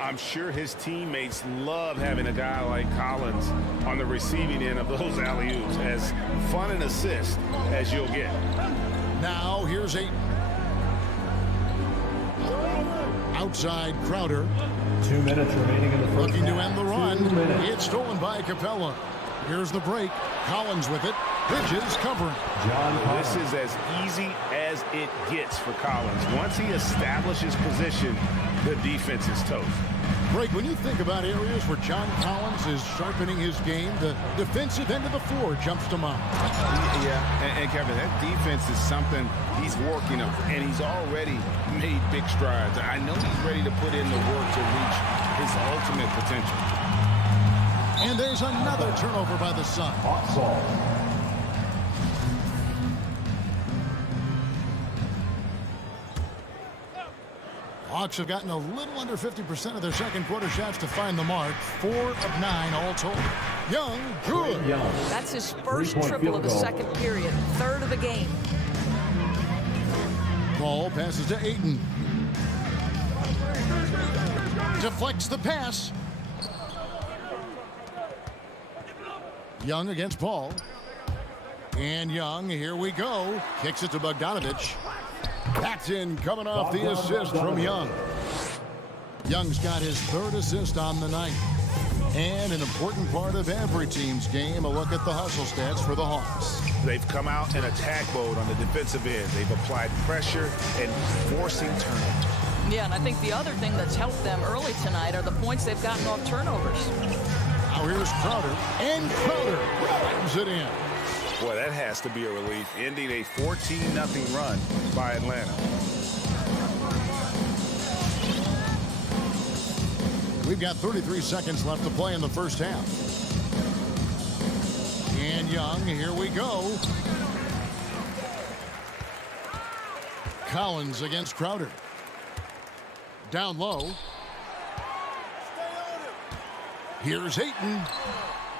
I'm sure his teammates love having a guy like Collins on the receiving end of those alley-oops. As fun an assist as you'll get. Now here's Ayton. Outside Crowder. 2 minutes remaining in the first. Looking to end the run. 2 minutes. It's stolen by Capella. Here's the break. Collins with it. Bridges covering. This is as easy as it gets for Collins. Once he establishes position, the defense is toast. Break, when you think about areas where John Collins is sharpening his game, the defensive end of the floor jumps to mind. Yeah, and Kevin, that defense is something he's working on, and he's already made big strides. I know he's ready to put in the work to reach his ultimate potential. And there's another turnover by the Sun. Hawks have gotten a little under 50% of their second quarter shots to find the mark. 4 of 9 all told. Young, good. That's his first triple of the second period. Third of the game. Ball passes to Ayton. Deflects the pass. Young against Paul. And Young, here we go. Kicks it to Bogdanovich. Paxton coming off the assist from Young. Young's got his third assist on the night. And an important part of every team's game, a look at the hustle stats for the Hawks. They've come out in attack mode on the defensive end. They've applied pressure and forcing turnovers. Yeah, and I think the other thing that's helped them early tonight are the points they've gotten off turnovers. Now here's Crowder. And Crowder rams it in. Boy, that has to be a relief, ending a 14-0 run by Atlanta. We've got 33 seconds left to play in the first half. And Young, here we go. Collins against Crowder. Down low. Here's Ayton.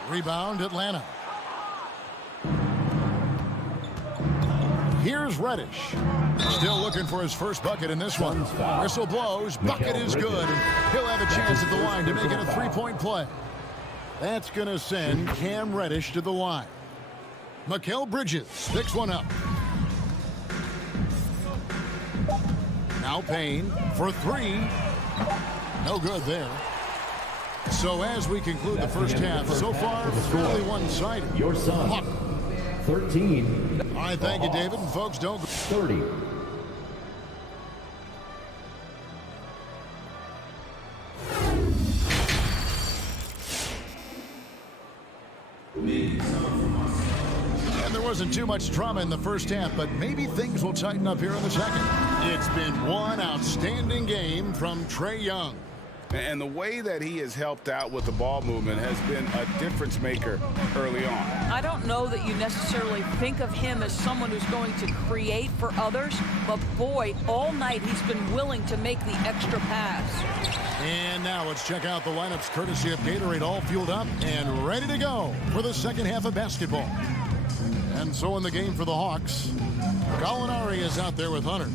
Rebound, Atlanta. Here's Reddish. Still looking for his first bucket in this one. Whistle blows. Bucket is good. And he'll have a chance at the line to make it a three-point play. That's going to send Cam Reddish to the line. Mikal Bridges picks one up. Now Payne for three. No good there. So as we conclude the first half, so far, fairly one-sided. Your son, 13. All right, thank you, David. And folks, don't... 30. And there wasn't too much drama in the first half, but maybe things will tighten up here in the second. It's been one outstanding game from Trae Young. And the way that he has helped out with the ball movement has been a difference maker early on. I don't know that you necessarily think of him as someone who's going to create for others, but boy, all night he's been willing to make the extra pass. And now let's check out the lineups courtesy of Gatorade, all fueled up and ready to go for the second half of basketball. And so in the game for the Hawks, Gallinari is out there with Hunter.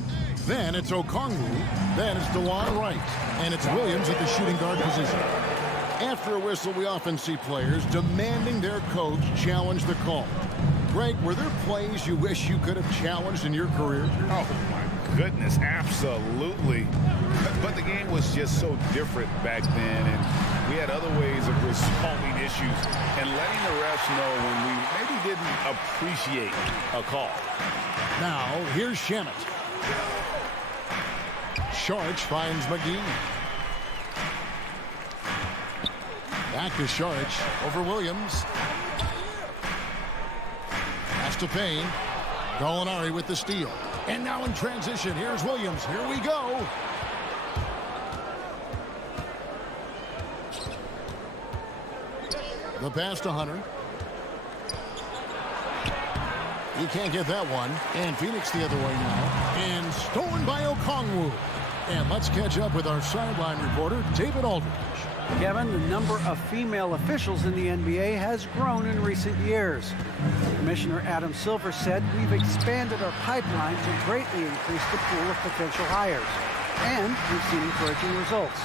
Then it's Okongwu. Then it's DeJuan Wright. And it's Williams at the shooting guard position. After a whistle, we often see players demanding their coach challenge the call. Greg, were there plays you wish you could have challenged in your career? Oh, my goodness, absolutely. But the game was just so different back then, and we had other ways of resolving issues and letting the refs know when we maybe didn't appreciate a call. Now, here's Shamet. Sharch finds McGee. Back to Sharch over Williams. Pass to Payne. Gallinari with the steal. And now in transition, here's Williams. Here we go. The pass to Hunter. He can't get that one. And Phoenix the other way now. And stolen by Okongwu. And let's catch up with our sideline reporter, David Aldridge. Kevin, the number of female officials in the NBA has grown in recent years. Commissioner Adam Silver said, "We've expanded our pipeline to greatly increase the pool of potential hires. And we've seen encouraging results.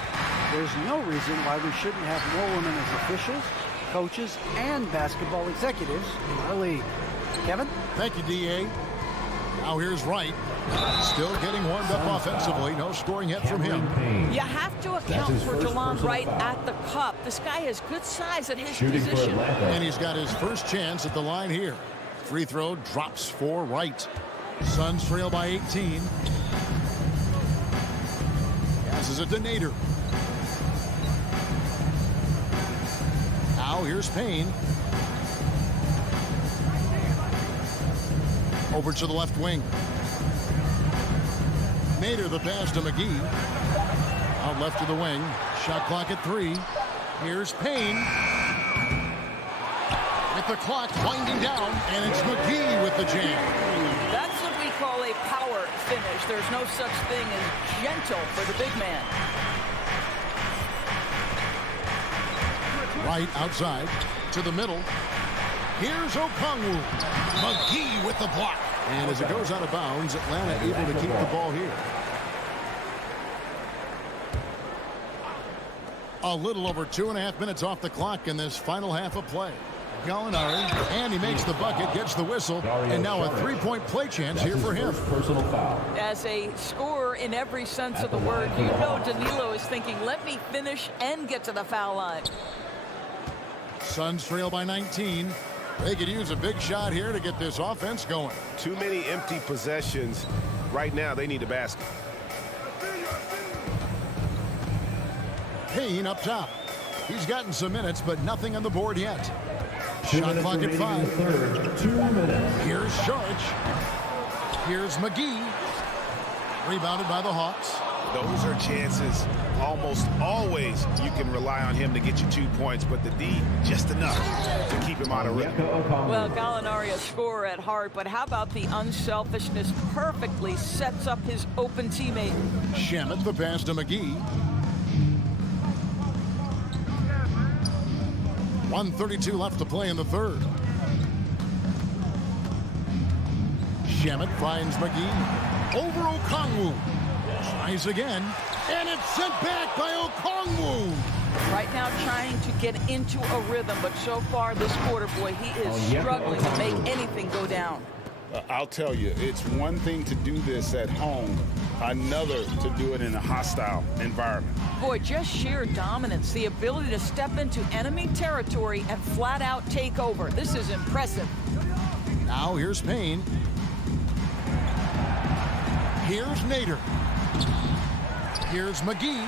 There's no reason why we shouldn't have more women as officials, coaches, and basketball executives in our league." Kevin? Thank you, D.A. Now here's Wright. Still getting warmed up offensively. No scoring yet from him. You have to account for Delon Wright at the cup. This guy has good size at his position. And he's got his first chance at the line here. Free throw drops for Wright. Suns trail by 18. Passes it to Nader. Now here's Payne. Over to the left wing. Nader the pass to McGee. Out left to the wing. Shot clock at 3. Here's Payne. With the clock winding down, and it's McGee with the jam. That's what we call a power finish. There's no such thing as gentle for the big man. Right outside to the middle. Here's Okongwu. McGee with the block. And as it goes out of bounds, Atlanta able to keep the ball here. A little over 2.5 minutes off the clock in this final half of play. Gallinari, and he makes the bucket, gets the whistle, and now a three-point play chance here for him. Personal foul. As a scorer in every sense of the word, you know Danilo is thinking, let me finish and get to the foul line. Suns trail by 19. They could use a big shot here to get this offense going. Too many empty possessions. Right now, they need a basket. Payne up top. He's gotten some minutes, but nothing on the board yet. Shot clock at 5. 2 minutes. Here's Sharge. Here's McGee. Rebounded by the Hawks. Those are chances. Almost always you can rely on him to get you 2 points, but the D just enough to keep him out of rhythm. Well, Gallinari a scorer at heart, but how about the unselfishness perfectly sets up his open teammate. Shamet the pass to McGee. 1:32 left to play in the third. Shamet finds McGee. Over Okongwu. Tries again. And it's sent back by Okongwu. Right now trying to get into a rhythm, but so far this quarter, boy, he is struggling to make anything go down. I'll tell you, it's one thing to do this at home, another to do it in a hostile environment. Boy, just sheer dominance, the ability to step into enemy territory and flat out take over. This is impressive. Now here's Payne. Here's Nader. Here's McGee.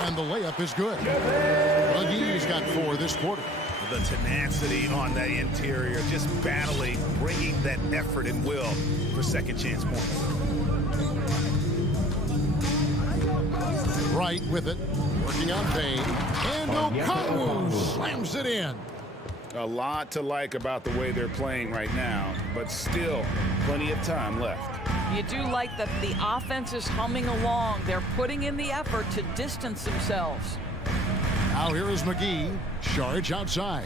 And the layup is good. McGee's got 4 this quarter. The tenacity on the interior, just battling, bringing that effort and will for second chance points. Right with it, working on Payne. And Okongwu slams it in. A lot to like about the way they're playing right now, but still plenty of time left. You do like that the offense is humming along. They're putting in the effort to distance themselves. Now here is McGee. Charge outside.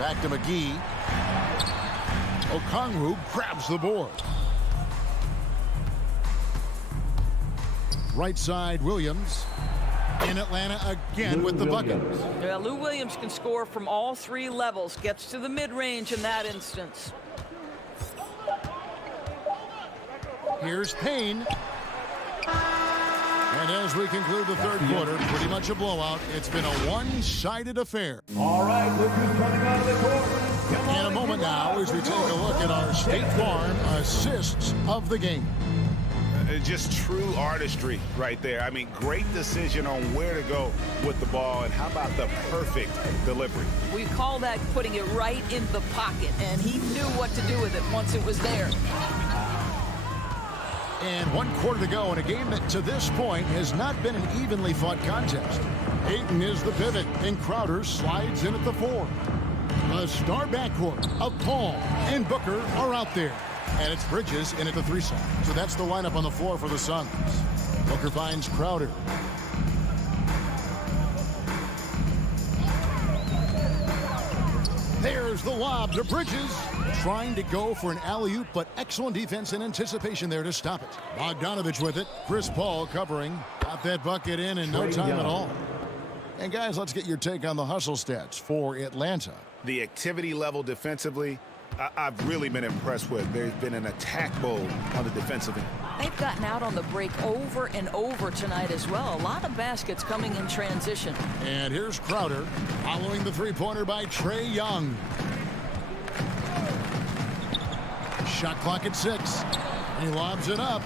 Back to McGee. Okongwu grabs the board. Right side, Williams. In Atlanta again with the bucket. Yeah, Lou Williams can score from all 3 levels. Gets to the mid-range in that instance. Here's Payne. And as we conclude the third quarter, pretty much a blowout. It's been a one-sided affair. All right, look who's coming out of the court. In a moment now, as we take a look at our State Farm assists of the game. Just true artistry right there. I mean, great decision on where to go with the ball, and how about the perfect delivery? We call that putting it right in the pocket, and he knew what to do with it once it was there. And 1 quarter to go in a game that to this point has not been an evenly fought contest. Ayton is the pivot, and Crowder slides in at the 4. The star backcourt of Paul and Booker are out there. And it's Bridges in at the 3 side. So that's the lineup on the floor for the Suns. Booker finds Crowder. There's the lob to Bridges. Trying to go for an alley-oop, but excellent defense and anticipation there to stop it. Bogdanovich with it. Chris Paul covering. Got that bucket in no time at all. And guys, let's get your take on the hustle stats for Atlanta. The activity level defensively I've really been impressed with. There's been an attack mode on the defensive end. They've gotten out on the break over and over tonight as well. A lot of baskets coming in transition. And here's Crowder following the three-pointer by Trae Young. Shot clock at 6. He lobs it up.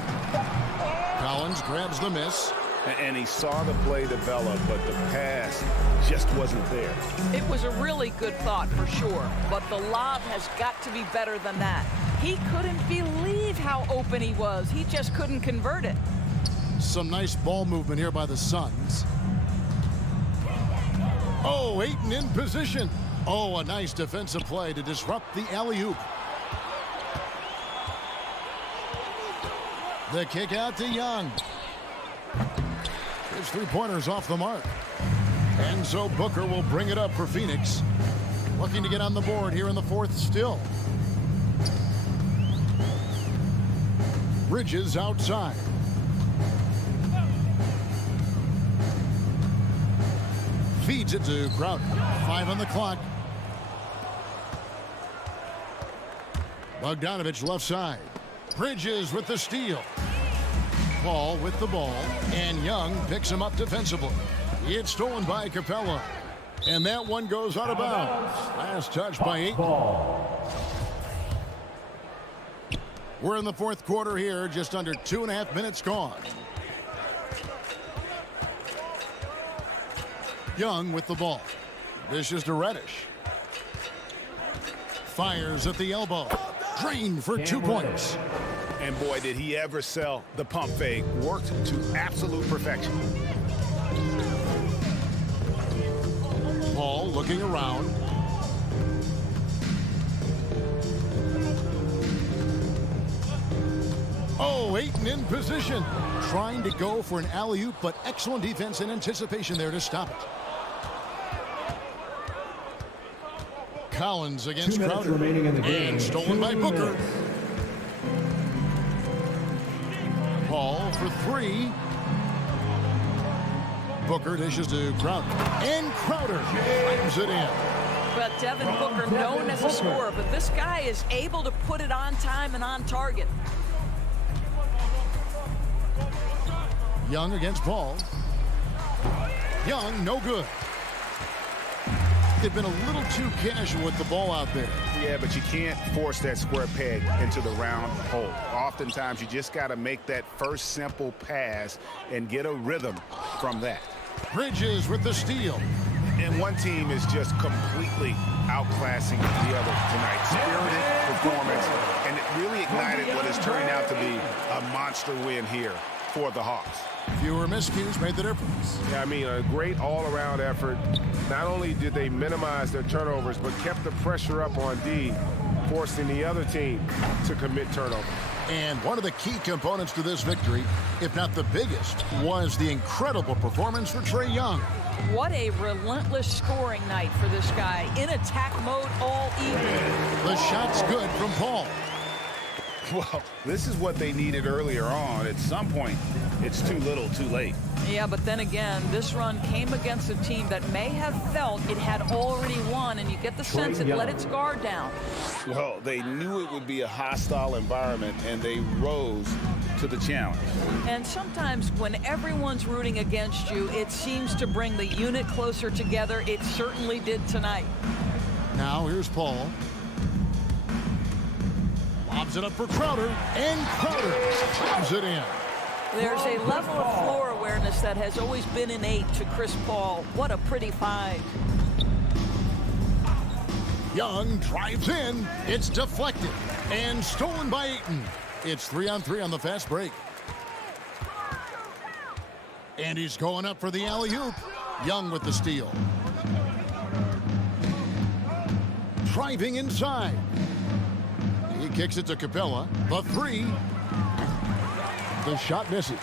Collins grabs the miss. And he saw the play develop, but the pass just wasn't there. It was a really good thought for sure, but the lob has got to be better than that. He couldn't believe how open he was. He just couldn't convert it. Some nice ball movement here by the Suns. Oh, Ayton in position. Oh, a nice defensive play to disrupt the alley-oop. The kick out to Young. His three-pointers off the mark. And so Booker will bring it up for Phoenix. Looking to get on the board here in the fourth still. Bridges outside. Feeds it to Crowder. 5 on the clock. Bogdanovich left side. Bridges with the steal. Paul with the ball, and Young picks him up defensively. It's stolen by Capella, and that one goes out of bounds. Last touch by Ayton. We're in the fourth quarter here, just under 2.5 minutes gone. Young with the ball. This is to Reddish. Fires at the elbow. Drained for 2 points. And boy, did he ever sell the pump fake. Worked to absolute perfection. Paul looking around. Oh, Ayton in position. Trying to go for an alley-oop, but excellent defense and anticipation there to stop it. Collins against Crowder. Remaining in the game. And stolen by Booker. Paul for 3. Booker dishes to Crowder. And Crowder slams it in. But Devin Booker, known as a scorer, but this guy is able to put it on time and on target. Young against Paul. Young, no good. They've been a little too casual with the ball out there. Yeah, but you can't force that square peg into the round hole. Oftentimes, you just got to make that first simple pass and get a rhythm from that. Bridges with the steal. And one team is just completely outclassing the other tonight. Spirited performance, and it really ignited what is turning out to be a monster win here for the Hawks. Fewer miscues made the difference. Yeah, I mean, a great all-around effort. Not only did they minimize their turnovers, but kept the pressure up on D, forcing the other team to commit turnovers. And one of the key components to this victory, if not the biggest, was the incredible performance for Trae Young. What a relentless scoring night for this guy. In attack mode all evening. The shot's good from Paul. Well, this is what they needed earlier on. At some point, it's too little, too late. Yeah, but then again, this run came against a team that may have felt it had already won, and you get the sense it let its guard down. Well, they knew it would be a hostile environment, and they rose to the challenge. And sometimes when everyone's rooting against you, it seems to bring the unit closer together. It certainly did tonight. Now here's Paul. Lobs it up for Crowder, and Crowder slams it in. There's a level of floor awareness that has always been innate to Chris Paul. What a pretty find. Young drives in. It's deflected and stolen by Ayton. It's 3-on-3 on the fast break. And he's going up for the alley-oop. Young with the steal. Driving inside. He kicks it to Capella. The 3. The shot misses.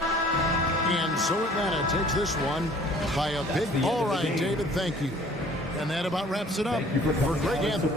And so Atlanta takes this one by a big. All right, David, thank you. And that about wraps it up for Greg Anthony.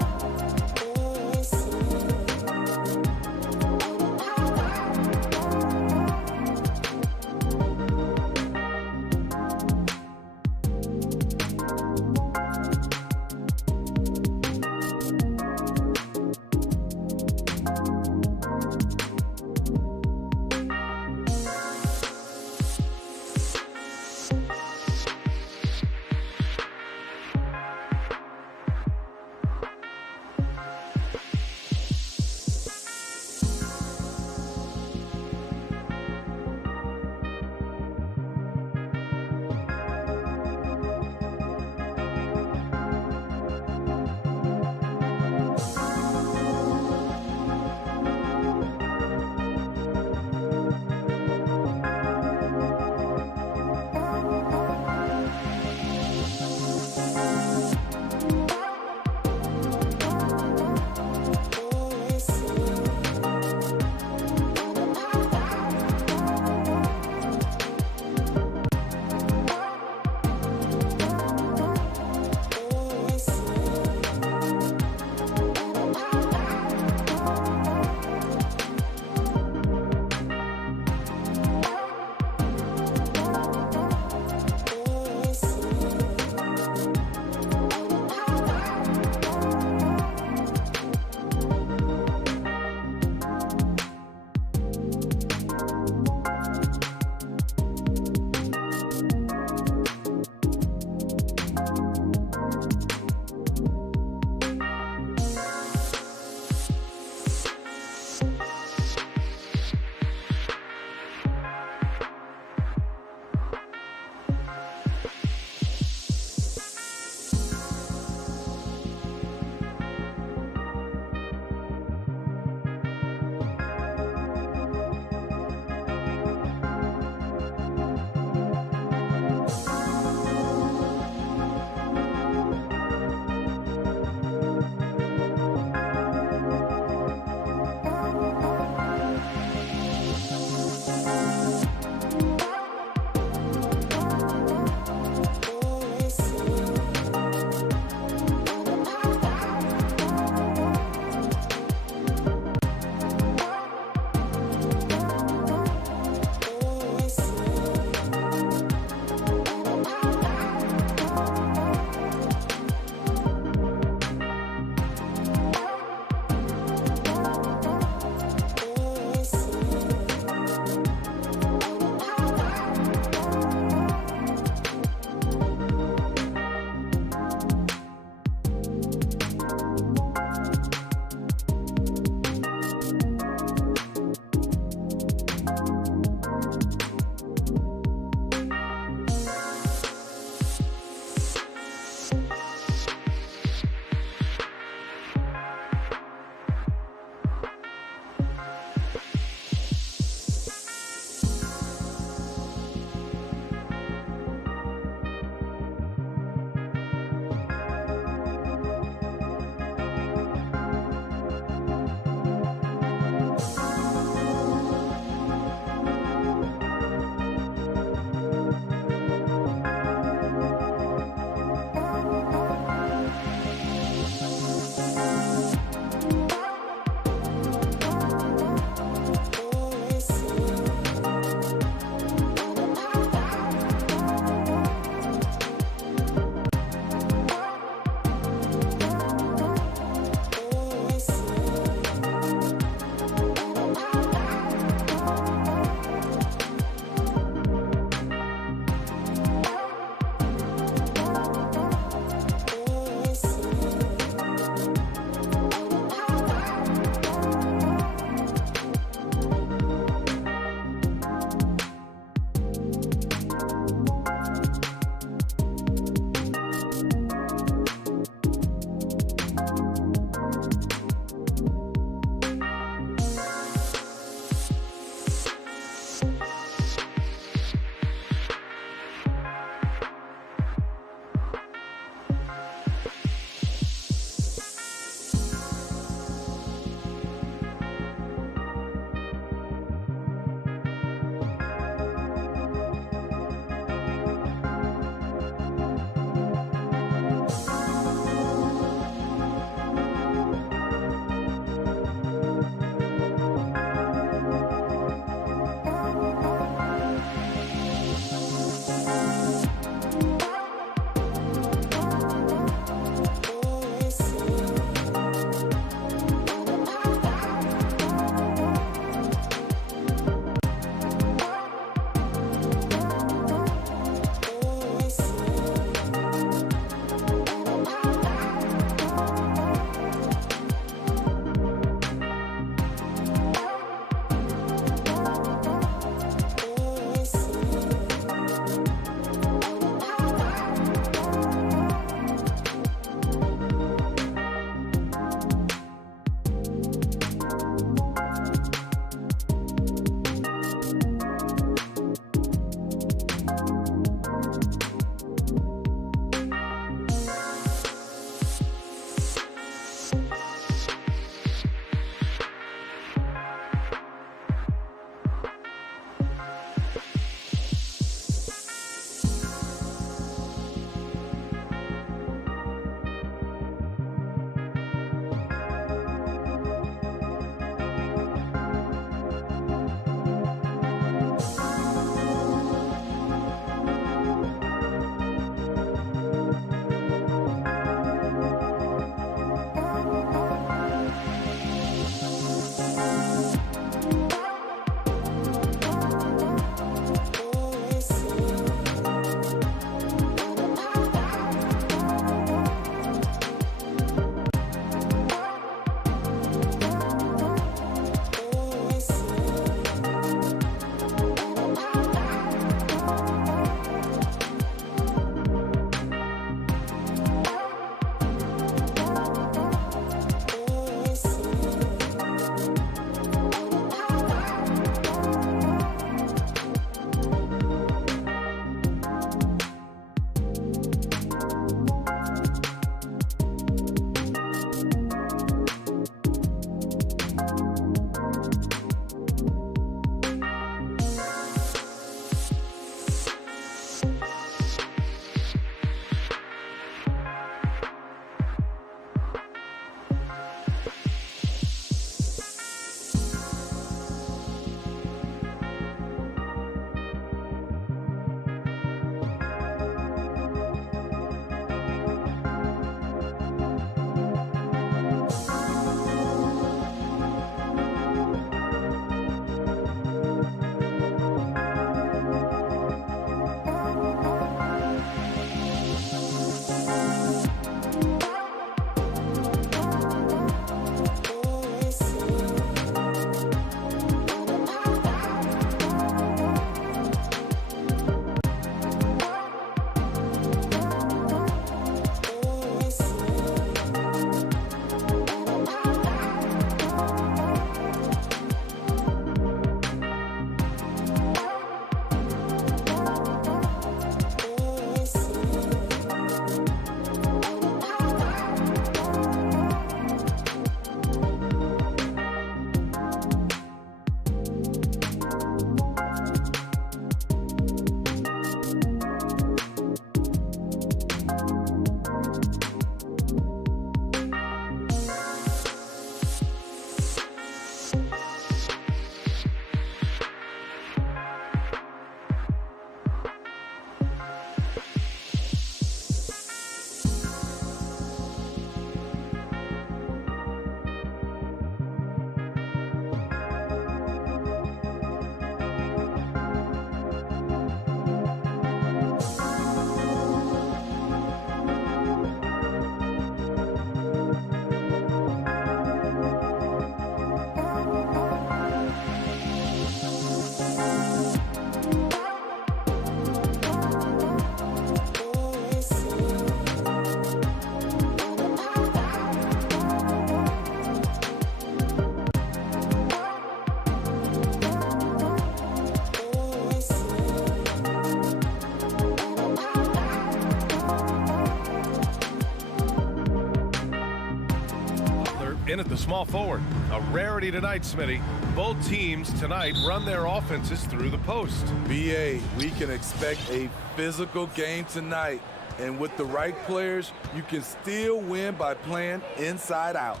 In at the small forward. A rarity tonight, Smitty. Both teams tonight run their offenses through the post. BA, we can expect a physical game tonight. And with the right players, you can still win by playing inside out.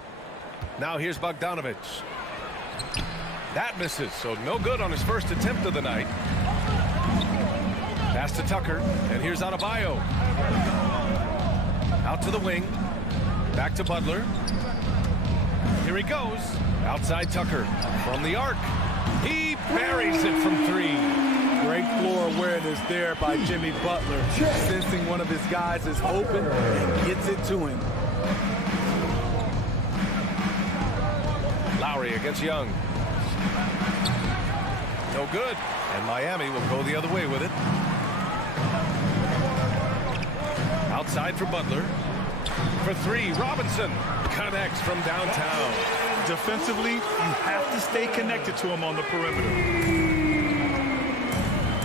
Now here's Bogdanovich. That misses, so no good on his first attempt of the night. Pass to Tucker, and here's Adebayo. Out to the wing. Back to Butler. Here he goes. Outside Tucker. From the arc. He buries it from three. Great floor awareness there by Jimmy Butler. Sensing one of his guys is open and gets it to him. Lowry against Young. No good. And Miami will go the other way with it. Outside for Butler. For three, Robinson connects from downtown. Defensively, you have to stay connected to him on the perimeter.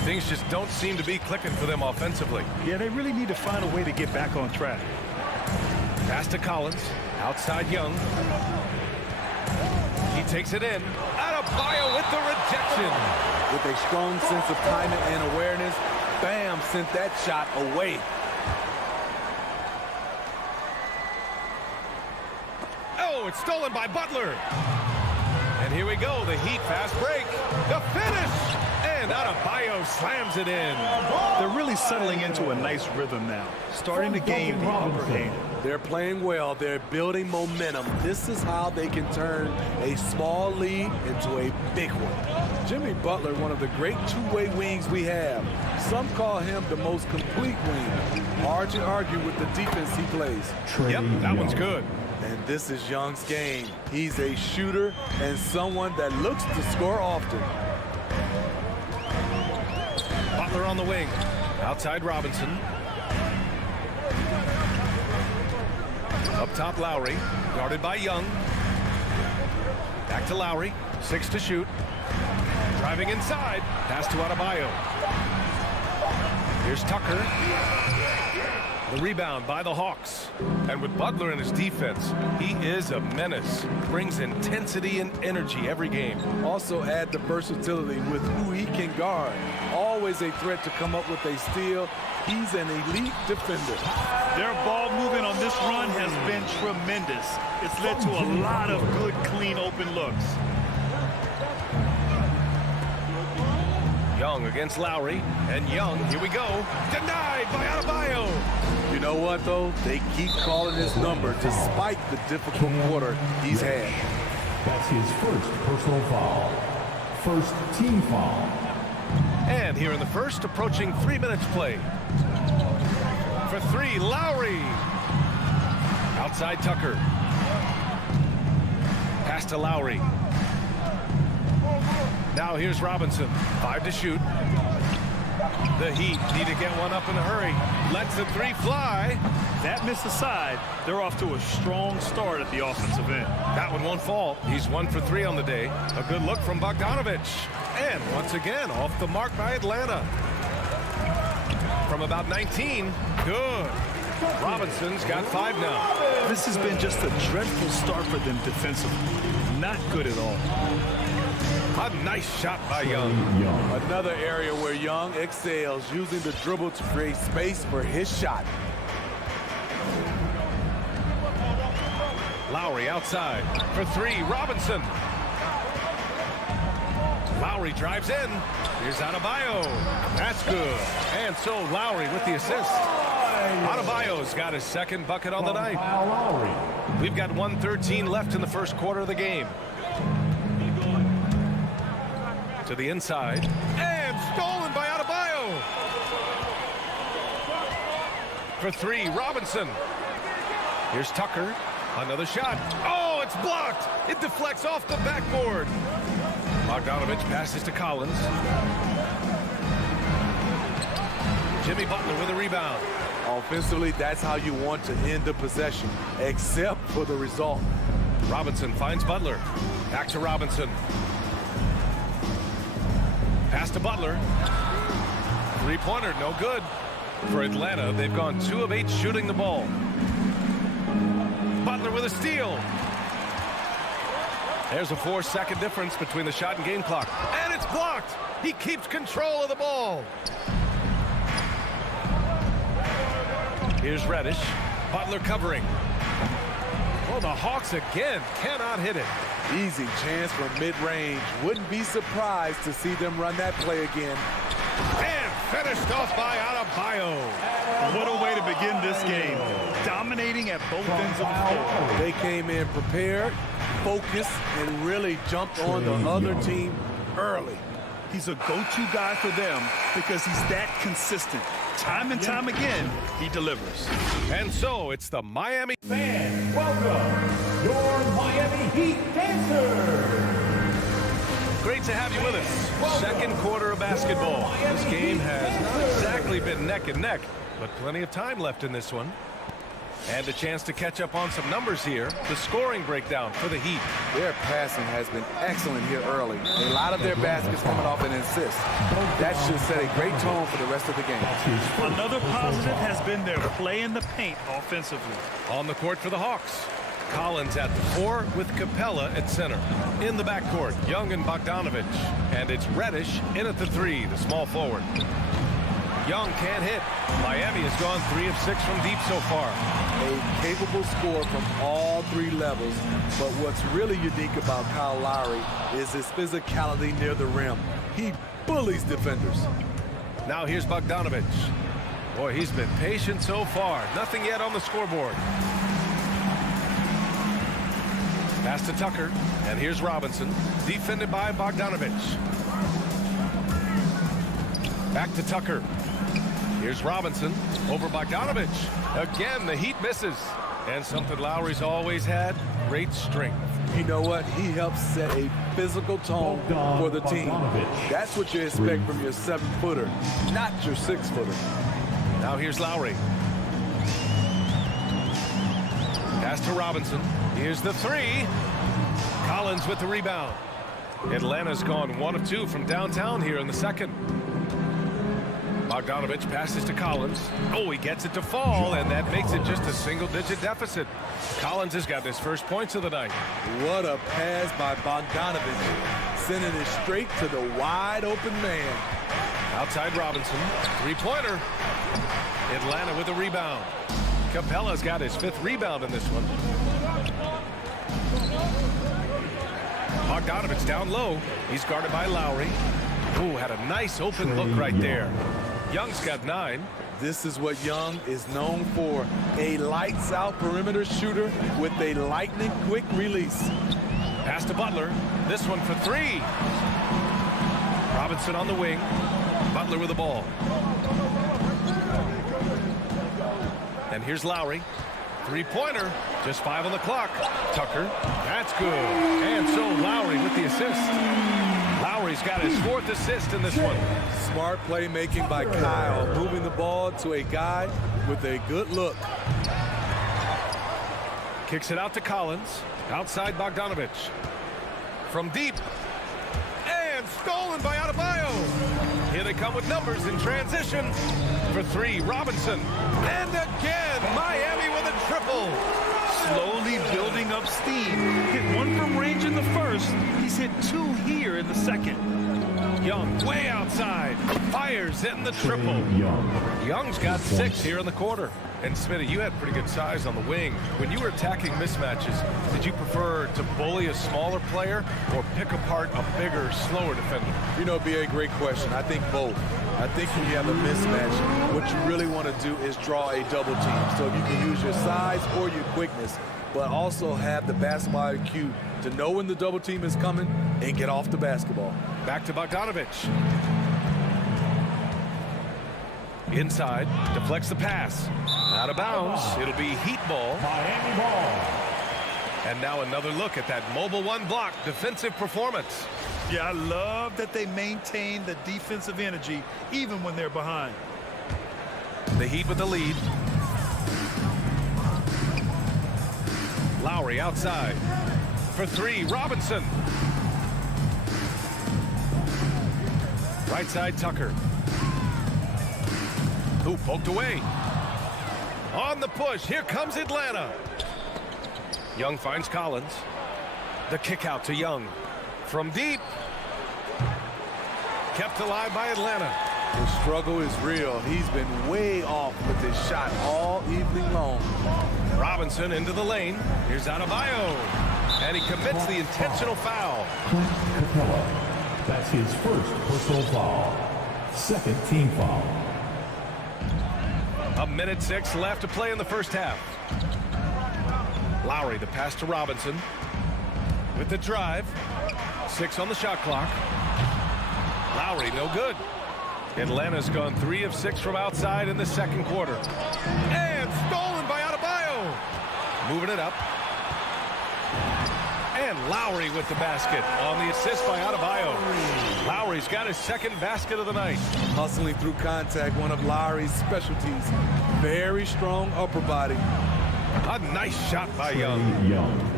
Things just don't seem to be clicking for them offensively. Yeah, they really need to find a way to get back on track. Pass to Collins. Outside Young. He takes it in. Adebayo with the rejection. With a strong sense of timing and awareness, Bam sent that shot away. Oh, it's stolen by Butler. And here we go, the Heat fast break. The finish! And Adebayo slams it in. They're really settling into a nice rhythm now, starting to gain the upper hand. They're playing well. They're building momentum. This is how they can turn a small lead into a big one. Jimmy Butler, one of the great two-way wings we have. Some call him the most complete wing. Hard to argue with the defense he plays. Yep, that one's good. And this is Young's game. He's a shooter and someone that looks to score often. Butler on the wing. Outside Robinson. Up top Lowry. Guarded by Young. Back to Lowry. 6 to shoot. Driving inside. Pass to Adebayo. Here's Tucker. The rebound by the Hawks. And with Butler in his defense, he is a menace. Brings intensity and energy every game. Also add the versatility with who he can guard. Always a threat to come up with a steal. He's an elite defender. Their ball movement on this run has been tremendous. It's led to a lot of good, clean, open looks. Young against Lowry. And Young, here we go. Denied by Adebayo. You know what, though? They keep calling his number despite the difficult quarter he's had. That's his first personal foul. First team foul. And here in the first, approaching 3 minutes play. For three, Lowry. Outside Tucker. Pass to Lowry. Now here's Robinson. 5 to shoot. The Heat need to get one up in a hurry. Lets the three fly. That missed aside, they're off to a strong start at the offensive end. That one won't fall. He's 1 for 3 on the day. A good look from Bogdanovich. And once again, off the mark by Atlanta. From about 19, good. Robinson's got 5 now. This has been just a dreadful start for them defensively. Not good at all. A nice shot by Young. Another area where Young excels, using the dribble to create space for his shot. Lowry outside. For three, Robinson. Lowry drives in. Here's Adebayo. That's good. And so Lowry with the assist. Adebayo's got his second bucket on the night. We've got 1:13 left in the first quarter of the game. To the inside. And stolen by Adebayo. For three, Robinson. Here's Tucker. Another shot. Oh, it's blocked. It deflects off the backboard. Bogdanovich passes to Collins. Jimmy Butler with a rebound. Offensively, that's how you want to end the possession, except for the result. Robinson finds Butler. Back to Robinson. Pass to Butler. Three-pointer, no good. For Atlanta, they've gone 2 of 8 shooting the ball. Butler with a steal. There's a 4-second difference between the shot and game clock. And it's blocked. He keeps control of the ball. Here's Reddish. Butler covering. Oh, the Hawks again cannot hit it. Easy chance from mid-range. Wouldn't be surprised to see them run that play again. And finished off by Adebayo. What a way to begin this game. Dominating at both ends of the floor. They came in prepared, focused, and really jumped on the other team early. He's a go-to guy for them because he's that consistent. Time and time again, he delivers. And so it's the Miami. Fans, welcome your Miami Heat dancers. Great to have you with us. Second quarter of basketball. This game has not exactly been neck and neck, but plenty of time left in this one. And a chance to catch up on some numbers here. The scoring breakdown for the Heat. Their passing has been excellent here early. A lot of their baskets coming off an assist. That should set a great tone for the rest of the game. Another positive has been their play in the paint offensively. On the court for the Hawks. Collins at the 4 with Capella at center. In the backcourt, Young and Bogdanovich. And it's Reddish in at the 3, the small forward. Young can't hit. Miami has gone 3 of 6 from deep so far. A capable scorer from all 3 levels. But what's really unique about Kyle Lowry is his physicality near the rim. He bullies defenders. Now here's Bogdanovich. Boy, he's been patient so far. Nothing yet on the scoreboard. Pass to Tucker. And here's Robinson. Defended by Bogdanovich. Back to Tucker. Here's Robinson over Bogdanovich. Again, the Heat misses. And something Lowry's always had, great strength. You know what? He helps set a physical tone for the team. That's what you expect from your 7-footer, not your 6-footer. Now here's Lowry. Pass to Robinson. Here's the 3. Collins with the rebound. Atlanta's gone 1 of 2 from downtown here in the second. Bogdanovich passes to Collins. Oh, he gets it to fall, and that makes it just a single-digit deficit. Collins has got his first points of the night. What a pass by Bogdanovich, sending it straight to the wide-open man. Outside Robinson, 3-pointer. Atlanta with a rebound. Capella's got his 5th rebound in this one. Bogdanovich down low. He's guarded by Lowry. Ooh, had a nice open look right there. Young's got 9. This is what Young is known for. A lights-out perimeter shooter with a lightning-quick release. Pass to Butler. This one for 3. Robinson on the wing. Butler with the ball. And here's Lowry. 3-pointer. Just 5 on the clock. Tucker. That's good. And so Lowry with the assist. Lowry's got his 4th assist in this one. Smart playmaking by Kyle, moving the ball to a guy with a good look. Kicks it out to Collins. Outside Bogdanovich. From deep. And stolen by Adebayo. Here they come with numbers in transition. For 3, Robinson. And again, Miami with a triple. Slowly building up steam. Hit 1 from range in the first. He's hit 2 here in the second. Young way outside. Fires in the triple. Young's got 6 here in the quarter. And Smitty, you had pretty good size on the wing. When you were attacking mismatches, did you prefer to bully a smaller player or pick apart a bigger, slower defender? You know, it'd be a great question. I think both. I think when you have a mismatch, what you really want to do is draw a double team. So you can use your size or your quickness, but also have the basketball IQ to know when the double team is coming and get off the basketball. Back to Bogdanovich. Inside, deflects the pass. Out of bounds. It'll be Heat ball. Miami ball. And now another look at that mobile 1 block defensive performance. Yeah, I love that they maintain the defensive energy even when they're behind. The Heat with the lead. Lowry outside. For 3, Robinson. Right side, Tucker. Who poked away. On the push, here comes Atlanta. Young finds Collins. The kick out to Young. From deep. Kept alive by Atlanta. The struggle is real. He's been way off with his shot all evening long. Robinson into the lane. Here's Adebayo. And he commits the intentional foul. Clint Capella. That's his first personal foul. Second team foul. 1:06 left to play in the first half. Lowry, the pass to Robinson. With the drive. 6 on the shot clock. Lowry, no good. Atlanta's gone 3 of 6 from outside in the second quarter. And stolen by Adebayo. Moving it up. And Lowry with the basket on the assist by Adebayo. Lowry's got his second basket of the night. Hustling through contact, one of Lowry's specialties. Very strong upper body. A nice shot by Young.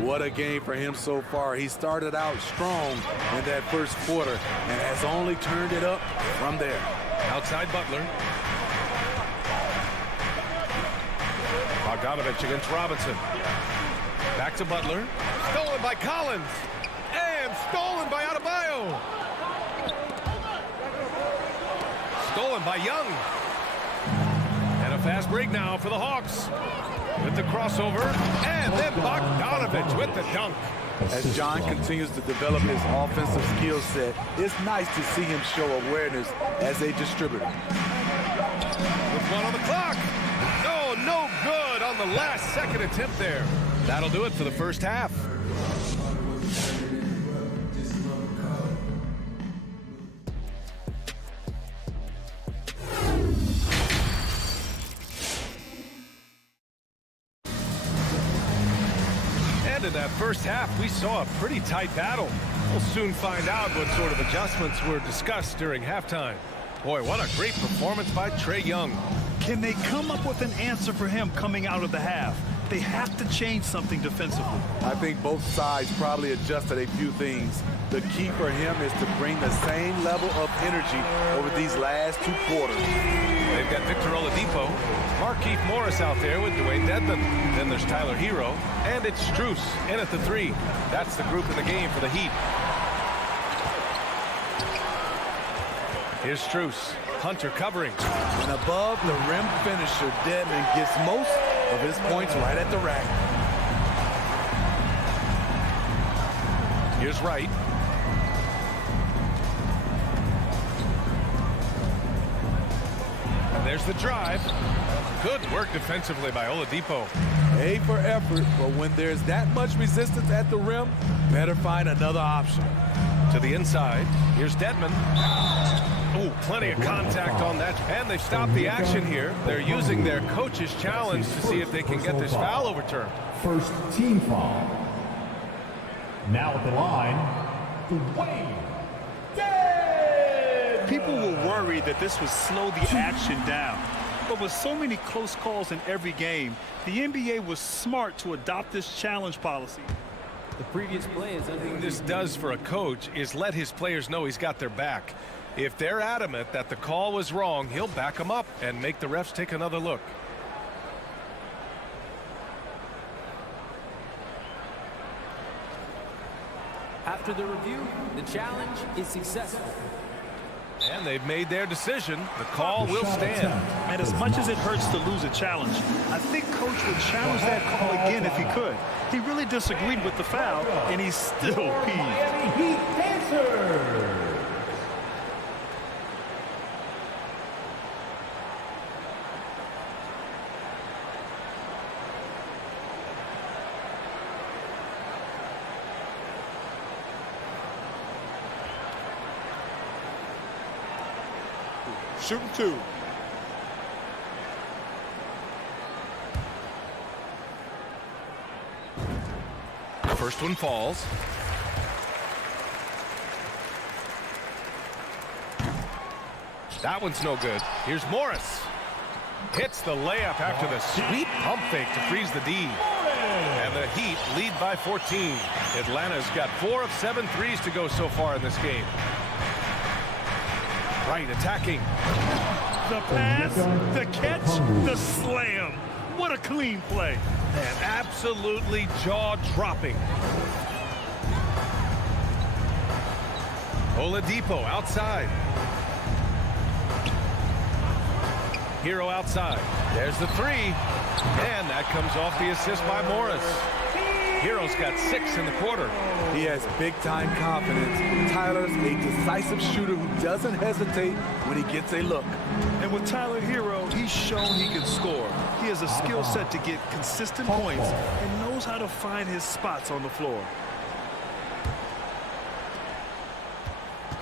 What a game for him so far. He started out strong in that first quarter and has only turned it up from there. Outside Butler. Bogdanovich against Robinson. Back to Butler. Stolen by Collins. And stolen by Adebayo. Stolen by Young. And a fast break now for the Hawks. With the crossover. And then Bogdanovich with the dunk. As John continues to develop his offensive skill set, it's nice to see him show awareness as a distributor. With 1 on the clock. Oh, no good on the last second attempt there. That'll do it for the first half. In that first half, we saw a pretty tight battle. We'll soon find out what sort of adjustments were discussed during halftime. Boy, what a great performance by Trae Young. Can they come up with an answer for him coming out of the half? They have to change something defensively. I think both sides probably adjusted a few things. The key for him is to bring the same level of energy over these last 2 quarters. They've got Victor Oladipo, Markieff Morris out there with Dwayne Dedmon. Then there's Tyler Hero, and it's Strus in at the 3. That's the group in the game for the Heat. Here's Strus. Hunter covering. And above the rim finisher, Dedmon gets most of his points right at the rack. Here's Wright. And there's the drive. Good work defensively by Oladipo. A for effort, but when there's that much resistance at the rim, better find another option. To the inside. Here's Dedmon. Ooh, plenty of contact on that. And they've stopped the action here. They're using their coach's challenge to see if they can get this foul overturned. First team foul. Now at the line, Dwayne. People were worried that this would slow the action down. But with so many close calls in every game, the NBA was smart to adopt this challenge policy. The previous play is What this does for a coach is let his players know he's got their back. If they're adamant that the call was wrong, he'll back them up and make the refs take another look. After the review, the challenge is successful. And they've made their decision. The call will stand. And as much as it hurts to lose a challenge, I think Coach would challenge that call again if he could. He really disagreed with the foul, and he's still peeved. Heat Pacers. Shooting 2. First one falls. That one's no good. Here's Morris. Hits the layup after the sweet pump fake to freeze the D. And the Heat lead by 14. Atlanta's got 4 of 7 threes to go so far in this game. Right, attacking. The pass, the catch, the slam. What a clean play. And absolutely jaw-dropping. Oladipo outside. Hero outside. There's the three. And that comes off the assist by Morris. Hero's got 6 in the quarter. He has big-time confidence. Tyler's a decisive shooter who doesn't hesitate when he gets a look. And with Tyler Hero, he's shown he can score. He has a skill set to get consistent points and knows how to find his spots on the floor.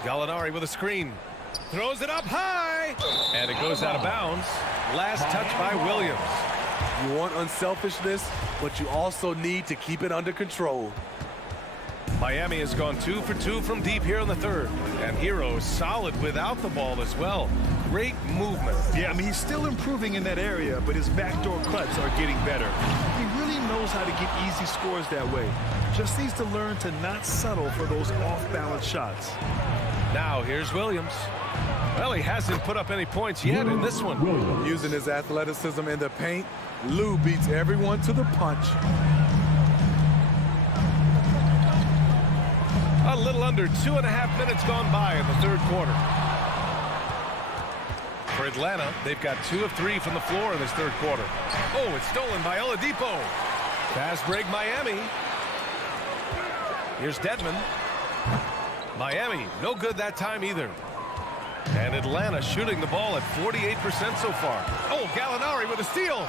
Gallinari with a screen. Throws it up high. And it goes out of bounds. Last touch by Williams. You want unselfishness, but you also need to keep it under control. Miami has gone 2 for 2 from deep here in the third. And Hero is solid without the ball as well. Great movement. Yeah, I mean, he's still improving in that area, but his backdoor cuts are getting better. He really knows how to get easy scores that way. Just needs to learn to not settle for those off-balance shots. Now here's Williams. Well, he hasn't put up any points yet in this one. Using his athleticism in the paint, Lou beats everyone to the punch. A little under 2.5 minutes gone by in the third quarter. For Atlanta, they've got 2 of 3 from the floor in this third quarter. Oh, it's stolen by Oladipo. Fast break Miami. Here's Dedmon. Miami, no good that time either. And Atlanta shooting the ball at 48% so far. Oh, Gallinari with a steal.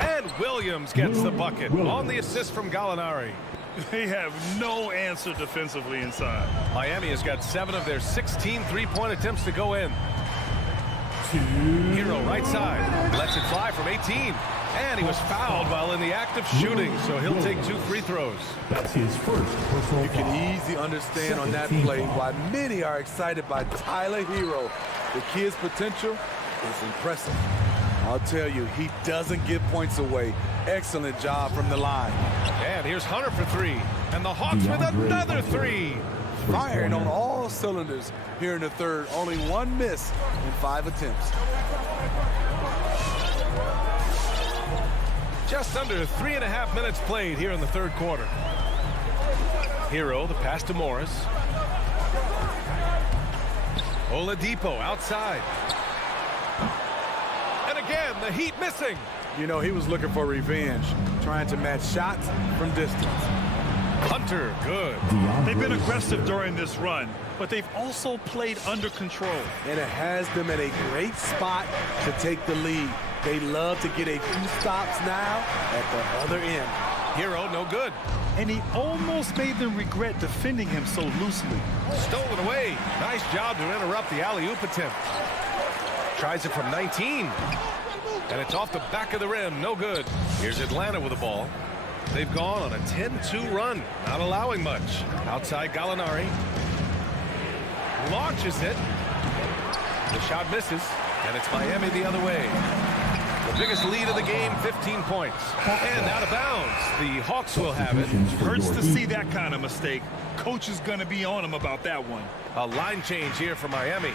And Williams gets the bucket on the assist from Gallinari. They have no answer defensively inside. Miami has got 7 of their 16 three-point attempts to go in. Hero right side. Lets it fly from 18. And he was fouled while in the act of shooting, so he'll take 2 free throws. That's his first personal You can easily understand on that play why many are excited by Tyler Hero. The kid's potential is impressive. I'll tell you, he doesn't give points away. Excellent job from the line. And here's Hunter for 3. And the Hawks with another 3. Firing on all cylinders here in the third. Only 1 miss in 5 attempts. Just under 3.5 minutes played here in the third quarter. Hero, the pass to Morris. Oladipo outside. And again, the Heat missing. You know, he was looking for revenge, trying to match shots from distance. Hunter, good. They've been aggressive during this run, but they've also played under control. And it has them in a great spot to take the lead. They love to get a few stops now at the other end. Hero, no good. And he almost made them regret defending him so loosely. Stolen away. Nice job to interrupt the alley-oop attempt. Tries it from 19. And it's off the back of the rim. No good. Here's Atlanta with the ball. They've gone on a 10-2 run, not allowing much. Outside Gallinari. Launches it. The shot misses, and it's Miami the other way. The biggest lead of the game, 15 points. And out of bounds. The Hawks will have it. Hurts to see that kind of mistake. Coach is going to be on him about that one. A line change here for Miami.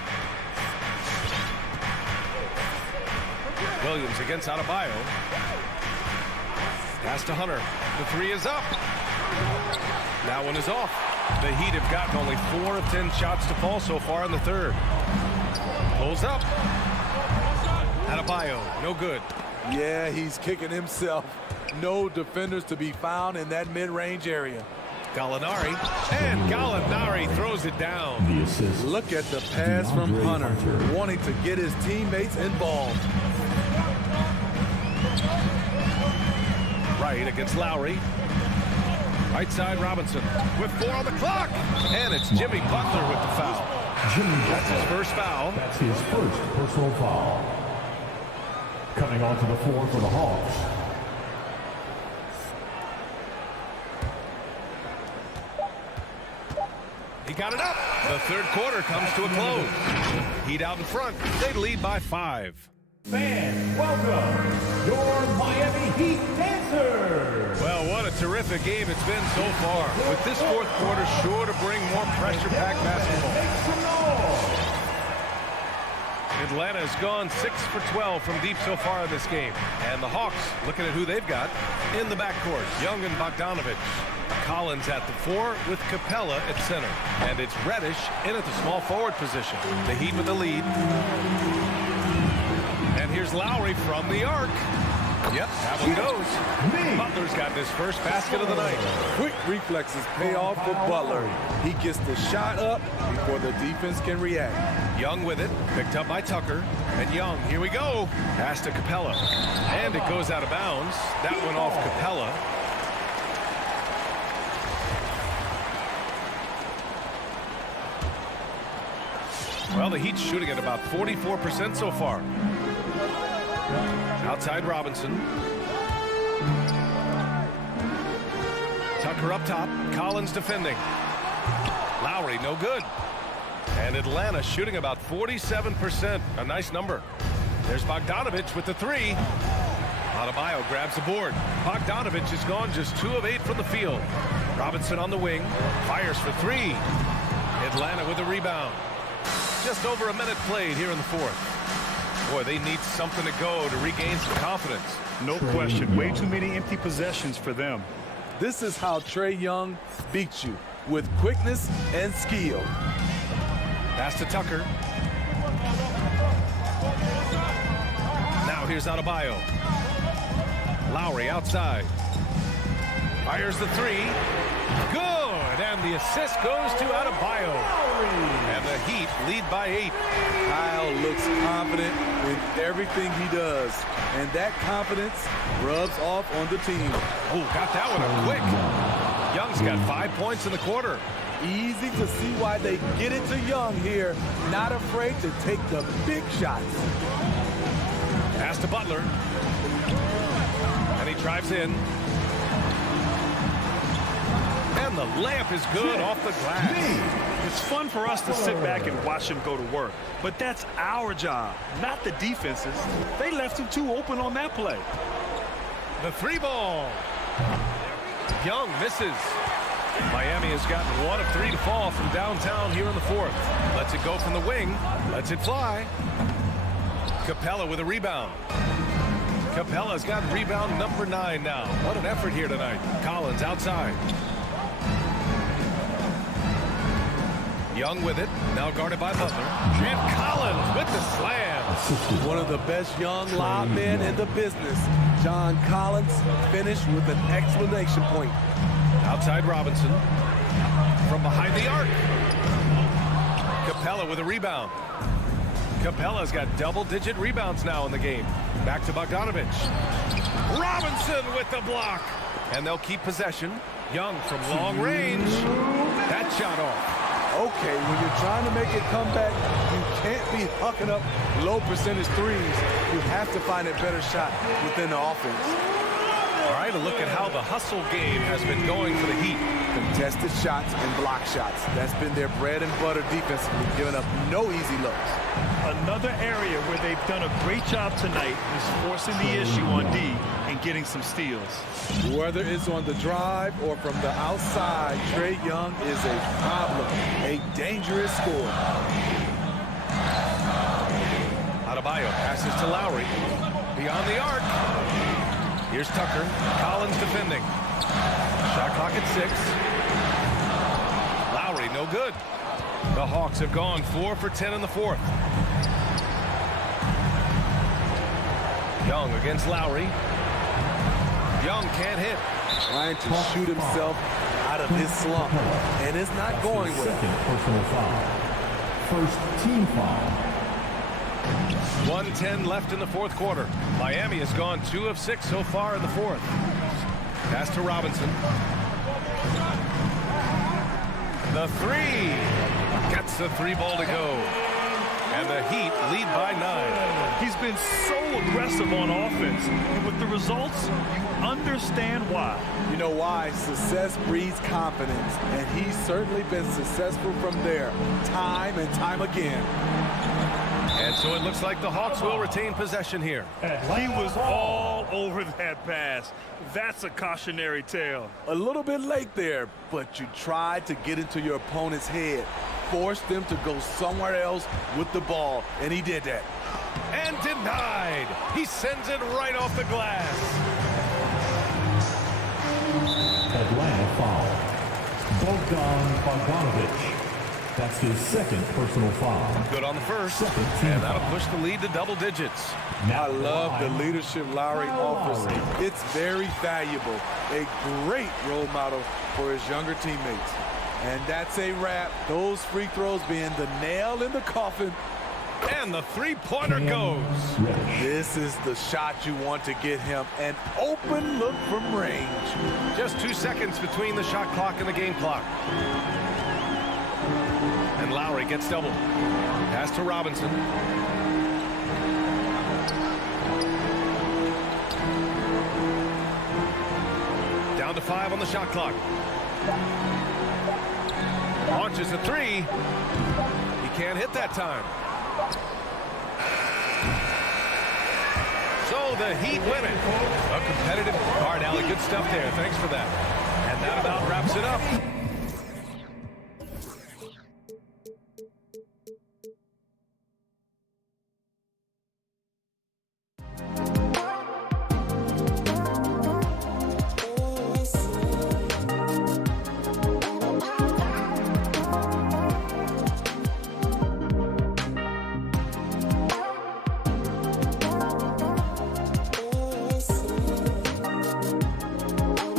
Williams against Adebayo. Pass to Hunter. The 3 is up. That one is off. The Heat have gotten only 4 of 10 shots to fall so far in the third. Pulls up. Adebayo, no good. Yeah, he's kicking himself. No defenders to be found in that mid-range area. Gallinari, and Gallinari throws it down. The assist. Look at the pass from Hunter, wanting to get his teammates involved. Right against Lowry. Right side Robinson with 4 on the clock. And it's Jimmy Butler with the foul. That's his first foul. That's his first personal foul. Coming onto the floor for the Hawks. He got it up. The third quarter comes to a close. Heat out in front. They lead by 5. Fans, welcome your Miami Heat dancers. Well, what a terrific game it's been so far. With this fourth quarter sure to bring more pressure-packed basketball. Atlanta has gone 6 for 12 from deep so far in this game. And the Hawks, looking at who they've got in the backcourt, Young and Bogdanovich. Collins at the 4 with Capella at center. And it's Reddish in at the small forward position. The Heat with the lead. And here's Lowry from the arc. Yep, that one goes. Butler's got his first basket of the night. Quick reflexes pay off for Butler. He gets the shot up before the defense can react. Young with it, picked up by Tucker. And Young, here we go. Pass to Capella. And it goes out of bounds. That went off Capella. Well, the Heat's shooting at about 44% so far. Outside Robinson. Tucker up top. Collins defending. Lowry, no good. And Atlanta shooting about 47%. A nice number. There's Bogdanovich with the 3. Adebayo grabs the board. Bogdanovich is gone just 2 of 8 from the field. Robinson on the wing. Fires for 3. Atlanta with a rebound. Just over a minute played here in the 4th. Boy, they need something to go to regain some confidence. No question. Way too many empty possessions for them. This is how Trae Young beats you, with quickness and skill. Pass to Tucker. Now here's Adebayo. Lowry outside. Fires the 3. Good! And the assist goes to Adebayo. And the Heat lead by 8. Kyle looks confident in everything he does. And that confidence rubs off on the team. Oh, got that one up quick. Young's got 5 points in the quarter. Easy to see why they get it to Young here. Not afraid to take the big shots. Pass to Butler. And he drives in. And the layup is good off the glass. It's fun for us to sit back and watch him go to work. But that's our job, not the defense's. They left him too open on that play. The 3 ball. Young misses. Miami has gotten 1 of 3 to fall from downtown here in the 4th. Lets it go from the wing. Lets it fly. Capella with a rebound. Capella's got rebound number 9 now. What an effort here tonight. Collins outside. Young with it. Now guarded by Butler. And Collins with the slam. One of the best young lob men in the business. John Collins finished with an exclamation point. Outside Robinson. From behind the arc. Capella with a rebound. Capella's got double-digit rebounds now in the game. Back to Bogdanovich. Robinson with the block. And they'll keep possession. Young from long range. That shot off. Okay, when you're trying to make it come back, you can't be hucking up low percentage threes. You have to find a better shot within the offense. All right, a look at how the hustle game has been going for the Heat. Contested shots and block shots. That's been their bread and butter defensively, giving up no easy looks. Another area where they've done a great job tonight is forcing the issue on D and getting some steals. Whether it's on the drive or from the outside, Trae Young is a problem, a dangerous scorer. Adebayo passes to Lowry. Beyond the arc. Here's Tucker. Collins defending. Shot clock at 6. Lowry, no good. The Hawks have gone 4 for 10 in the 4th. Young against Lowry. Young can't hit. Trying to shoot himself out of his slump, and it's not going well. Second personal foul. First team foul. 1:10 left in the 4th quarter. Miami has gone 2 of 6 so far in the 4th. Pass to Robinson. The 3. Gets the 3 ball to go. And the Heat lead by 9. He's been so aggressive on offense. And with the results, you understand why. You know why? Success breeds confidence. And he's certainly been successful from there, time and time again. And so it looks like the Hawks will retain possession here. He was all over that pass. That's a cautionary tale. A little bit late there, but you tried to get into your opponent's head. Force them to go somewhere else with the ball, and he did that. And denied. He sends it right off the glass. Atlanta foul. Bogdan Bogdanovic. That's his second personal foul. Good on the first, Second team and that'll foul. push the lead to double digits. I love the leadership Lowry offers. It's very valuable. A great role model for his younger teammates. And that's a wrap. Those free throws being the nail in the coffin. And the three-pointer goes. This is the shot you want to get him. An open look from range. Just 2 seconds between the shot clock and the game clock. And Lowry gets doubled. Pass to Robinson. Down to 5 on the shot clock. Launches a three. He can't hit that time. So the Heat win it. A competitive hard alley. Good stuff there. Thanks for that. And that about wraps it up.